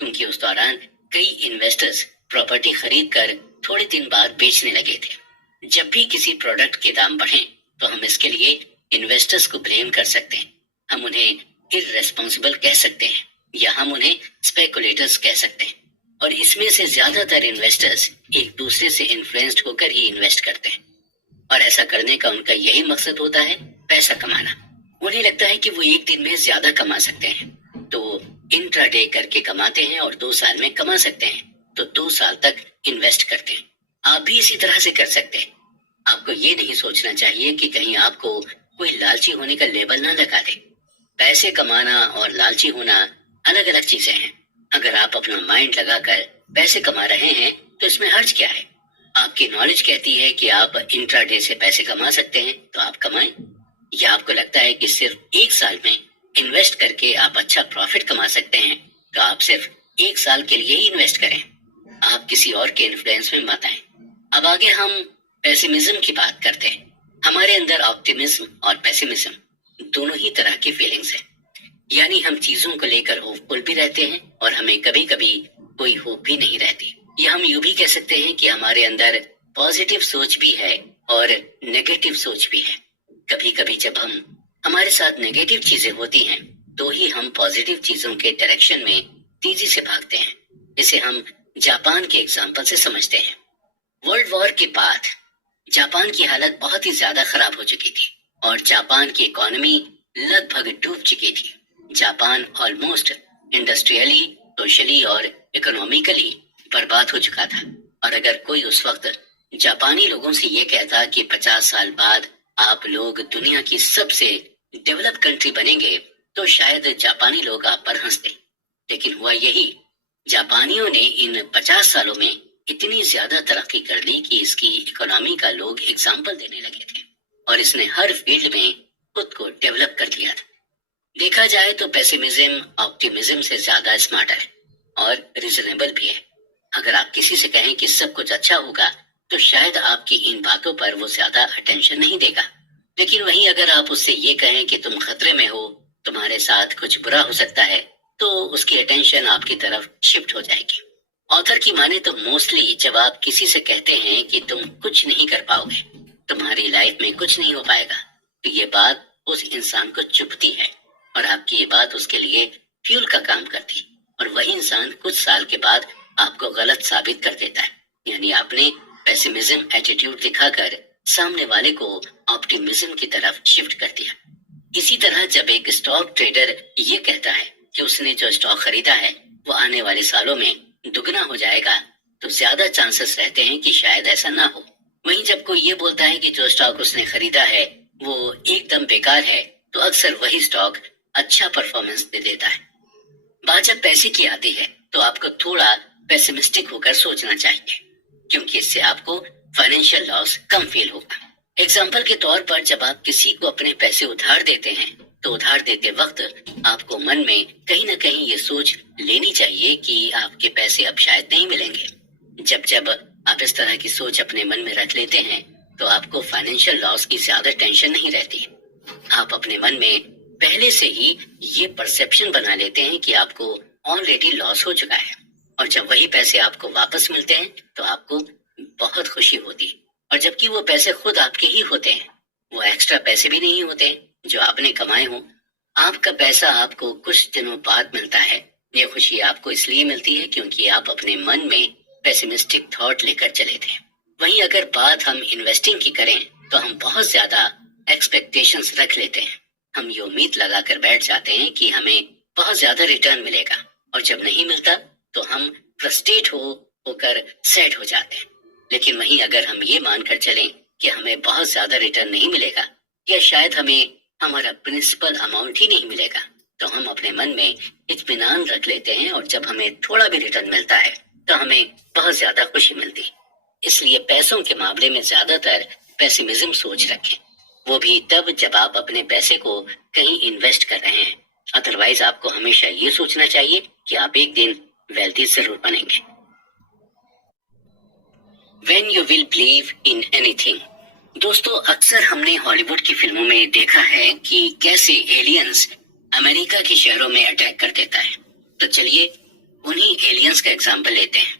کیونکہ اس دوران کئی انویسٹرز پراپرٹی خرید کر تھوڑے دن بعد بیچنے لگے تھے۔ جب بھی کسی پروڈکٹ کے دام بڑھیں تو ہم اس کے لیے انویسٹرز کو بلیم کر سکتے ہیں، ہم انہیں irresponsible کہہ سکتے ہیں یا ہم انہیں اسپیکولیٹرز کہہ سکتے ہیں، اور اس میں سے زیادہ تر انویسٹرز ایک دوسرے سے انفلوئنسڈ ہو کر ہی انویسٹ کرتے ہیں، اور ایسا کرنے کا ان کا یہی مقصد ہوتا ہے، پیسہ کمانا۔ انہیں لگتا ہے کہ وہ ایک دن میں زیادہ کما سکتے ہیں تو انٹرا ڈے کر کے کماتے ہیں، اور 2 سال میں کما سکتے ہیں تو 2 سال تک انویسٹ کرتے ہیں۔ آپ بھی اسی طرح سے کر سکتے ہیں۔ آپ کو یہ نہیں سوچنا چاہیے کہ کہیں آپ کو کوئی لالچی ہونے کا لیبل نہ لگا دے۔ پیسے کمانا اور لالچی ہونا الگ الگ چیزیں ہیں۔ اگر آپ اپنا مائنڈ لگا کر پیسے کما رہے ہیں تو اس میں حرج کیا ہے؟ آپ کی نالج کہتی ہے کہ آپ انٹرا ڈے سے پیسے کما سکتے ہیں تو آپ کمائیں، یا آپ کو لگتا ہے کہ صرف 1 سال میں انویسٹ کر کے آپ اچھا پروفٹ کما سکتے ہیں تو آپ صرف 1 سال کے لیے ہی انویسٹ کریں، آپ کسی اور کے انفلوئنس میں مت آئیں۔ اب آگے ہم پیسیمزم کی بات کرتے ہیں۔ ہمارے اندر آپٹیمزم اور پیسیمزم دونوں ہی طرح کی فیلنگز ہیں، یعنی ہم چیزوں کو لے کر ہوپ فل بھی رہتے ہیں اور ہمیں کبھی کبھی کوئی ہوپ بھی نہیں رہتی، یا ہم یوں بھی کہہ سکتے ہیں کہ ہمارے اندر پازیٹیو سوچ بھی ہے اور نیگیٹو سوچ بھی ہے۔ کبھی کبھی جب ہمارے ساتھ نیگیٹو چیزیں ہوتی ہیں تو ہی ہم پازیٹیو چیزوں کے ڈائریکشن میں تیزی سے بھاگتے ہیں۔ اسے ہم جاپان کے اگزامپل سے سمجھتے ہیں۔ ورلڈ وار کے بعد جاپان کی حالت بہت ہی زیادہ خراب ہو چکی تھی اور جاپان کی اکانومی لگ بھگ ڈوب چکی تھی۔ جاپان آلموسٹ انڈسٹریلی، سوشلی اور اکنامیکلی برباد ہو چکا تھا، اور اگر کوئی اس وقت جاپانی لوگوں سے یہ کہتا کہ 50 سال بعد آپ لوگ دنیا کی سب سے ڈیولپ کنٹری بنیں گے تو شاید جاپانی لوگ آپ پر ہنستے، لیکن ہوا یہی، جاپانیوں نے ان 50 سالوں میں اتنی زیادہ ترقی کر لی کہ اس کی اکانومی کا لوگ اگزامپل دینے لگے تھے، اور اس نے ہر فیلڈ میں خود کو ڈیولپ کر دیا تھا۔ دیکھا جائے تو پیسیمزم آپٹیمزم سے زیادہ اسمارٹ ہے اور ریزنیبل بھی ہے۔ اگر آپ کسی سے کہیں کہ سب کچھ اچھا ہوگا تو شاید آپ کی ان باتوں پر وہ زیادہ اٹینشن نہیں دے گا، لیکن وہیں اگر آپ اس سے یہ کہیں کہ تم خطرے میں ہو، تمہارے ساتھ کچھ برا ہو سکتا ہے، تو اس کی اٹینشن آپ کی طرف شفٹ ہو جائے گی۔ آتھر کی مانے تو موسٹلی جب آپ کسی سے کہتے ہیں کہ تم کچھ نہیں کر پاؤ گے، تمہاری لائف میں کچھ نہیں ہو پائے گا، تو یہ بات اس انسان کو چبھتی ہے اور آپ کی یہ بات اس کے لیے فیول کا کام کرتی، اور وہی انسان کچھ سال کے بعد آپ کو غلط ثابت کر دیتا ہے، یعنی آپ نے پیسیمزم ایٹیٹیوڈ دکھا کر سامنے والے کو آپٹیمزم کی طرف شفٹ کر دیا۔ اسی طرح جب ایک اسٹاک ٹریڈر یہ کہتا ہے کہ اس نے جو اسٹاک خریدا ہے وہ آنے والے سالوں میں دگنا ہو جائے گا، تو زیادہ چانسز رہتے ہیں کہ شاید ایسا نہ ہو۔ وہیں جب کوئی یہ بولتا ہے کہ جو اسٹاک اس نے خریدا ہے وہ ایک دم بیکار ہے، تو اکثر وہی اسٹاک اچھا پرفارمنس دے دیتا ہے۔ بات جب پیسے کی آتی ہے تو آپ کو تھوڑا پیسمسٹک ہو کر سوچنا چاہیے، کیونکہ اس سے آپ کو فائنینشیل لاس کم فیل ہوگا۔ ایگزامپل کے طور پر جب آپ کسی کو اپنے پیسے ادھار دیتے ہیں تو ادھار دیتے وقت آپ کو من میں کہیں نہ کہیں یہ سوچ لینی چاہیے کہ آپ کے پیسے اب شاید نہیں ملیں گے۔ جب آپ اس طرح کی سوچ اپنے من میں رکھ لیتے ہیں تو آپ کو فائنینشیل لاس کی زیادہ ٹینشن نہیں رہتی۔ آپ اپنے من میں پہلے سے ہی یہ پرسپشن بنا لیتے ہیں کہ آپ کو آلریڈی لاس ہو چکا ہے، اور جب وہی پیسے آپ کو واپس ملتے ہیں تو آپ کو بہت خوشی ہوتی، اور جبکہ وہ پیسے خود آپ کے ہی ہوتے ہیں، وہ ایکسٹرا پیسے بھی نہیں ہوتے جو آپ نے کمائے ہوں۔ آپ کا پیسہ آپ کو کچھ دنوں بعد ملتا ہے۔ یہ خوشی آپ کو اس لیے ملتی ہے کیونکہ آپ اپنے من میں پیسیمسٹک تھاٹ لے کر چلے تھے۔ وہیں اگر بات ہم انویسٹنگ کی کریں تو ہم بہت زیادہ ایکسپیکٹیشنز رکھ لیتے ہیں۔ ہم یہ امید لگا کر بیٹھ جاتے ہیں کہ ہمیں بہت زیادہ ریٹرن ملے گا، اور جب نہیں ملتا تو ہم فرسٹریٹ ہو کر سیڈ ہو جاتے ہیں۔ لیکن وہیں اگر ہم یہ مان کر چلیں कि हमें बहुत ज्यादा रिटर्न नहीं मिलेगा या शायद हमें हमारा प्रिंसिपल अमाउंट ही नहीं मिलेगा, तो हम अपने मन में इत्मीनान रख लेते हैं और जब हमें थोड़ा भी रिटर्न मिलता है तो हमें बहुत ज्यादा खुशी मिलती है। इसलिए पैसों के मामले में ज्यादातर पेसिमिज्म सोच रखें, वो भी तब जब आप अपने पैसे को कहीं इन्वेस्ट कर रहे हैं। अदरवाइज आपको हमेशा ये सोचना चाहिए कि आप एक दिन वेल्थी जरूर बनेंगे। When you will believe in anything। दोस्तों, अक्सर हमने हॉलीवुड की फिल्मों में देखा है कि कैसे एलियंस अमेरिका के शहरों में अटैक कर देता है। तो चलिए उन्हीं एलियंस का एग्जाम्पल लेते हैं।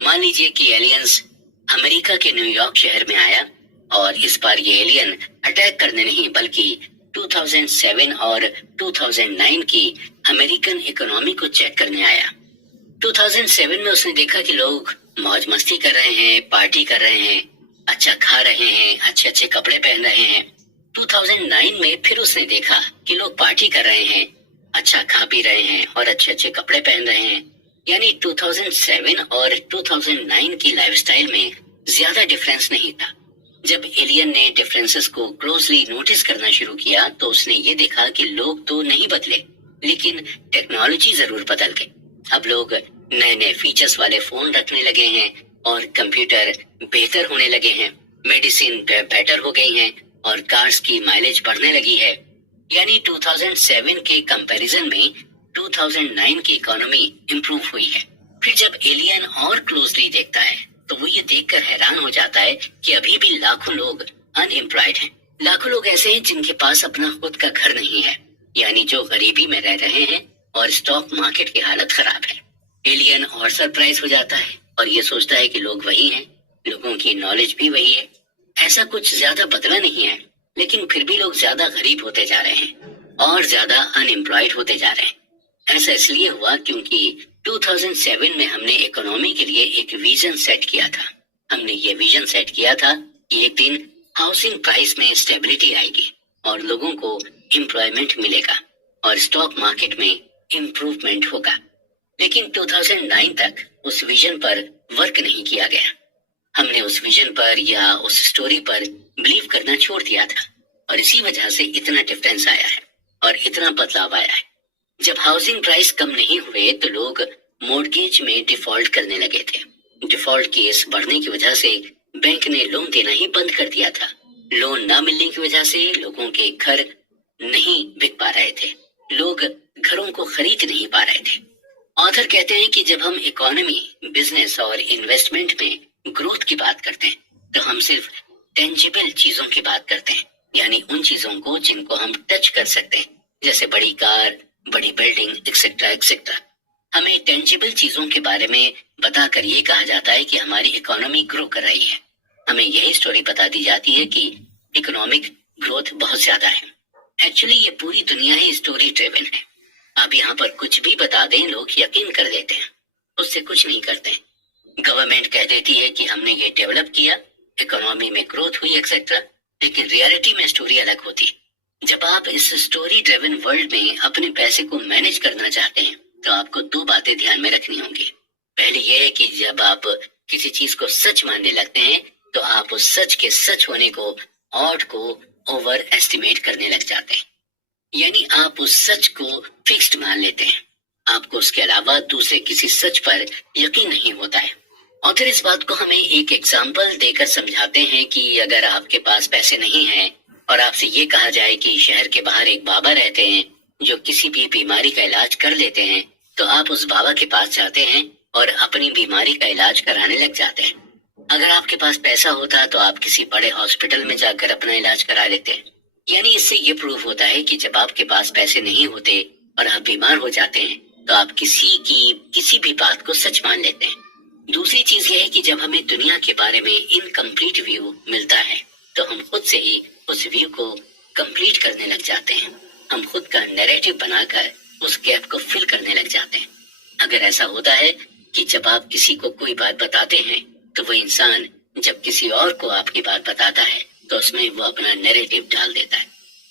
मान लीजिए कि एलियंस अमेरिका के न्यूयॉर्क शहर में आया और इस बार ये एलियन अटैक करने नहीं बल्कि 2007 और 2009 की अमेरिकन इकोनॉमी को चेक करने आया। 2007 में उसने देखा कि लोग मौज मस्ती कर रहे हैं, पार्टी कर रहे हैं, अच्छा खा रहे हैं, अच्छे अच्छे कपड़े पहन रहे हैं। 2009 में फिर उसने देखा कि लोग पार्टी कर रहे हैं, अच्छा खा पी रहे हैं और अच्छे अच्छे कपड़े पहन रहे हैं। यानी 2007 और 2009 की लाइफस्टाइल में ज्यादा डिफरेंस नहीं था। जब एलियन ने डिफरेंसेस को क्लोजली नोटिस करना शुरू किया तो उसने ये देखा कि लोग तो नहीं बदले, लेकिन टेक्नोलॉजी जरूर बदल गई। अब लोग नए नए फीचर्स वाले फोन रखने लगे हैं और कंप्यूटर बेहतर होने लगे हैं, मेडिसिन बेटर हो गई हैं और कार्स की माइलेज बढ़ने लगी है। यानी 2007 के कंपैरिजन में 2009 की इकोनॉमी इंप्रूव हुई है। फिर जब एलियन और क्लोजली देखता है तो वो ये देखकर हैरान हो जाता है कि अभी भी लाखों लोग अनएम्प्लॉयड हैं। लाखों लोग ऐसे हैं जिनके पास अपना खुद का घर नहीं है, यानी जो गरीबी में रह रहे हैं और स्टॉक मार्केट की हालत खराब है। एलियन और सरप्राइज हो जाता है और ये सोचता है कि लोग वही हैं, लोगों की नॉलेज भी वही है, ऐसा कुछ ज्यादा बदला नहीं है, लेकिन फिर भी लोग ज्यादा गरीब होते जा रहे हैं और ज्यादा अनएम्प्लॉयड होते जा रहे हैं। ऐसा इसलिए हुआ क्योंकि 2007 में हमने इकोनॉमी के लिए एक विजन सेट किया था। हमने ये विजन सेट किया था कि एक दिन हाउसिंग प्राइस में स्टेबिलिटी आएगी और लोगों को एम्प्लॉयमेंट मिलेगा और स्टॉक मार्केट में इम्प्रूवमेंट होगा। लेकिन 2009 तक उस विजन पर वर्क नहीं किया गया। हमने उस विजन पर या उस स्टोरी पर बिलीव करना छोड़ दिया था और इसी वजह से इतना डिफरेंस आया है और इतना बदलाव आया है। जब हाउसिंग प्राइस कम नहीं हुए तो लोग मॉर्गेज में डिफॉल्ट करने लगे थे। डिफॉल्ट केस बढ़ने की वजह से बैंक ने लोन देना ही बंद कर दिया था। लोन न मिलने की वजह से लोगों के घर नहीं बिक पा रहे थे, लोग घरों को खरीद नहीं पा रहे थे। ऑथर कहते हैं कि जब हम इकोनॉमी, बिजनेस और इन्वेस्टमेंट में ग्रोथ की बात करते हैं तो हम सिर्फ टेंजिबल चीजों की बात करते हैं, यानी उन चीजों को जिनको हम टच कर सकते हैं, जैसे बड़ी कार, बड़ी बिल्डिंग एक्सेट्रा एक्सेट्रा। हमें टेंजिबल चीजों के बारे में बताकर ये कहा जाता है कि हमारी इकोनॉमी ग्रो कर रही है। हमें यही स्टोरी बता दी जाती है कि इकोनॉमिक ग्रोथ बहुत ज्यादा है। एक्चुअली ये पूरी दुनिया ही स्टोरी ड्रिवन है। आप यहाँ पर कुछ भी बता दें, लोग यकीन कर देते हैं, उससे कुछ नहीं करते। गवर्नमेंट कह देती है कि हमने ये डेवलप किया, इकोनॉमी में ग्रोथ हुई एक्सेट्रा, लेकिन रियलिटी में स्टोरी अलग होती। जब आप इस स्टोरी ड्रिवन वर्ल्ड में अपने पैसे को मैनेज करना चाहते हैं तो आपको दो बातें ध्यान में रखनी होंगी। पहली ये है कि जब आप किसी चीज को सच मानने लगते हैं तो आप उस सच के सच होने को, ऑड को ओवर एस्टिमेट करने लग जाते हैं, यानी आप उस सच को फिक्स्ड मान लेते हैं। आपको उसके अलावा दूसरे किसी सच पर यकीन नहीं होता है। ऑथर इस बात को हमें एक एग्जाम्पल देकर समझाते हैं कि अगर आपके पास पैसे नहीं हैं और आपसे ये कहा जाए कि शहर के बाहर एक बाबा रहते हैं जो किसी भी बीमारी का इलाज कर लेते हैं, तो आप उस बाबा के पास जाते हैं और अपनी बीमारी का इलाज कराने लग जाते हैं। अगर आपके पास पैसा होता तो आप किसी बड़े हॉस्पिटल में जाकर अपना इलाज करा लेते हैं। यानी इससे ये प्रूव होता है कि जब आपके पास पैसे नहीं होते और आप बीमार हो जाते हैं तो आप किसी भी बात को सच मान लेते हैं। दूसरी चीज ये है कि जब हमें दुनिया के बारे में इनकम्प्लीट व्यू मिलता है तो हम खुद से ही उस व्यू को कंप्लीट करने लग जाते हैं। हम खुद का नैरेटिव बनाकर उस गैप को फिल करने लग जाते हैं। अगर ऐसा होता है कि जब आप किसी को कोई बात बताते हैं तो वो इंसान जब किसी और को आपकी बात बताता है तो उसमें वो अपना नैरेटिव डाल देता है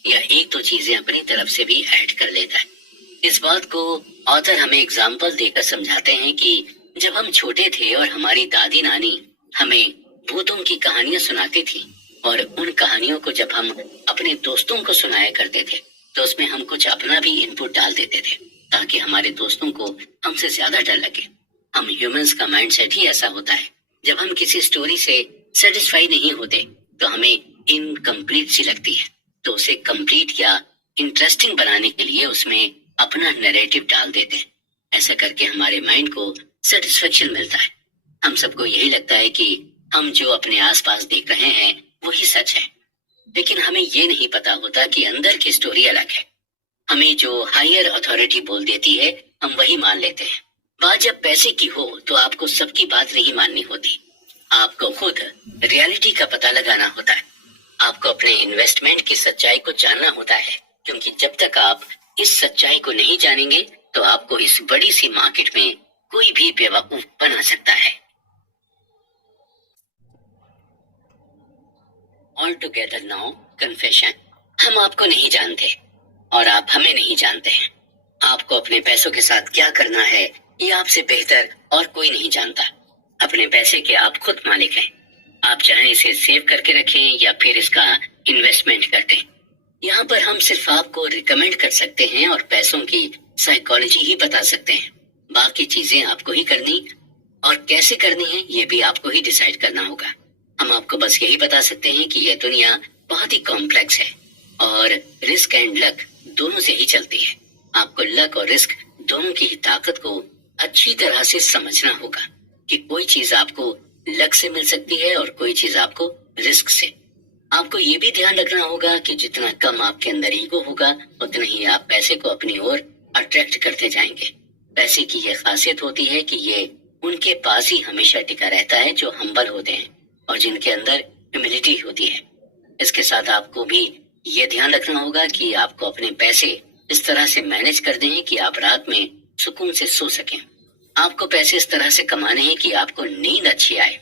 या एक दो चीजें अपनी तरफ से भी ऐड कर लेता है। इस बात को ऑथर हमें एग्जाम्पल देकर समझाते हैं कि जब हम छोटे थे और हमारी दादी नानी हमें भूतों की कहानियां सुनाती थी اور ان کہانیوں کو جب ہم اپنے دوستوں کو سنایا کرتے تھے تو اس میں ہم کچھ اپنا بھی انپٹ ڈال دیتے تھے تاکہ ہمارے دوستوں کو ہم سے زیادہ ڈر لگے. ہم ہیومنز کا مائنڈ سیٹ ہی ایسا ہوتا ہے. جب ہم کسی سٹوری سے سیٹسفائی نہیں ہوتے تو ہمیں انکمپلیٹ سی لگتی ہے, تو اسے کمپلیٹ یا انٹرسٹنگ بنانے کے لیے اس میں اپنا نیریٹو ڈال دیتے ہیں. ایسا کر کے ہمارے مائنڈ کو سیٹسفیکشن ملتا ہے. ہم سب کو یہی لگتا ہے کہ ہم جو اپنے آس پاس دیکھ رہے ہیں وہی سچ ہے, لیکن ہمیں یہ نہیں پتا ہوتا کہ اندر کی سٹوری الگ ہے. ہمیں جو ہائر اتھارٹی بول دیتی ہے ہم وہی مان لیتے ہیں. بات جب پیسے کی ہو تو آپ کو سب کی بات نہیں ماننی ہوتی. آپ کو خود ریالٹی کا پتہ لگانا ہوتا ہے. آپ کو اپنے انویسٹمنٹ کی سچائی کو جاننا ہوتا ہے, کیونکہ جب تک آپ اس سچائی کو نہیں جانیں گے تو آپ کو اس بڑی سی مارکیٹ میں کوئی بھی بیوقوف بنا سکتا ہے. All together now confession. ہم آپ کو نہیں جانتے اور آپ ہمیں نہیں جانتے ہیں. آپ کو اپنے پیسوں کے ساتھ کیا کرنا ہے یہ آپ سے بہتر اور کوئی نہیں جانتا. اپنے پیسے کے آپ خود مالک ہیں. آپ چاہیں اسے سیو کر کے رکھیں یا پھر اس کا انویسٹمنٹ کر دیں. یہاں پر ہم صرف آپ کو ریکمینڈ کر سکتے ہیں اور پیسوں کی سائیکالوجی ہی بتا سکتے ہیں. باقی چیزیں آپ کو ہی کرنی اور کیسے کرنی ہے یہ بھی آپ کو ہی ڈیسائیڈ کرنا ہوگا. ہم آپ کو بس یہی بتا سکتے ہیں کہ یہ دنیا بہت ہی کمپلیکس ہے اور رسک اینڈ لک دونوں سے ہی چلتی ہے. آپ کو لک اور رسک دونوں کی طاقت کو اچھی طرح سے سمجھنا ہوگا کہ کوئی چیز آپ کو لک سے مل سکتی ہے اور کوئی چیز آپ کو رسک سے. آپ کو یہ بھی دھیان رکھنا ہوگا کہ جتنا کم آپ کے اندر ایگو ہوگا اتنا ہی آپ پیسے کو اپنی اور اٹریکٹ کرتے جائیں گے. پیسے کی یہ خاصیت ہوتی ہے کہ یہ ان کے پاس ہی ہمیشہ ٹکا رہتا ہے جو ہمبل ہوتے ہیں اور جن کے اندر ہیوملٹی ہوتی ہے. اس کے ساتھ آپ کو بھی یہ دھیان رکھنا ہوگا کہ آپ کو اپنے پیسے اس طرح سے مینج کر دیں کہ آپ رات میں سکون سے سو سکیں. آپ کو پیسے اس طرح سے کمانے ہیں کہ آپ کو نیند اچھی آئے.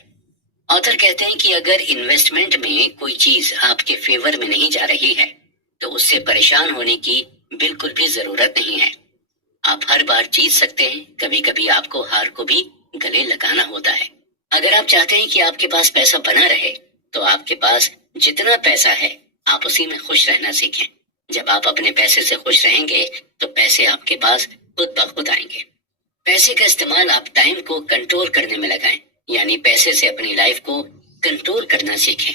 آتھر کہتے ہیں کہ اگر انویسٹمنٹ میں کوئی چیز آپ کے فیور میں نہیں جا رہی ہے تو اس سے پریشان ہونے کی بالکل بھی ضرورت نہیں ہے. آپ ہر بار جیت سکتے ہیں. کبھی کبھی آپ کو ہار کو بھی گلے لگانا ہوتا ہے. اگر آپ چاہتے ہیں کہ آپ کے پاس پیسہ بنا رہے تو آپ کے پاس جتنا پیسہ ہے آپ اسی میں خوش رہنا سیکھیں. جب آپ اپنے پیسے سے خوش رہیں گے تو پیسے آپ کے پاس خود بخود آئیں گے. پیسے کا استعمال آپ ٹائم کو کنٹرول کرنے میں لگائیں, یعنی پیسے سے اپنی لائف کو کنٹرول کرنا سیکھیں.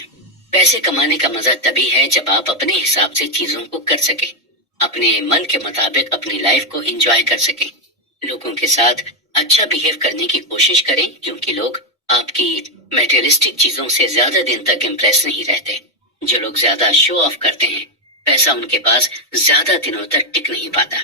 پیسے کمانے کا مزہ تبھی ہے جب آپ اپنے حساب سے چیزوں کو کر سکیں, اپنے من کے مطابق اپنی لائف کو انجوائے کر سکیں. لوگوں کے ساتھ اچھا بیہیو کرنے کی کوشش کریں کیونکہ لوگ آپ کی میٹیریلسٹک چیزوں سے زیادہ دن تک امپریس نہیں رہتے. جو لوگ زیادہ شو آف کرتے ہیں پیسہ ان کے پاس زیادہ دنوں تک ٹک نہیں پاتا.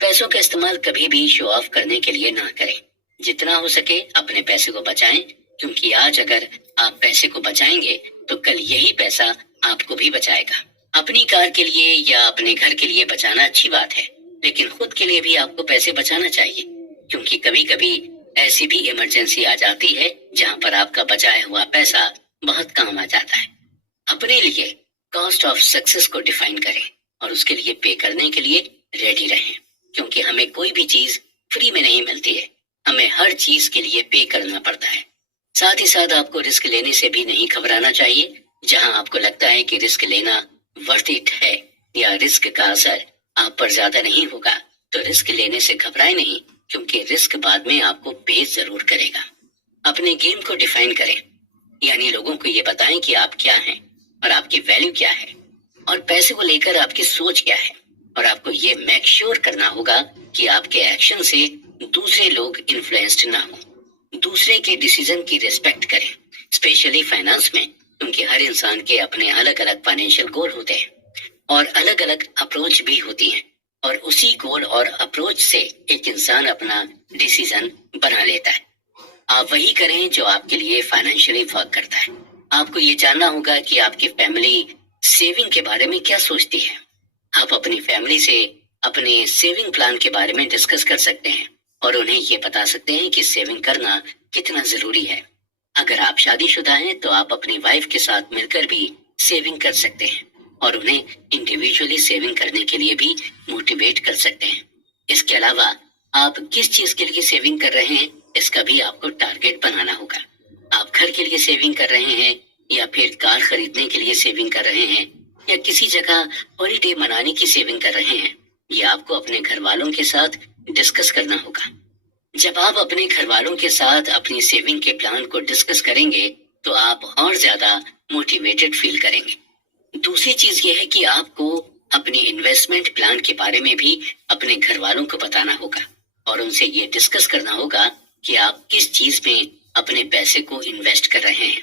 پیسوں کا استعمال کبھی بھی شو آف کرنے کے لیے نہ کریں. جتنا ہو سکے اپنے پیسے کو بچائیں, کیونکہ آج اگر آپ پیسے کو بچائیں گے تو کل یہی پیسہ آپ کو بھی بچائے گا. اپنی کار کے لیے یا اپنے گھر کے لیے بچانا اچھی بات ہے, لیکن خود کے لیے بھی آپ کو پیسے بچانا چاہیے, کیونکہ کبھی کبھی ایسی بھی ایمرجنسی آ جاتی ہے جہاں پر آپ کا بچایا ہوا پیسہ بہت کام آ جاتا ہے. اپنے لیے کاسٹ آف سکسیس کو ڈیفائن کریں اور اس کے لیے پے کرنے کے لیے ریڈی رہیں, کیونکہ ہمیں کوئی بھی چیز فری میں نہیں ملتی ہے. ہمیں ہر چیز کے لیے پے کرنا پڑتا ہے. ساتھ ہی ساتھ آپ کو رسک لینے سے بھی نہیں گھبرانا چاہیے. جہاں آپ کو لگتا ہے کہ رسک لینا ورتھ اٹ ہے یا رسک کا اثر آپ پر زیادہ نہیں ہوگا تو رسک لینے سے گھبرائے نہیں, کیونکہ رسک بعد میں آپ کو پے ضرور کرے گا. اپنے گیم کو ڈیفائن کریں, یعنی لوگوں کو یہ بتائیں کہ آپ کیا ہیں اور آپ کی ویلیو کیا ہے اور پیسے کو لے کر آپ کی سوچ کیا ہے. اور آپ کو یہ میک شیور کرنا ہوگا کہ آپ کے ایکشن سے دوسرے لوگ انفلوئنسڈ نہ ہوں. دوسرے کے ڈیسیزن کی ریسپیکٹ کریں, اسپیشلی فائنانس میں, کیونکہ ہر انسان کے اپنے الگ الگ فائنینشیل گول ہوتے ہیں اور الگ الگ اپروچ بھی ہوتی ہیں, اور اسی گول اور اپروچ سے ایک انسان اپنا ڈیسیزن بنا لیتا ہے. آپ وہی کریں جو آپ کے لیے فائنینشیلی ورک کرتا ہے. آپ کو یہ جاننا ہوگا کہ آپ کی فیملی سیونگ کے بارے میں کیا سوچتی ہے. آپ اپنی فیملی سے اپنے سیونگ پلان کے بارے میں ڈسکس کر سکتے ہیں اور انہیں یہ بتا سکتے ہیں کہ سیونگ کرنا کتنا ضروری ہے. اگر آپ شادی شدہ ہیں تو آپ اپنی وائف کے ساتھ مل کر بھی سیونگ کر سکتے ہیں اور انہیں انڈیویجولی سیونگ کرنے کے لیے بھی موٹیویٹ کر سکتے ہیں. اس کے علاوہ آپ کس چیز کے لیے سیونگ کر رہے ہیں اس کا بھی آپ کو ٹارگیٹ بنانا ہوگا. آپ گھر کے لیے سیونگ کر رہے ہیں या फिर कार खरीदने के लिए सेविंग कर रहे हैं या किसी जगह हॉलीडे मनाने की सेविंग कर रहे हैं, ये आपको अपने घर वालों के साथ डिस्कस करना होगा। जब आप अपने घर वालों के साथ अपनी सेविंग के प्लान को डिस्कस करेंगे तो आप और ज्यादा मोटिवेटेड फील करेंगे। दूसरी चीज ये है कि आपको अपनी इन्वेस्टमेंट प्लान के बारे में भी अपने घर वालों को बताना होगा और उनसे ये डिस्कस करना होगा कि आप किस चीज में अपने पैसे को इन्वेस्ट कर रहे हैं।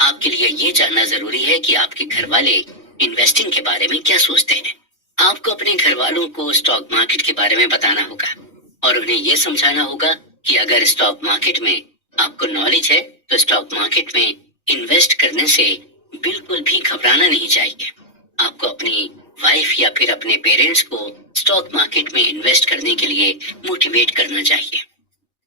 आपके लिए ये जानना जरूरी है कि आपके घर वाले इन्वेस्टिंग के बारे में क्या सोचते हैं। आपको अपने घर वालों को स्टॉक मार्केट के बारे में बताना होगा और उन्हें यह समझाना होगा कि अगर स्टॉक मार्केट में आपको नॉलेज है तो स्टॉक मार्केट में इन्वेस्ट करने से बिल्कुल भी घबराना नहीं चाहिए। आपको अपनी वाइफ या फिर अपने पेरेंट्स को स्टॉक मार्केट में इन्वेस्ट करने के लिए मोटिवेट करना चाहिए।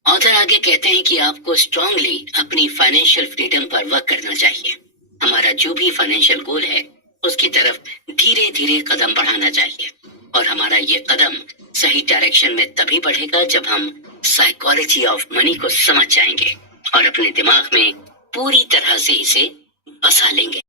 ऑथर आगे कहते हैं कि आपको स्ट्रांगली अपनी फाइनेंशियल फ्रीडम पर वर्क करना चाहिए। हमारा जो भी फाइनेंशियल गोल है उसकी तरफ धीरे धीरे कदम बढ़ाना चाहिए और हमारा ये कदम सही डायरेक्शन में तभी बढ़ेगा जब हम साइकोलॉजी ऑफ मनी को समझ जाएंगे और अपने दिमाग में पूरी तरह से इसे बसा लेंगे।